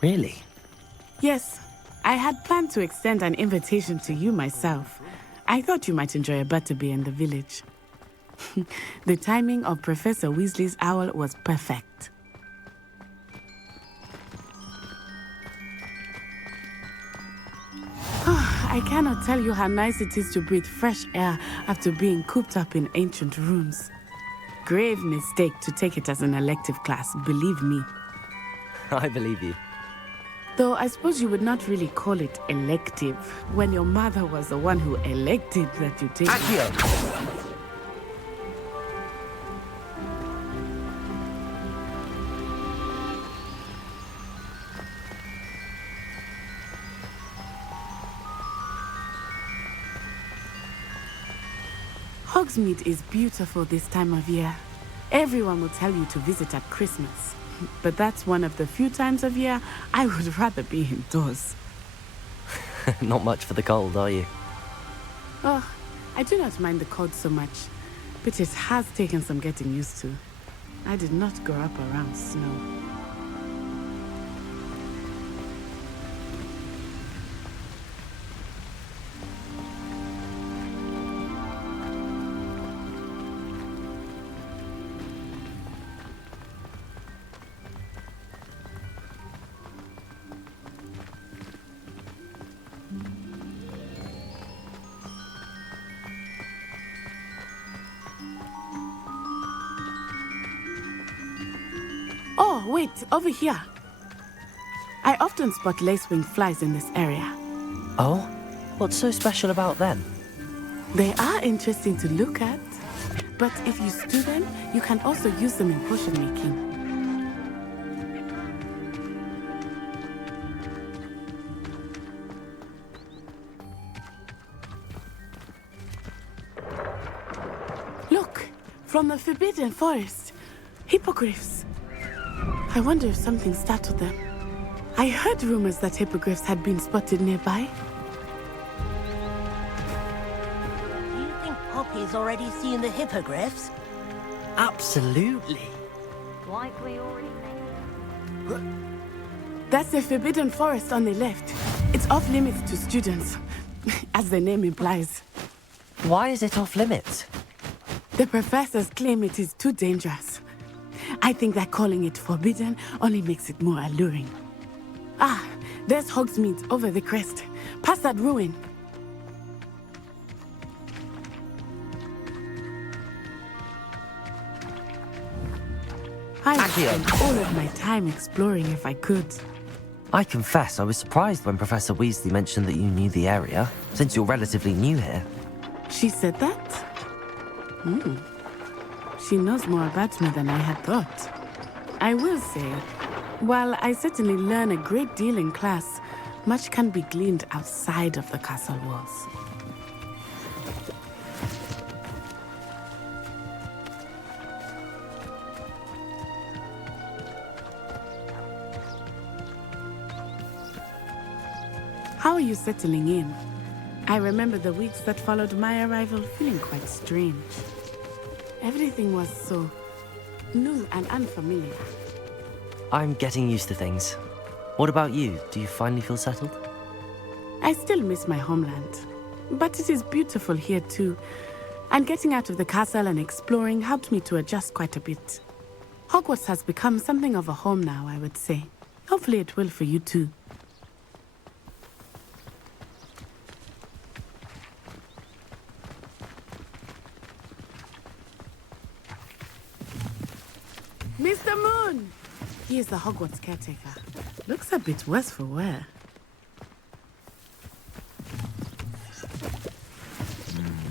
Really? Yes, I had planned to extend an invitation to you myself. I thought you might enjoy a butterbeer in the village. The timing of Professor Weasley's owl was perfect. I cannot tell you how nice it is to breathe fresh air after being cooped up in ancient rooms. Grave mistake to take it as an elective class, believe me. I believe you. Though I suppose you would not really call it elective when your mother was the one who elected that you take it. Hogsmeade is beautiful this time of year. Everyone will tell you to visit at Christmas. But that's one of the few times of year I would rather be indoors. Not much for the cold, are you? Oh, I do not mind the cold so much, but it has taken some getting used to. I did not grow up around snow. Oh, wait, over here. I often spot lacewing flies in this area. Oh? What's so special about them? They are interesting to look at, but if you stew them, you can also use them in potion making. Look, from the Forbidden Forest, hippogriffs. I wonder if something startled them. I heard rumors that hippogriffs had been spotted nearby. Do you think Poppy's already seen the hippogriffs? Absolutely. Like we already made. That's the Forbidden Forest on the left. It's off limits to students, as the name implies. Why is it off limits? The professors claim it is too dangerous. I think that calling it forbidden only makes it more alluring. Ah, there's Hogsmeade over the crest, past that ruin. I'd spend all of my time exploring if I could. I confess I was surprised when Professor Weasley mentioned that you knew the area, since you're relatively new here. She said that? Hmm. She knows more about me than I had thought. I will say, while I certainly learn a great deal in class, much can be gleaned outside of the castle walls. How are you settling in? I remember the weeks that followed my arrival feeling quite strange. Everything was so new and unfamiliar. I'm getting used to things. What about you? Do you finally feel settled? I still miss my homeland, but it is beautiful here too. And getting out of the castle and exploring helped me to adjust quite a bit. Hogwarts has become something of a home now, I would say. Hopefully it will for you too. Mr. Moon! He is the Hogwarts caretaker. Looks a bit worse for wear.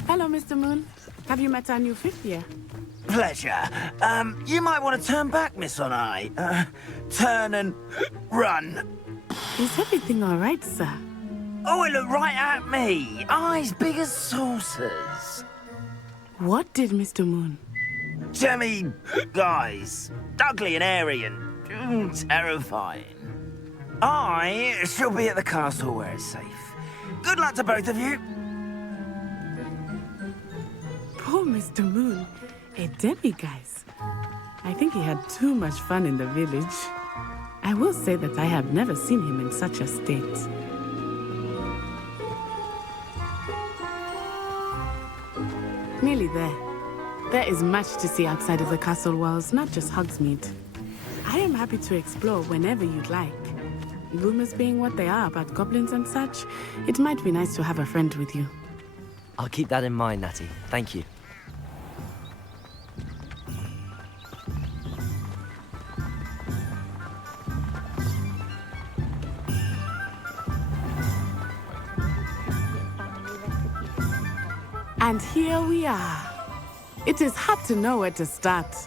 Hello, Mr. Moon. Have you met our new fifth year? Pleasure. You might want to turn back, Miss On Eye. Turn and run. Is everything all right, sir? Oh, it looked right at me. Eyes big as saucers. What did Mr. Moon? Jemmy guys. Ugly and airy and terrifying. I shall be at the castle where it's safe. Good luck to both of you. Poor Mr. Moon. A demiguise. I think he had too much fun in the village. I will say that I have never seen him in such a state. Nearly there. There is much to see outside of the castle walls, not just Hogsmeade. I am happy to explore whenever you'd like. Rumors being what they are about goblins and such, it might be nice to have a friend with you. I'll keep that in mind, Natty. Thank you. And here we are. It is hard to know where to start.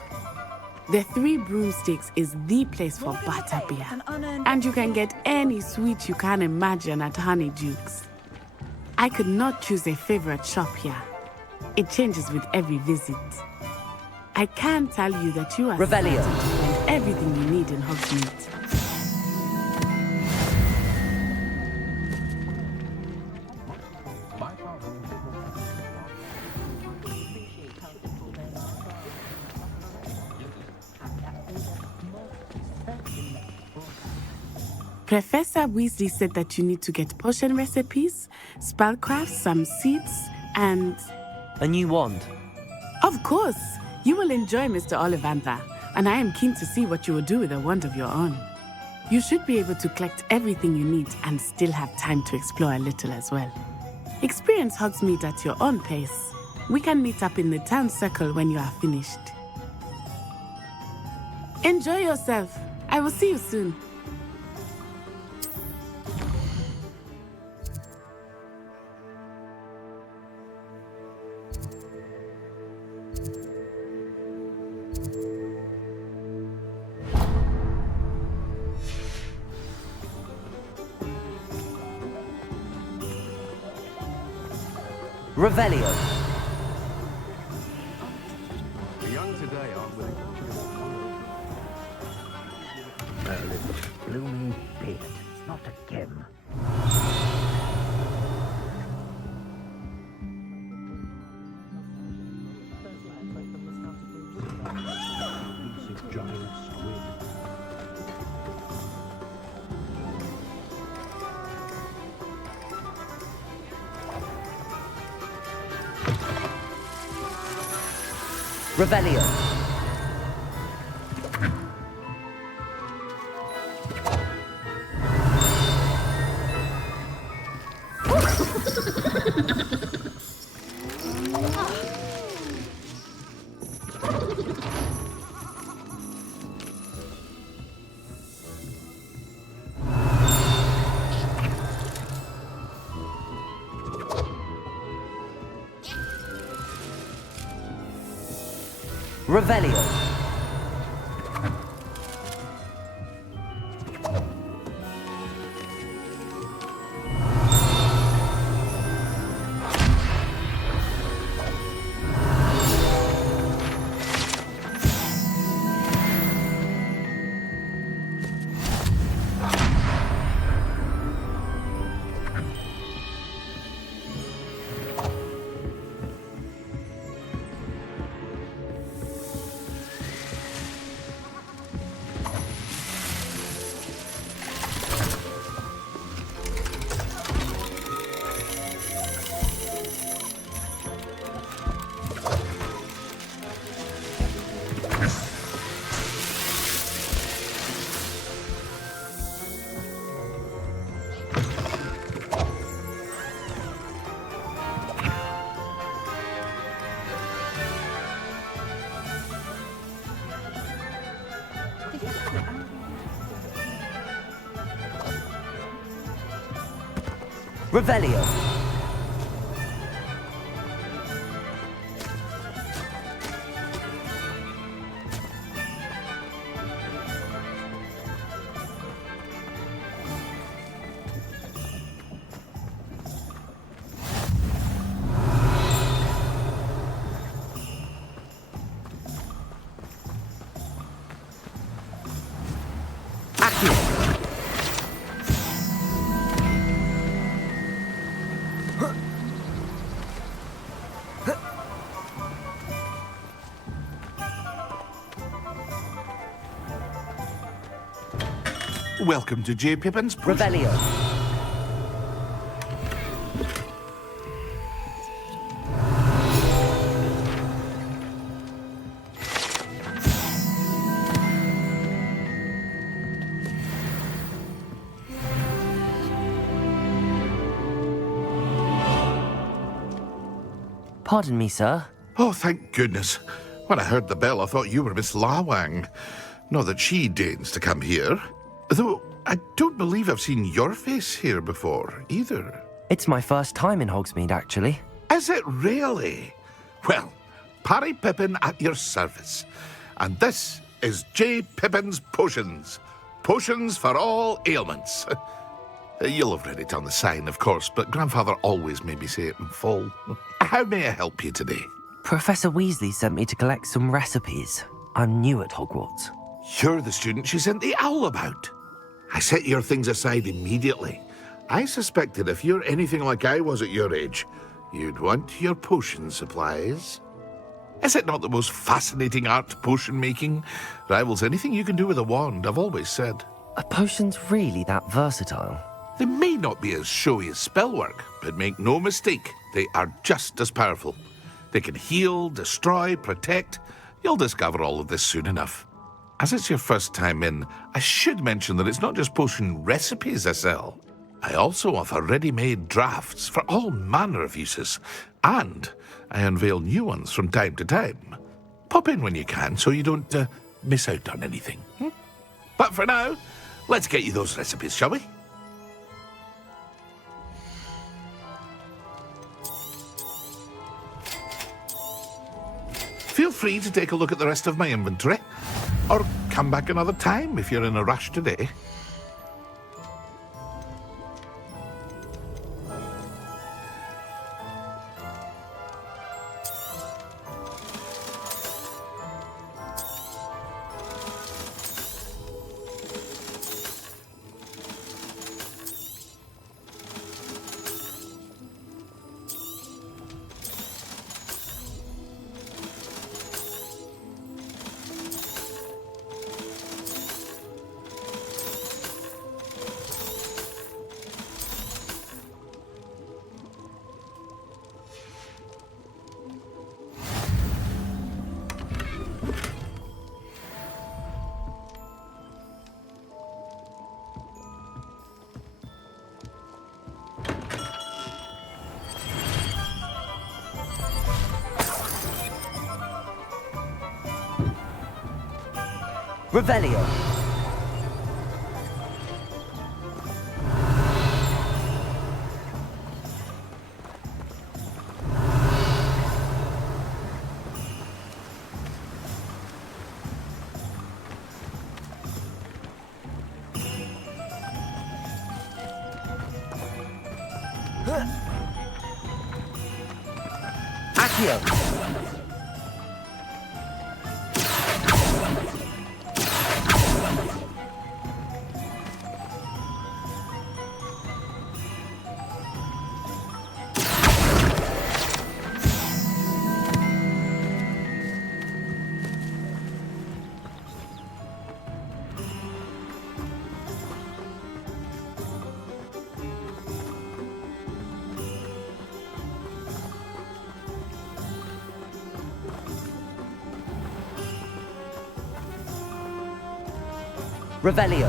The Three Broomsticks is the place for butterbeer. And you can get any sweet you can imagine at Honeyduke's. I could not choose a favorite shop here. It changes with every visit. I can tell you that you are certain to find everything you need in Hogsmeade. Professor Weasley said that you need to get potion recipes, spellcrafts, some seeds, and... A new wand? Of course! You will enjoy Mr. Ollivander, and I am keen to see what you will do with a wand of your own. You should be able to collect everything you need and still have time to explore a little as well. Experience Hogsmeade at your own pace. We can meet up in the town circle when you are finished. Enjoy yourself. I will see you soon. Revelio. The young today aren't willing to Gloomy beard, not a gem. Revelio. Revelio. Revelio. Welcome to J. Pippin's Revelio. Pardon me, sir. Oh, thank goodness. When I heard the bell, I thought you were Miss Lawang. Not that she deigns to come here. Though I don't believe I've seen your face here before, either. It's my first time in Hogsmeade, actually. Is it really? Well, Parry Pippin at your service. And this is J. Pippin's Potions. Potions for all ailments. You'll have read it on the sign, of course, but Grandfather always made me say it in full. How may I help you today? Professor Weasley sent me to collect some recipes. I'm new at Hogwarts. You're the student she sent the owl about. I set your things aside immediately. I suspected if you're anything like I was at your age, you'd want your potion supplies. Is it not the most fascinating art, potion making? Rivals anything you can do with a wand, I've always said. Are potions really that versatile? They may not be as showy as spellwork, but make no mistake, they are just as powerful. They can heal, destroy, protect. You'll discover all of this soon enough. As it's your first time in, I should mention that it's not just potion recipes I sell. I also offer ready-made drafts for all manner of uses, and I unveil new ones from time to time. Pop in when you can so you don't miss out on anything. But for now, let's get you those recipes, shall we? Feel free to take a look at the rest of my inventory, or come back another time if you're in a rush today. Revelio. Accio. Revelio.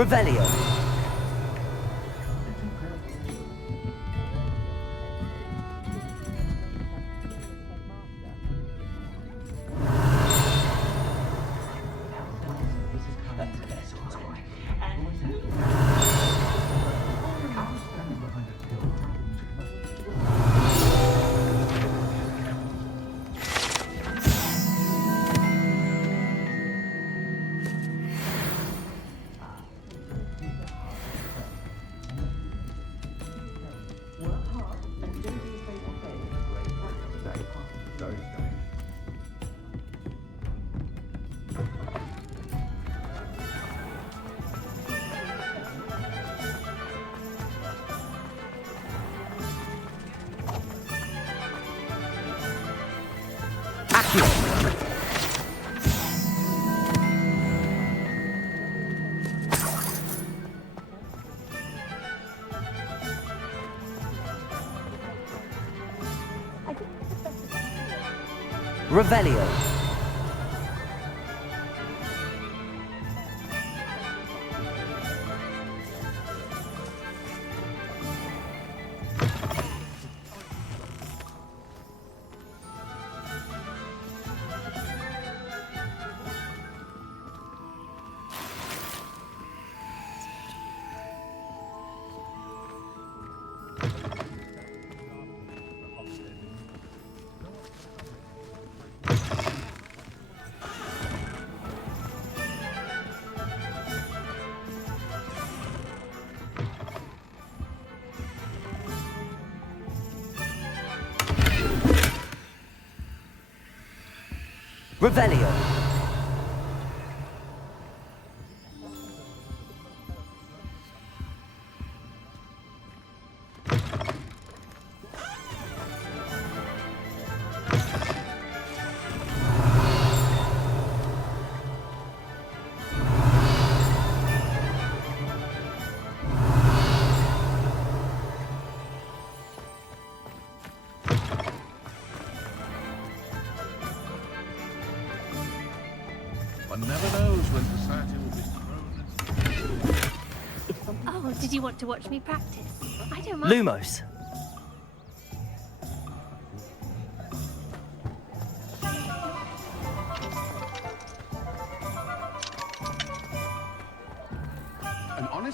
Revelio. Revelio. Revelio. One never knows when society will be thrown. Oh, did you want to watch me practice? I don't mind. Lumos.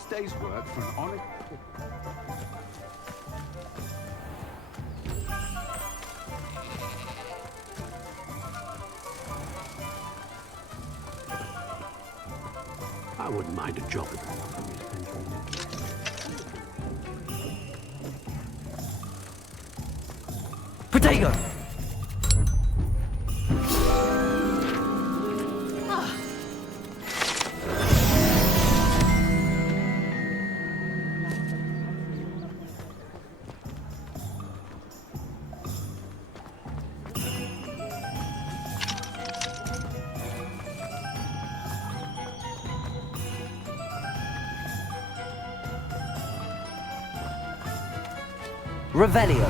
honest day's work for an honest... I wouldn't mind a job at Potato! Revelio.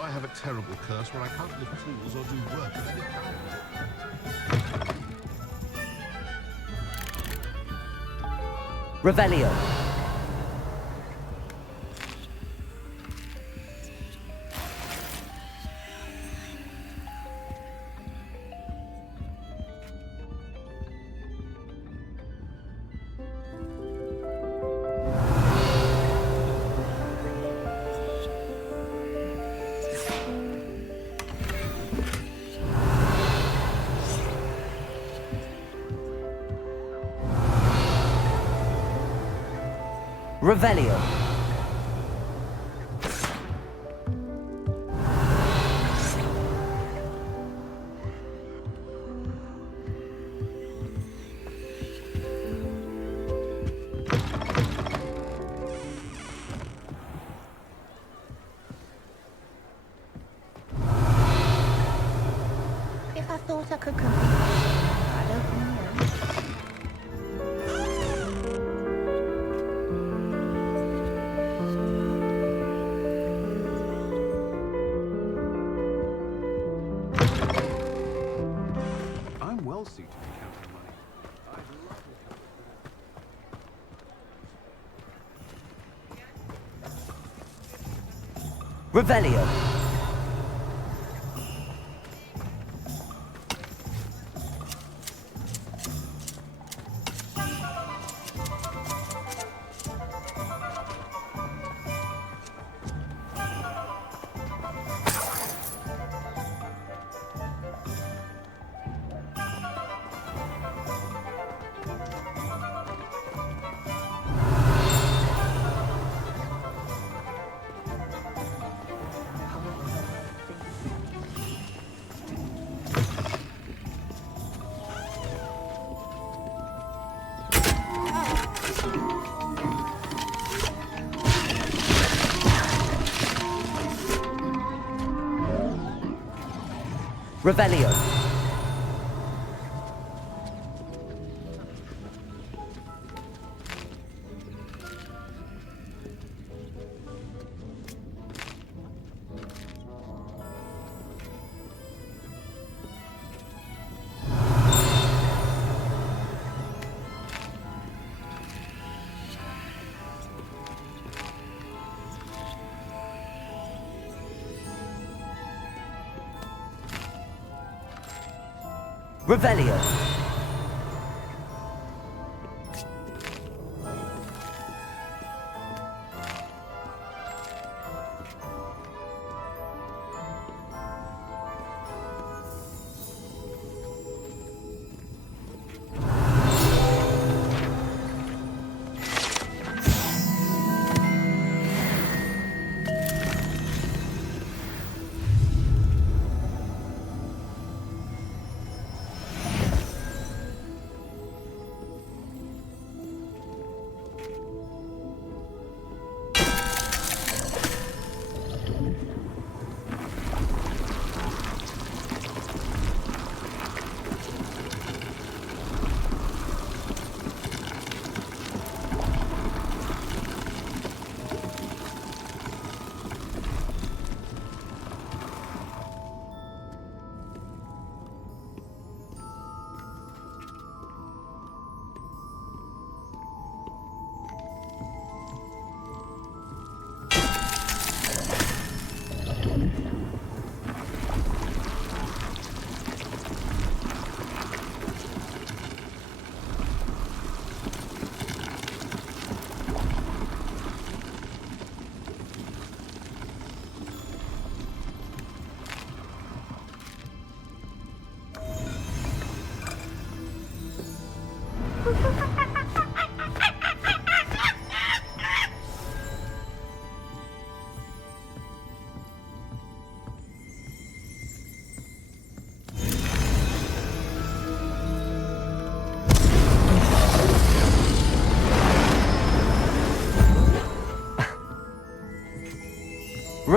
I have a terrible curse where I can't lift tools or do work of any kind. Revelio. Revelio. If I thought I could compete, I'd open my own. I'm well suited to counting money. I'd love to. Revelio. Revelio. Revelio.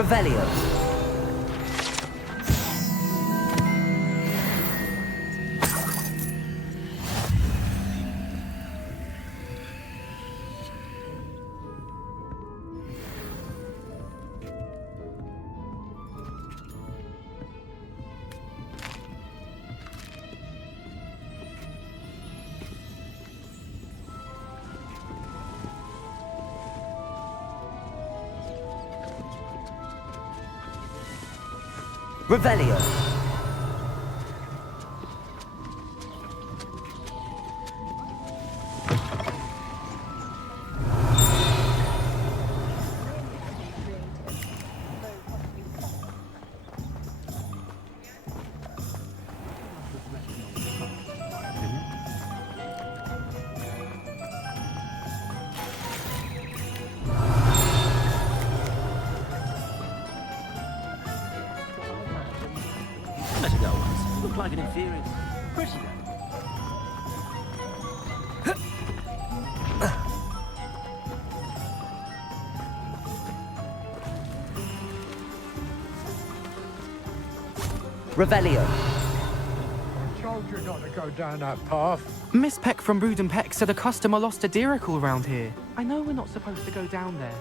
Revelio. Revelio. Better go once. Look like an inferior. Pretty Revelio. I told you not to go down that path. Miss Peck from Brood and Peck said a customer lost a diricle around here. I know we're not supposed to go down there.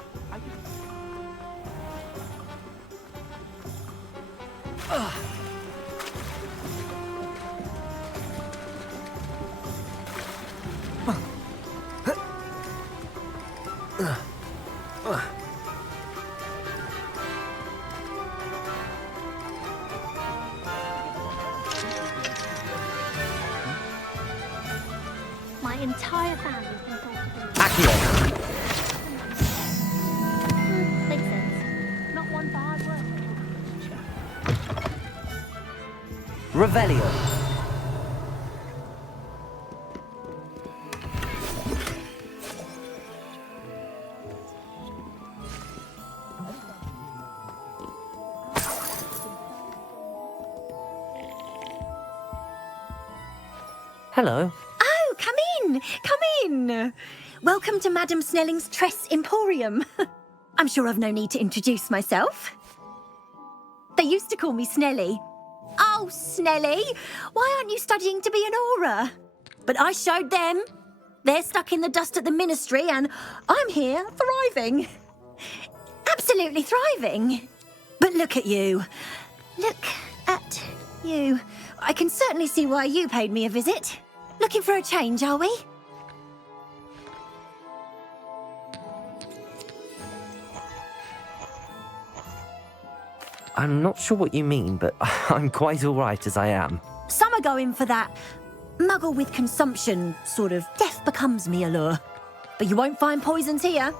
My entire family's been thought to be... Accio. Makes sense. Not one for hard work. Revelio. Hello. Oh, come in! Come in! Welcome to Madame Snelling's Tress Emporium. I'm sure I've no need to introduce myself. They used to call me Snelly. Oh, Snelly, why aren't you studying to be an aura? But I showed them. They're stuck in the dust at the ministry and I'm here thriving. Absolutely thriving. But look at you. Look at you. I can certainly see why you paid me a visit. Looking for a change, are we? I'm not sure what you mean, but I'm quite all right as I am. Some are going for that muggle with consumption, sort of death becomes me allure. But you won't find poisons here.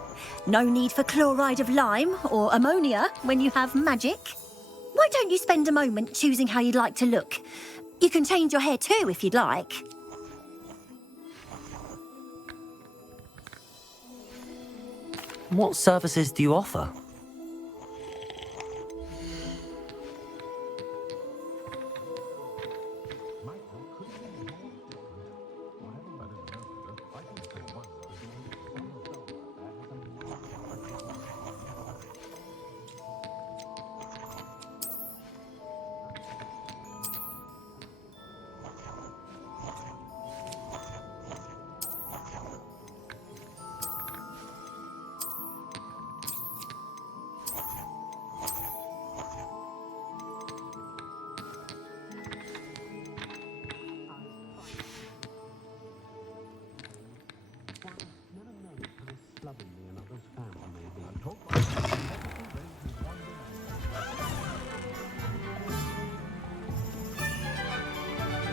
No need for chloride of lime or ammonia when you have magic. Why don't you spend a moment choosing how you'd like to look? You can change your hair too if you'd like. What services do you offer?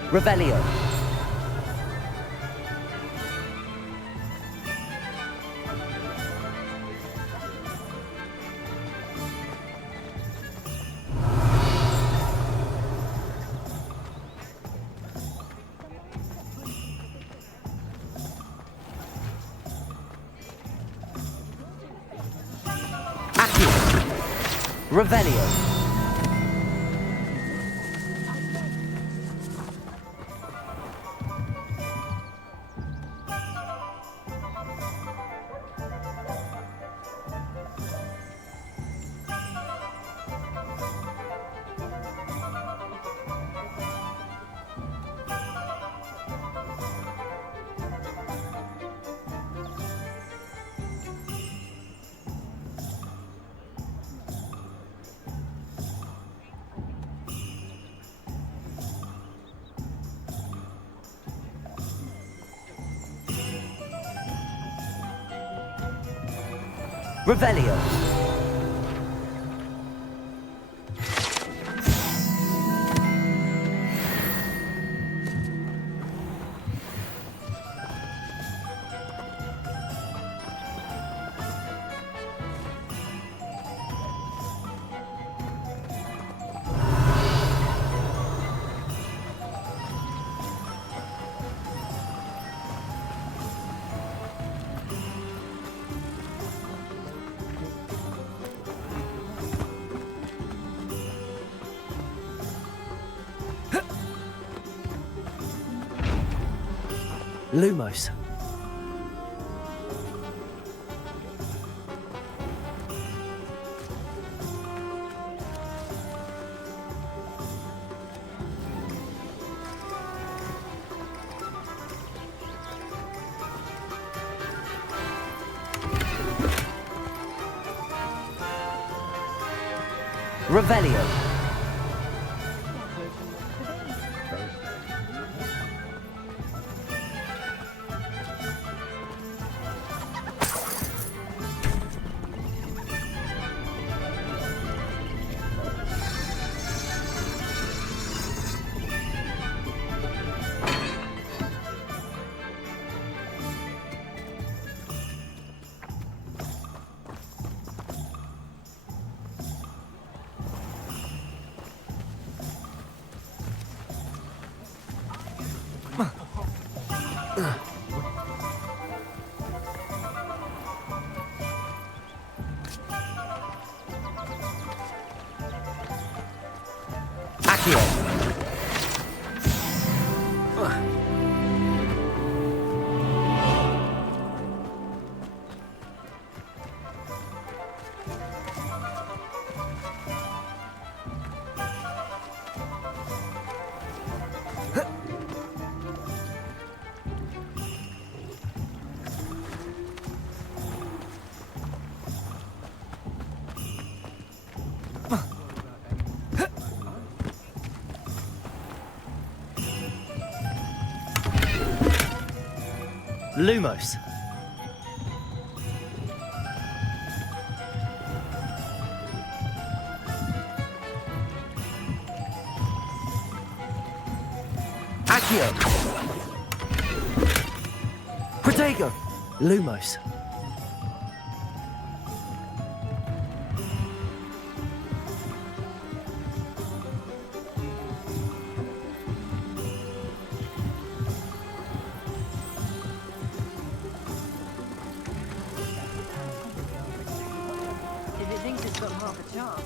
Revelio. Accio. Revelio. Revelio. Lumos. Revelio. Lumos. Accio. Protego. Lumos. If it thinks it's got half a chance.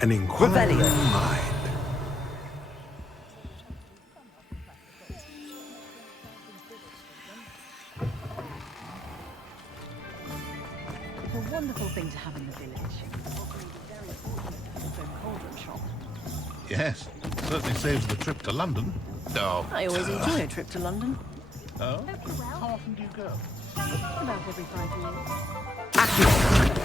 An inquiring mind. It's a wonderful thing to have in the village. Very fortunate to have its own cauldron shop. Yes, certainly saves the trip to London. Oh, I always enjoy a trip to London. Oh? How often do you go? About every 5 years.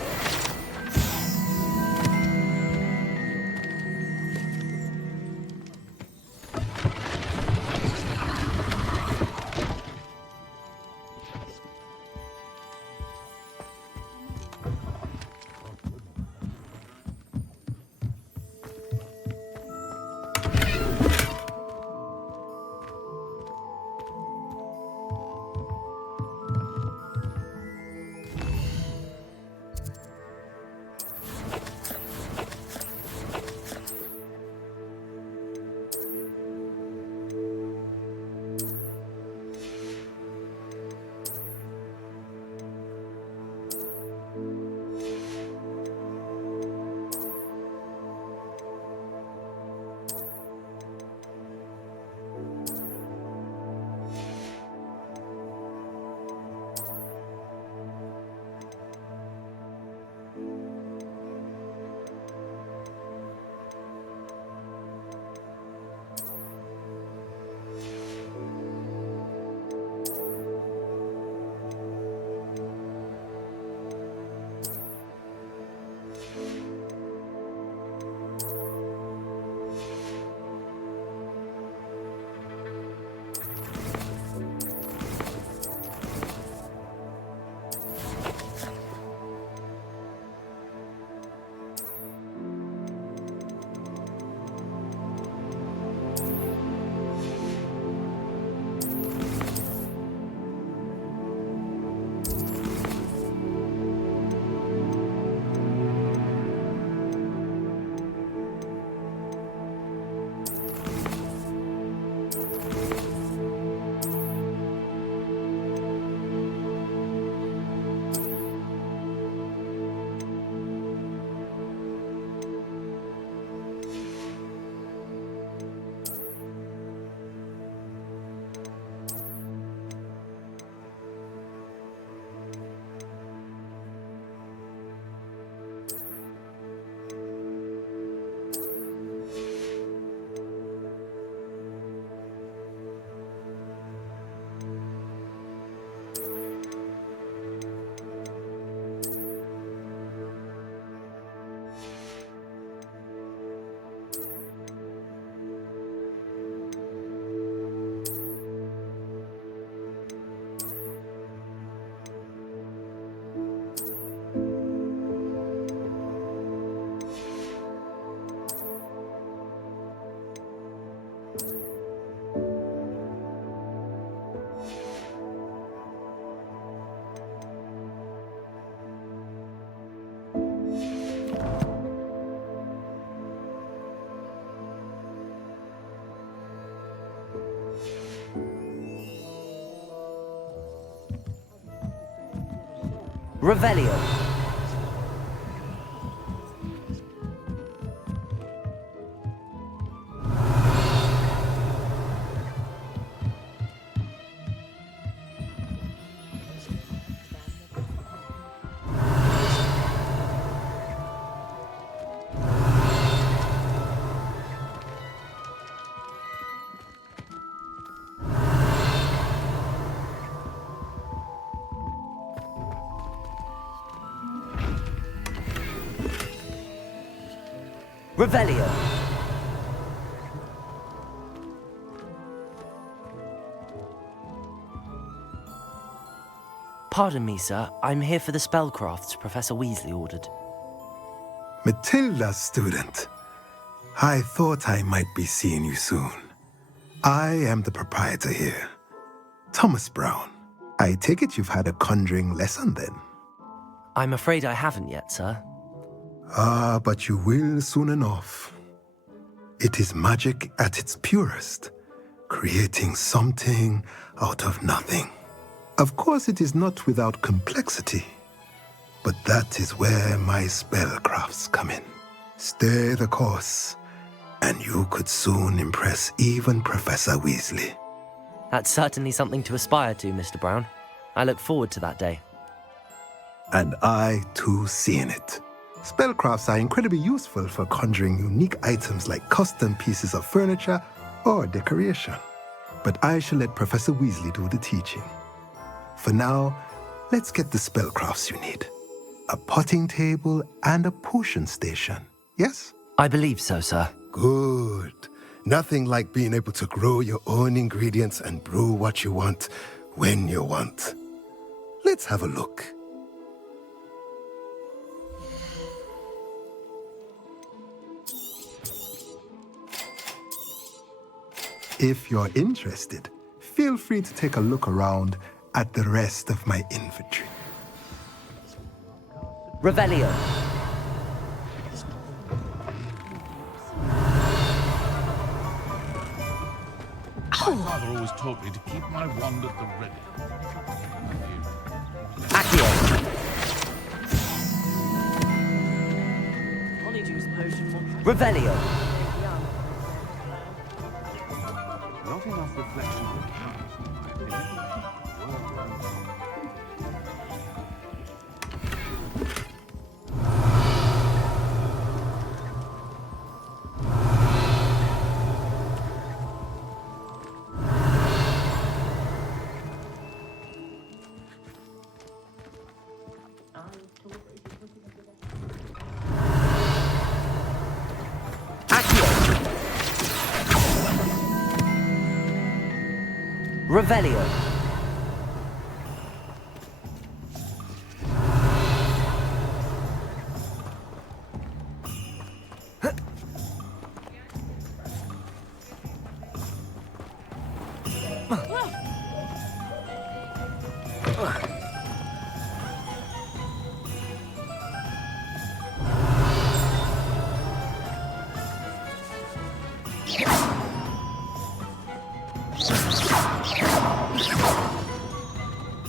Revelio. Revelio. Pardon me, sir. I'm here for the spellcrafts Professor Weasley ordered. Matilda's student. I thought I might be seeing you soon. I am the proprietor here, Thomas Brown. I take it you've had a conjuring lesson then? I'm afraid I haven't yet, sir. Ah, but you will soon enough. It is magic at its purest, creating something out of nothing. Of course, it is not without complexity, but that is where my spellcrafts come in. Stay the course, and you could soon impress even Professor Weasley. That's certainly something to aspire to, Mr. Brown. I look forward to that day. And I, too, seeing it. Spellcrafts are incredibly useful for conjuring unique items like custom pieces of furniture or decoration. But I shall let Professor Weasley do the teaching. For now, let's get the spellcrafts you need. A potting table and a potion station, yes? I believe so, sir. Good. Nothing like being able to grow your own ingredients and brew what you want when you want. Let's have a look. If you're interested, feel free to take a look around at the rest of my inventory. Revelio. My father always taught me to keep my wand at the ready. Accio. Revelio. Not enough reflection on Revelio.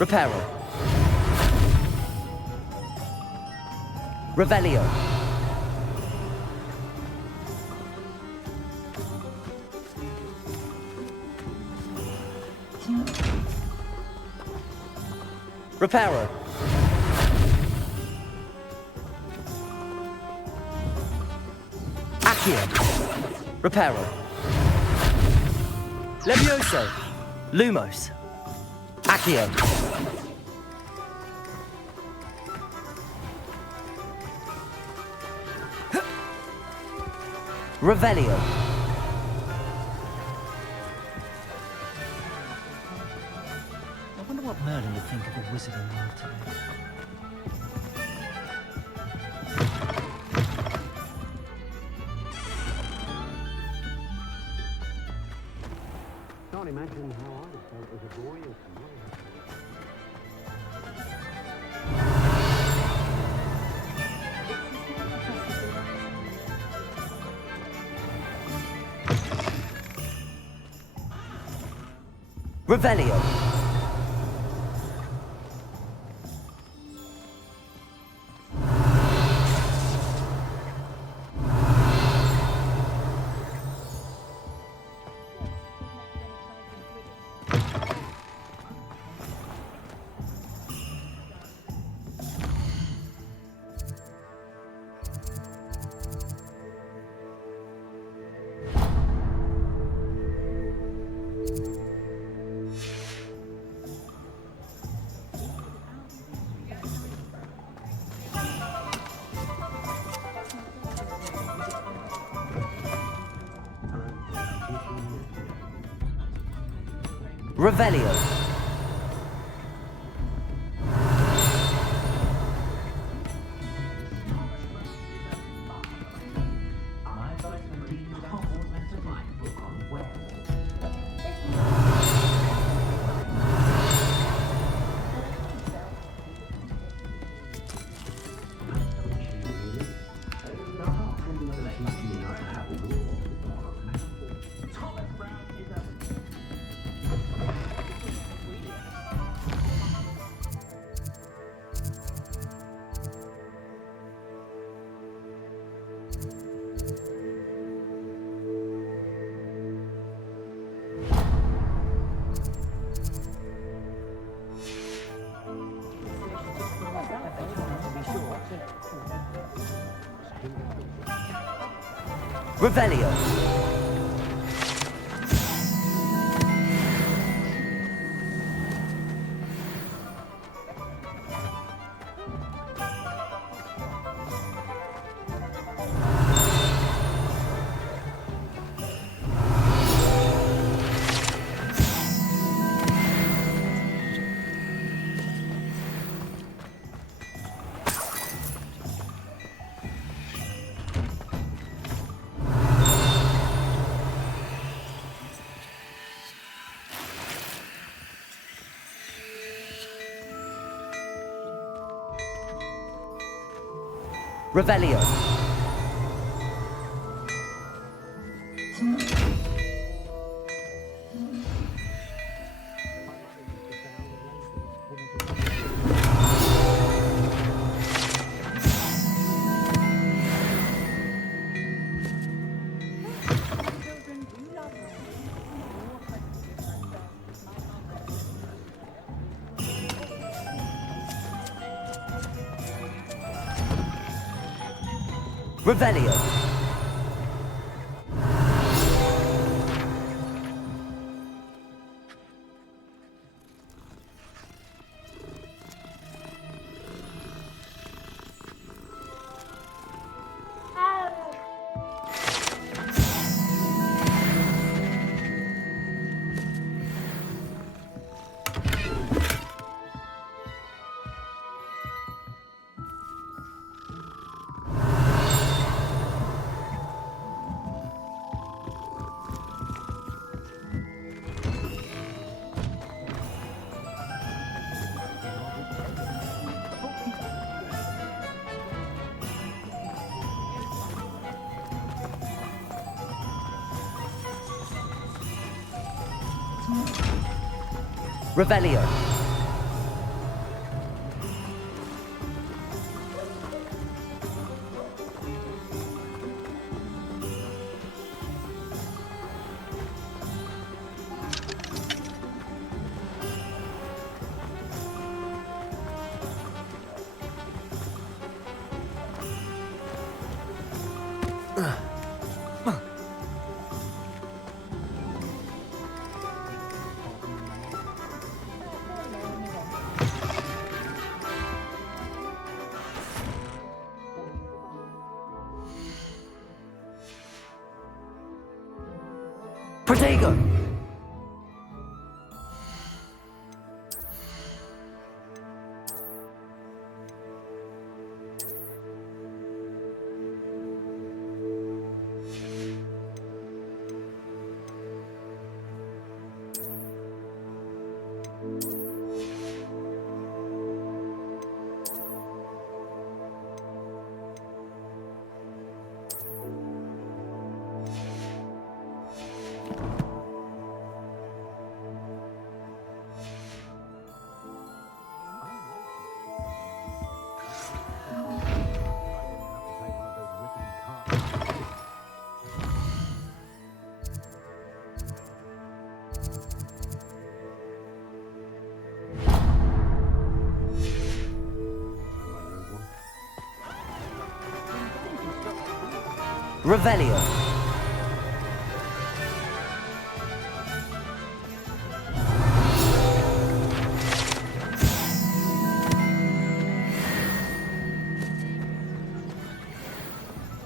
Reparo. Revelio. Reparo. Accio. Reparo. Levioso. Lumos. Accio. Revelio. I wonder what Merlin would think of a wizard in world today. Can't imagine how I'd have felt as a boy or Revelio. Revelio. Revelio. Revelio. Revelio. Revelio. Protego! Revelio.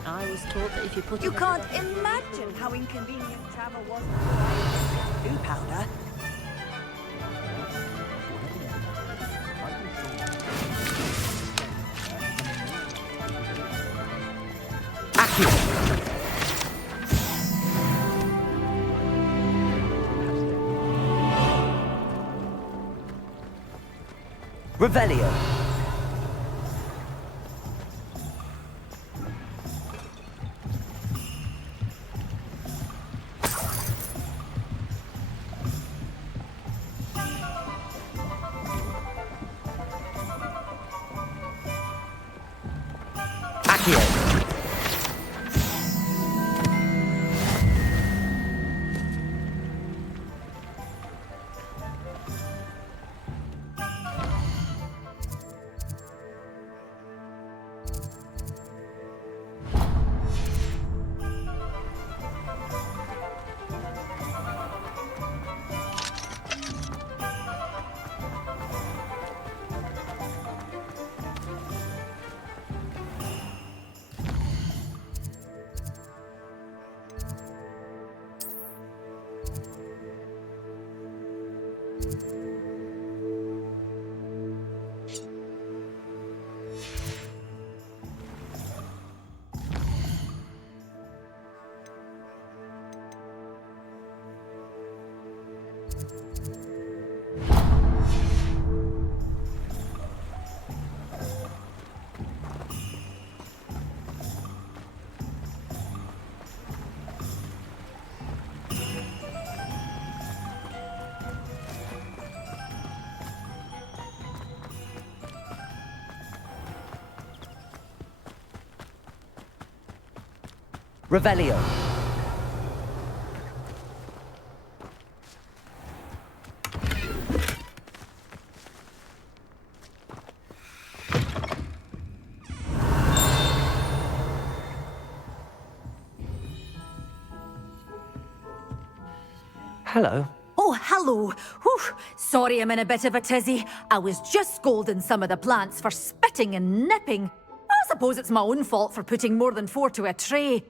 I was taught that if you put... You can't imagine how inconvenient travel was before I invented blue powder. Accio. Revelio. Accio. Revelio. Hello. Oh, hello. Whew. Sorry I'm in a bit of a tizzy. I was just scolding some of the plants for spitting and nipping. I suppose it's my own fault for putting more than 4 to a tray.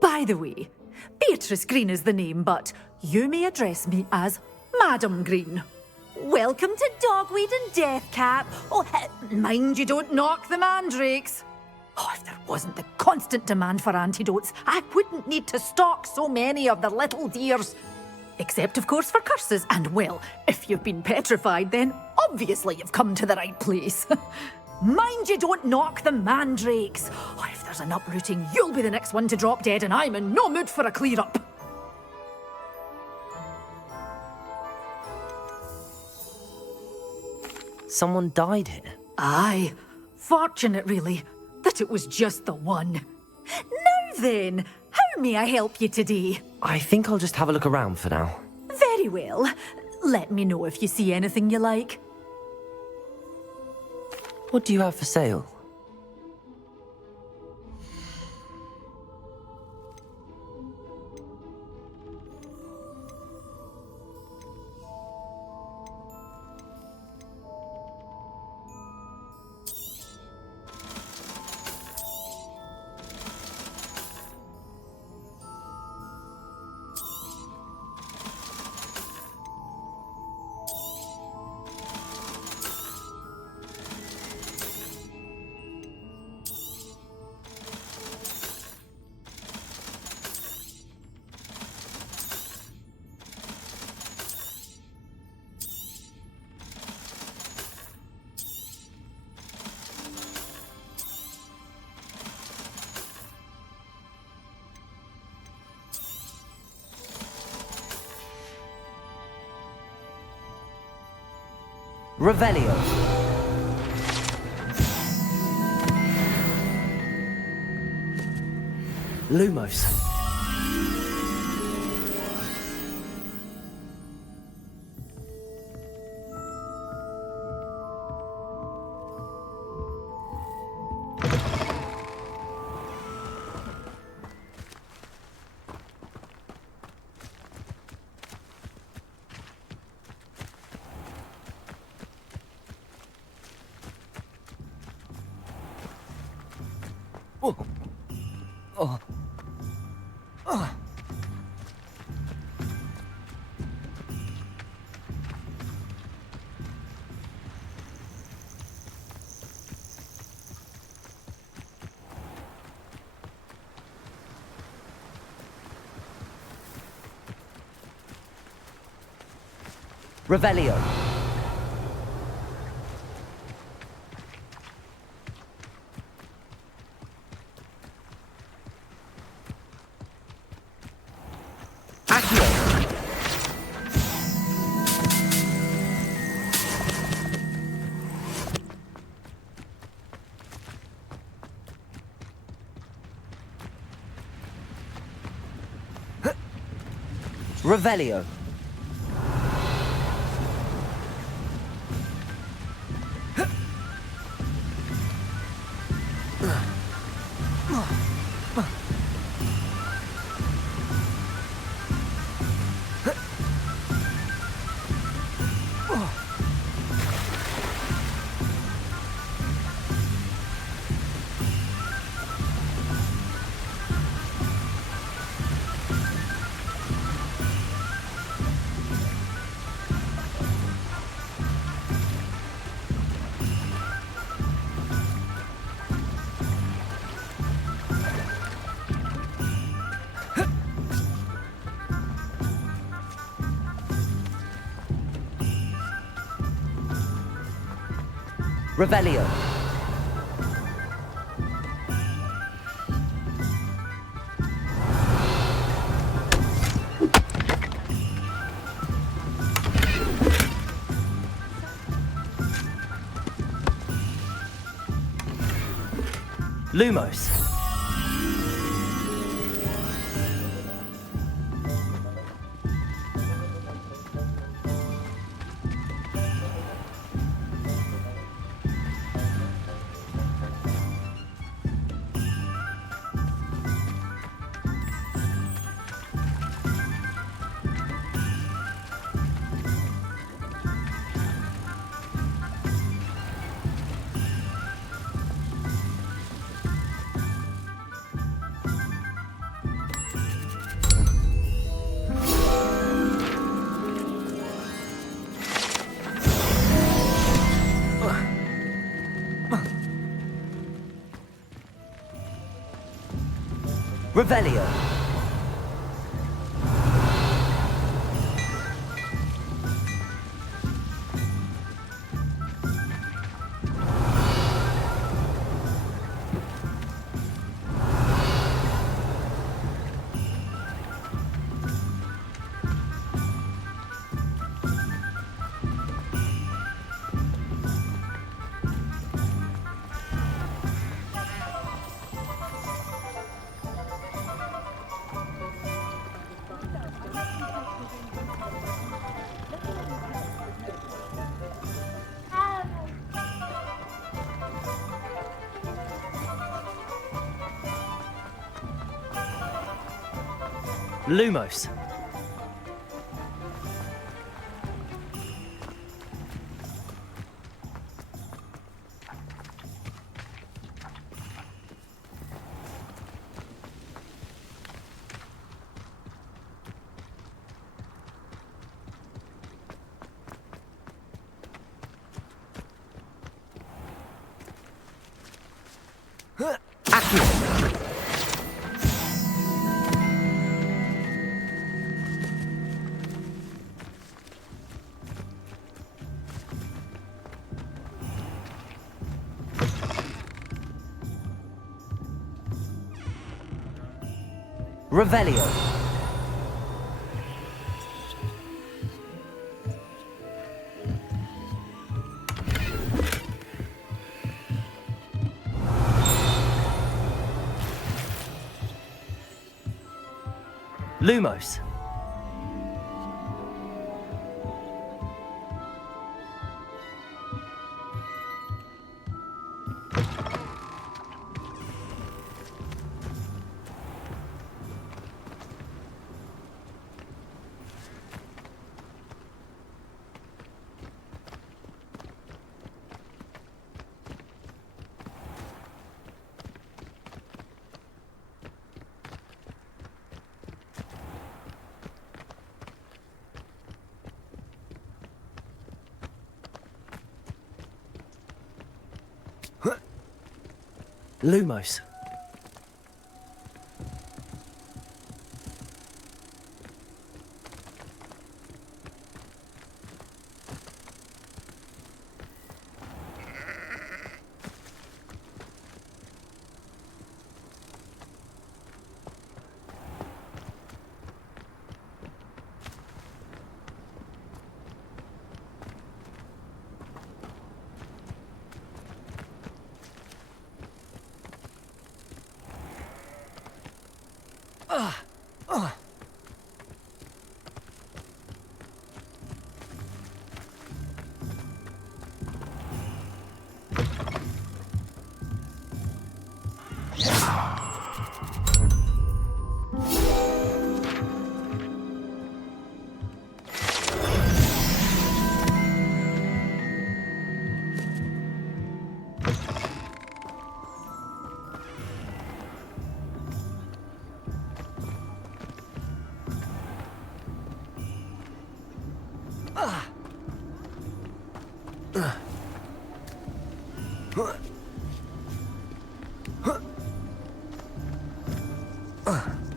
By the way, Beatrice Green is the name, but you may address me as Madam Green. Welcome to Dogweed and Deathcap. Oh, mind you don't knock the mandrakes. Oh, if there wasn't the constant demand for antidotes, I wouldn't need to stock so many of the little dears. Except, of course, for curses. And, well, if you've been petrified, then obviously you've come to the right place. Mind you don't knock the mandrakes. Oh, if there's an uprooting, you'll be the next one to drop dead, and I'm in no mood for a clear-up. Someone died here. Aye. Fortunate, really, that it was just the one. Now then, how may I help you today? I think I'll just have a look around for now. Very well. Let me know if you see anything you like. What do you have for sale? Revelio. Lumos. Revelio. Revelio. Revelio. Lumos. Revelio. Lumos. Revelio. Lumos. Lumos.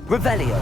Revelio.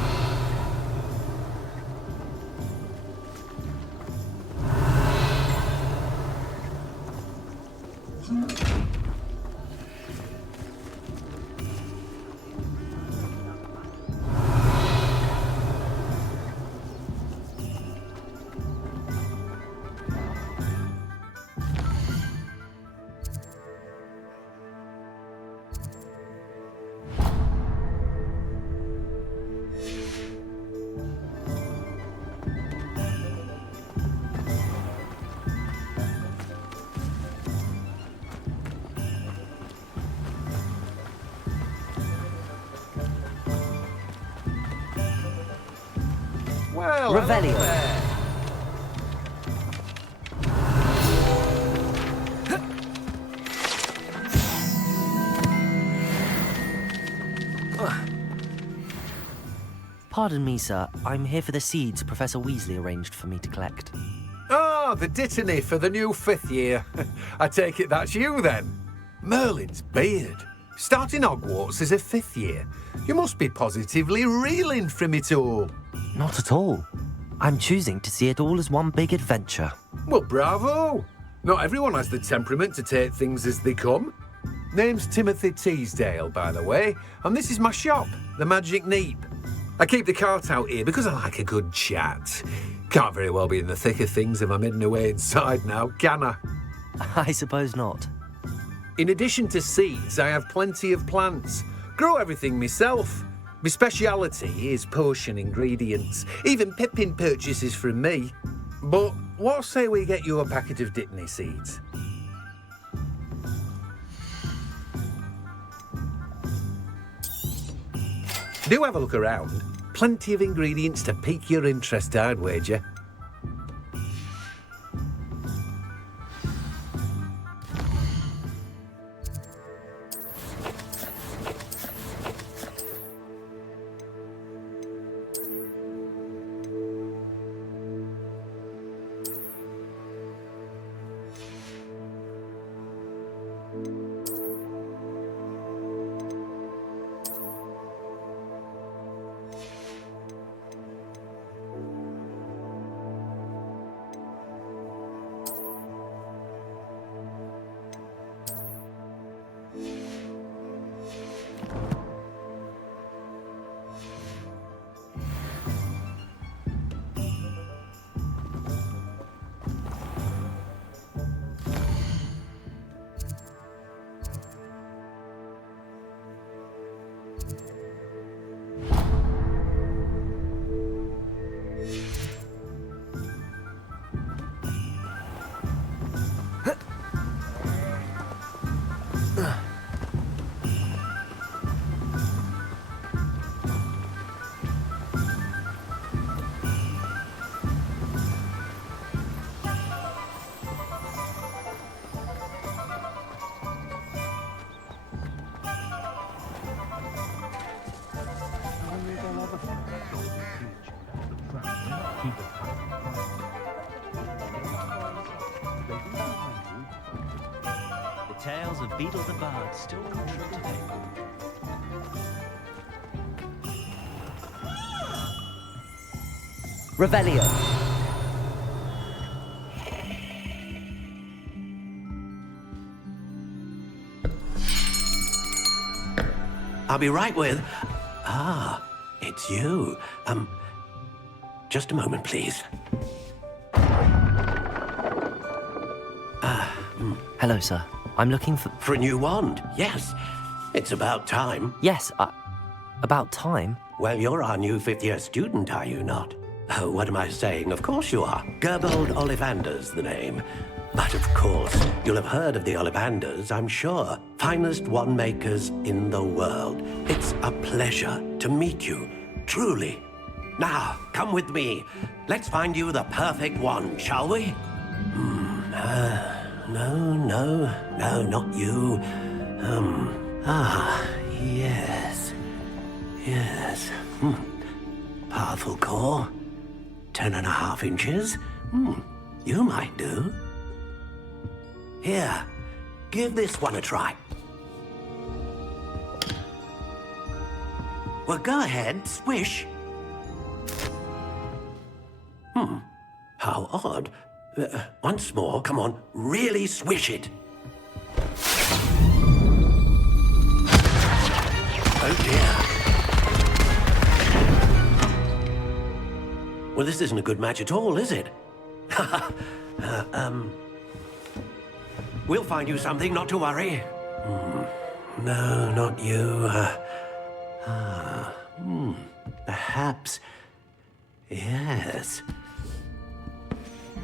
Well, Revelio. Pardon me, sir. I'm here for the seeds Professor Weasley arranged for me to collect. Ah, the dittany for the new 5th year. I take it that's you then. Merlin's beard. Starting Hogwarts as a 5th year. You must be positively reeling from it all. Not at all. I'm choosing to see it all as one big adventure. Well, bravo. Not everyone has the temperament to take things as they come. Name's Timothy Teasdale, by the way, and this is my shop, the Magic Neep. I keep the cart out here because I like a good chat. Can't very well be in the thick of things if I'm hidden away inside now, can I? I suppose not. In addition to seeds, I have plenty of plants. Grow everything myself. My speciality is potion ingredients. Even Pippin purchases from me. But what say we get you a packet of Dittany seeds? Do have a look around. Plenty of ingredients to pique your interest, I'd wager. The tales of Beetle the Bard still ring true today. Revelio. I'll be right with... Ah, it's you. Just a moment, please. Hello, sir. I'm looking for... For a new wand, yes. It's about time. Yes, about time? Well, you're our new 5th-year student, are you not? Oh, what am I saying? Of course you are. Gerbold Ollivander's the name. But of course, you'll have heard of the Ollivanders, I'm sure. Finest wand makers in the world. It's a pleasure to meet you, truly. Now, come with me. Let's find you the perfect wand, shall we? No, not you. Yes. Powerful core. 10.5 inches. You might do. Here, give this one a try. Well, go ahead, swish. How odd. Once more, come on, really swish it. Oh dear. Well, this isn't a good match at all, is it? We'll find you something, not to worry. No, not you. Perhaps. Yes.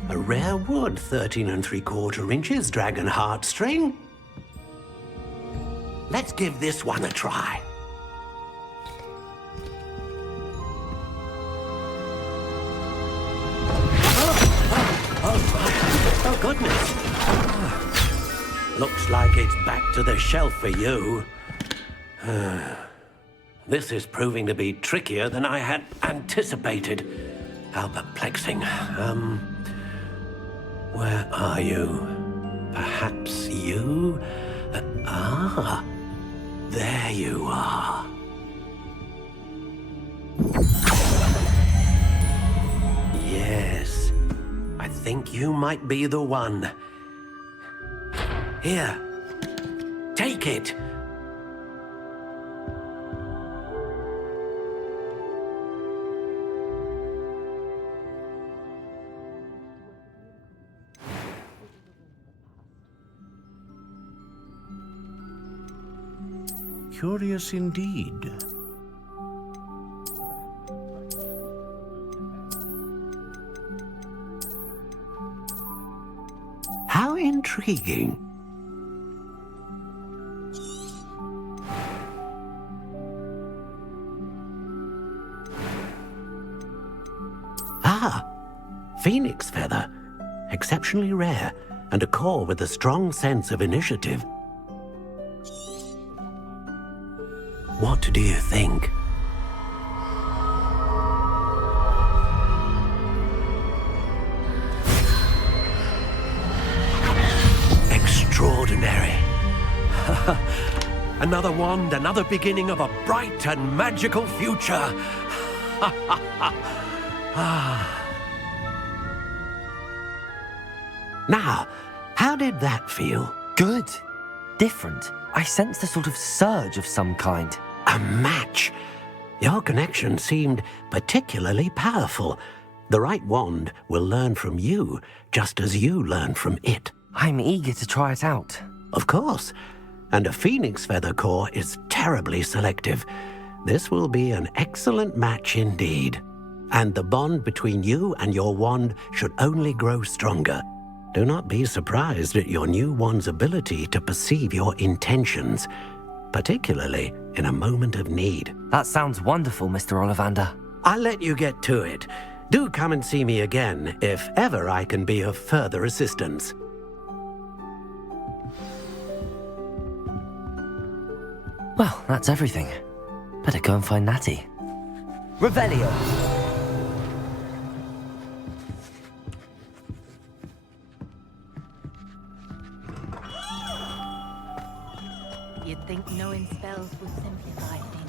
A rare wood, 13 3/4 inches, dragon heartstring. Let's give this one a try. Oh, goodness. Looks like it's back to the shelf for you. This is proving to be trickier than I had anticipated. How perplexing. Where are you? Perhaps you? There you are. Yes, I think you might be the one. Here, take it. Curious indeed. How intriguing. Phoenix feather. Exceptionally rare, and a core with a strong sense of initiative. What do you think? Extraordinary. Another wand, another beginning of a bright and magical future. Now, how did that feel? Good. Different. I sensed a sort of surge of some kind. A match. Your connection seemed particularly powerful. The right wand will learn from you, just as you learn from it. I'm eager to try it out. Of course. And a phoenix feather core is terribly selective. This will be an excellent match indeed. And the bond between you and your wand should only grow stronger. Do not be surprised at your new wand's ability to perceive your intentions, particularly in a moment of need. That sounds wonderful, Mr. Ollivander. I'll let you get to it. Do come and see me again if ever I can be of further assistance. Well, that's everything. Better go and find Natty. Revelio! You'd think knowing spells would simplify things.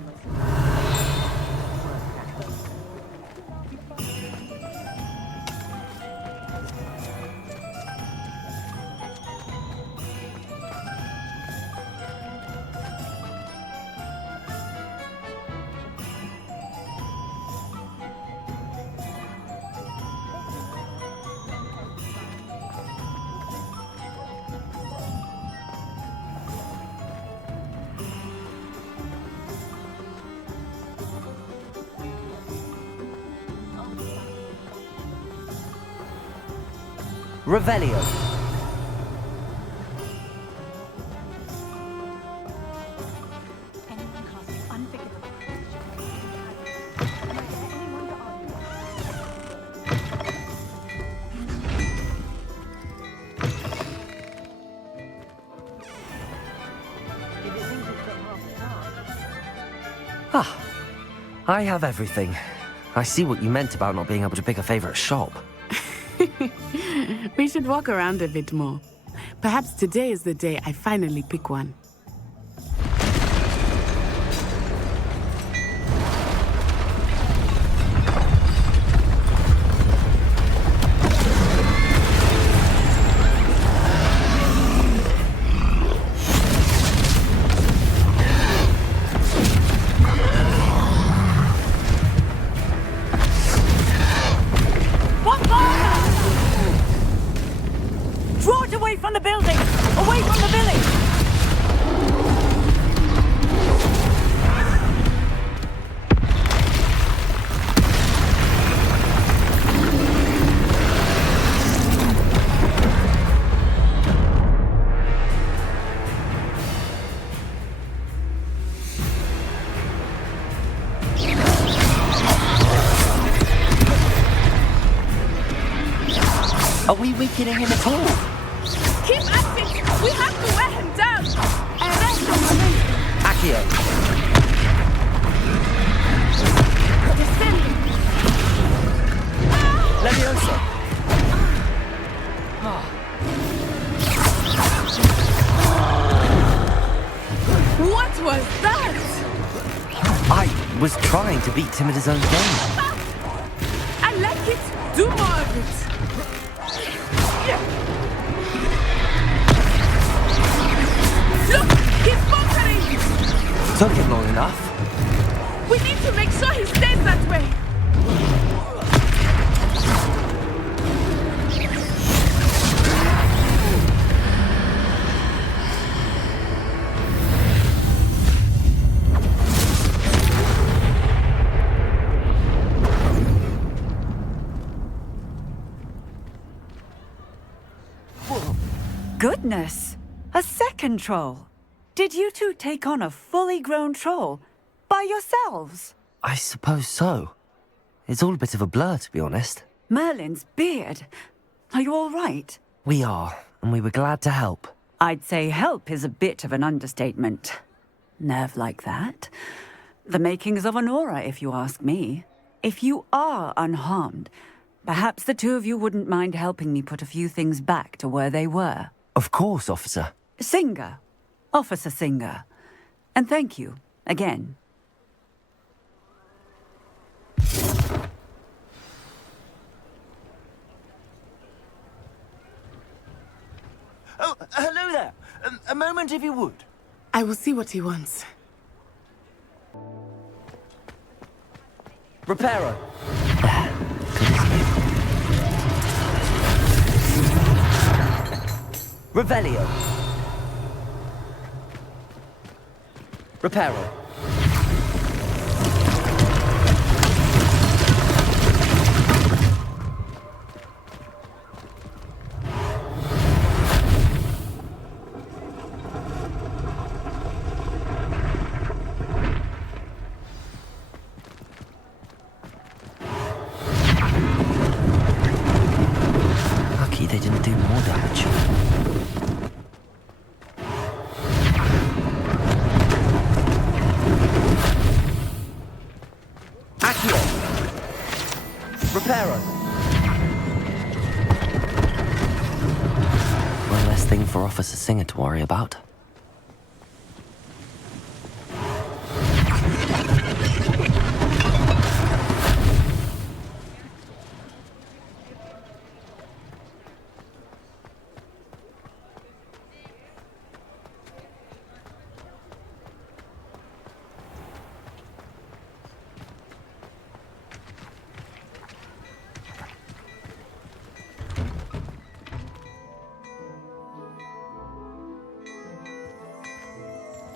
Revelio. I have everything. I see what you meant about not being able to pick a favorite shop. We should walk around a bit more. Perhaps today is the day I finally pick one. From the building! Away from the village! Are we weakening him at all? Keep acting! We have to wear him down! Accio! Descend! Leviosa! What was that? I was trying to beat him at his own game. I like it! Do more of it! Look! He's conquering! Took him long enough. We need to make sure he stays that way! Goodness! A second troll! Did you two take on a fully grown troll? By yourselves? I suppose so. It's all a bit of a blur, to be honest. Merlin's beard. Are you all right? We are, and we were glad to help. I'd say help is a bit of an understatement. Nerve like that. The makings of an aura, if you ask me. If you are unharmed, perhaps the two of you wouldn't mind helping me put a few things back to where they were. Of course, officer. Singer. Officer Singer. And thank you, again. Oh, hello there. A moment if you would. I will see what he wants. Reparo. Revelio. Reparo. Lucky they didn't do more damage. Accio. Reparo. One less thing for Officer Singer to worry about.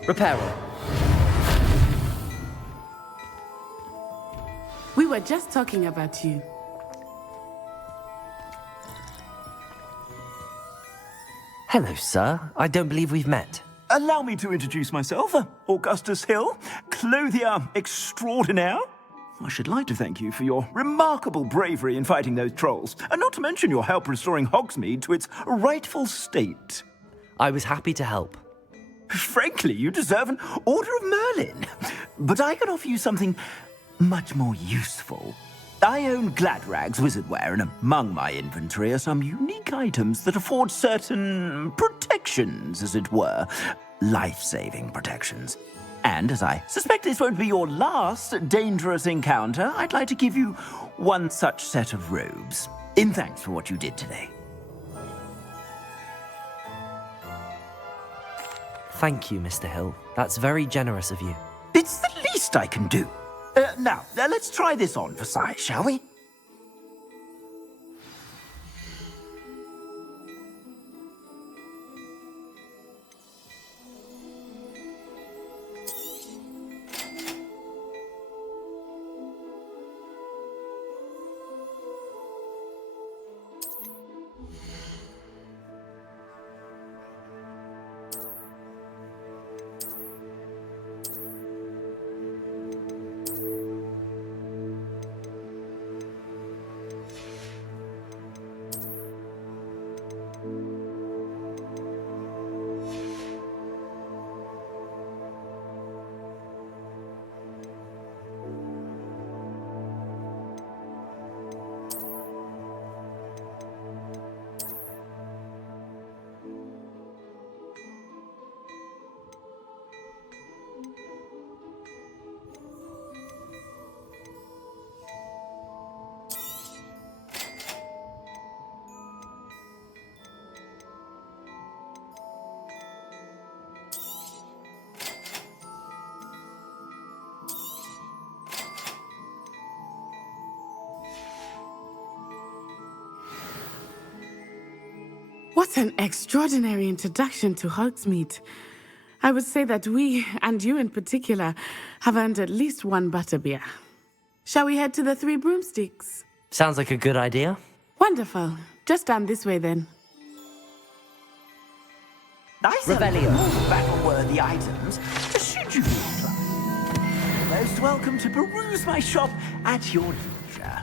Reparo. We were just talking about you. Hello, sir. I don't believe we've met. Allow me to introduce myself, Augustus Hill, clothier extraordinaire. I should like to thank you for your remarkable bravery in fighting those trolls, and not to mention your help restoring Hogsmeade to its rightful state. I was happy to help. Frankly, you deserve an Order of Merlin. But I can offer you something much more useful. I own Gladrag's wizardwear, and among my inventory are some unique items that afford certain protections, as it were. Life-saving protections. And as I suspect this won't be your last dangerous encounter, I'd like to give you one such set of robes, in thanks for what you did today. Thank you, Mr. Hill. That's very generous of you. It's the least I can do. Now, let's try this on for size, shall we? What an extraordinary introduction to Hogsmeade. I would say that we, and you in particular, have earned at least one butterbeer. Shall we head to the Three Broomsticks? Sounds like a good idea. Wonderful. Just down this way then. Nice Revelio. Battle-worthy items, should you be inclined. Most welcome to peruse my shop at your leisure.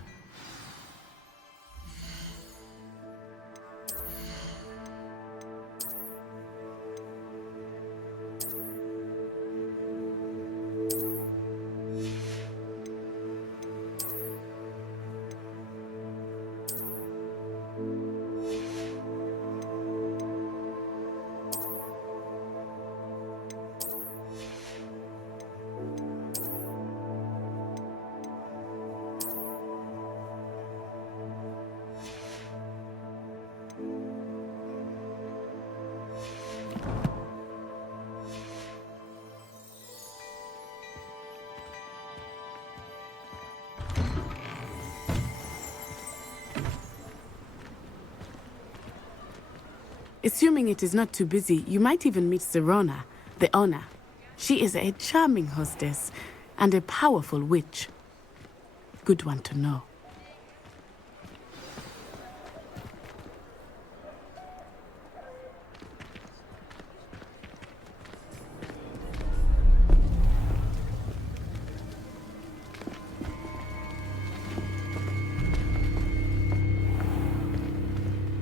Assuming it is not too busy, you might even meet Sirona, the owner. She is a charming hostess and a powerful witch. Good one to know.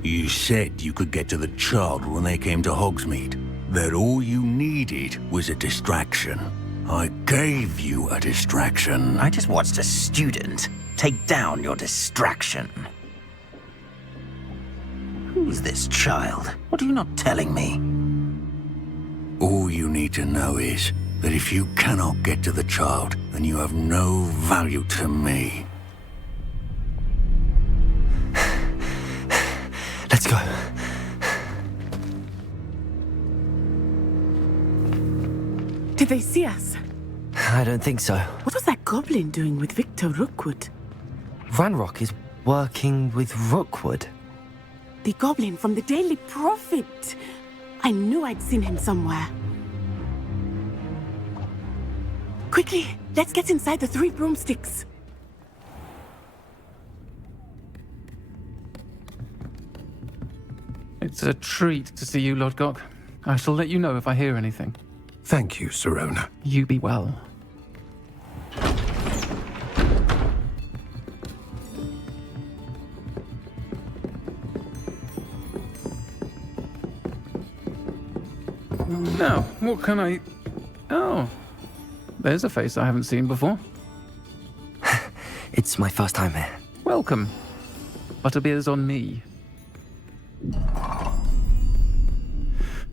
You said you could get to the child when they came to Hogsmeade. That all you needed was a distraction. I gave you a distraction. I just watched a student take down your distraction. Who's this child? What are you not telling me? All you need to know is that if you cannot get to the child, then you have no value to me. Let's go. Did they see us? I don't think so. What was that goblin doing with Victor Rookwood? Ranrock is working with Rookwood. The goblin from the Daily Prophet. I knew I'd seen him somewhere. Quickly, let's get inside the Three Broomsticks. It's a treat to see you, Lodgok. I shall let you know if I hear anything. Thank you, Sirona. You be well. Now, what can I... Oh, there's a face I haven't seen before. It's my first time here. Welcome. Butterbeer's on me.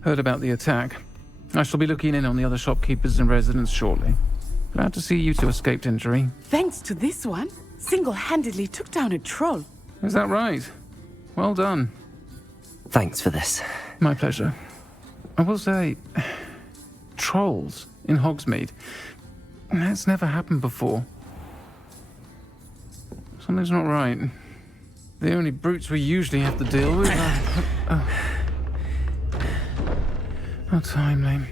Heard about the attack. I shall be looking in on the other shopkeepers and residents shortly. Glad to see you two escaped injury. Thanks to this one, single-handedly took down a troll. Is that right? Well done. Thanks for this. My pleasure. I will say, trolls in Hogsmeade. That's never happened before. Something's not right. The only brutes we usually have to deal with are... How timely.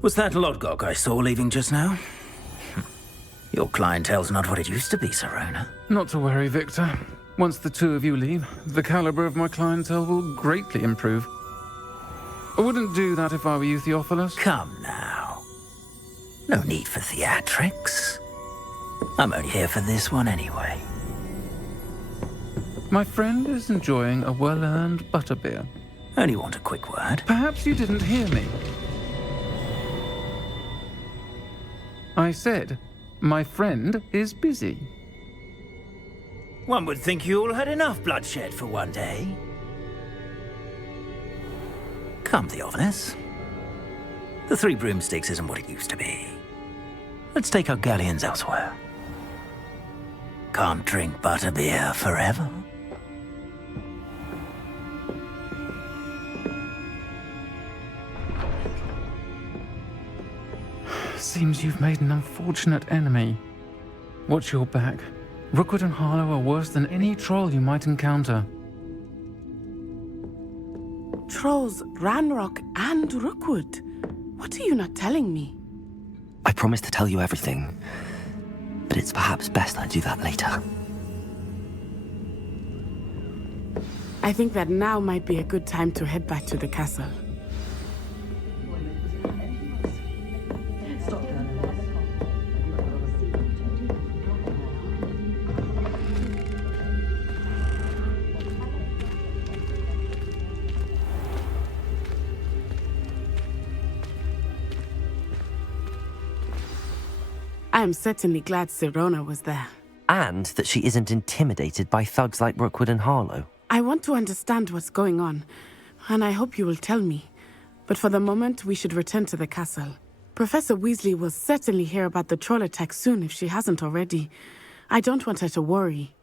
Was that Lodgok I saw leaving just now? Your clientele's not what it used to be, Serona. Not to worry, Victor. Once the two of you leave, the caliber of my clientele will greatly improve. I wouldn't do that if I were you, Theophilus. Come now. No need for theatrics. I'm only here for this one anyway. My friend is enjoying a well-earned butterbeer. Only want a quick word. Perhaps you didn't hear me. I said, my friend is busy. One would think you all had enough bloodshed for one day. Come, Theophilus. The Three Broomsticks isn't what it used to be. Let's take our galleons elsewhere. Can't drink butterbeer forever. Seems you've made an unfortunate enemy. Watch your back. Rookwood and Harlow are worse than any troll you might encounter. Trolls, Ranrock, and Rookwood. What are you not telling me? I promise to tell you everything, but it's perhaps best I do that later. I think that now might be a good time to head back to the castle. I am certainly glad Serona was there. And that she isn't intimidated by thugs like Rookwood and Harlow. I want to understand what's going on, and I hope you will tell me. But for the moment, we should return to the castle. Professor Weasley will certainly hear about the troll attack soon if she hasn't already. I don't want her to worry.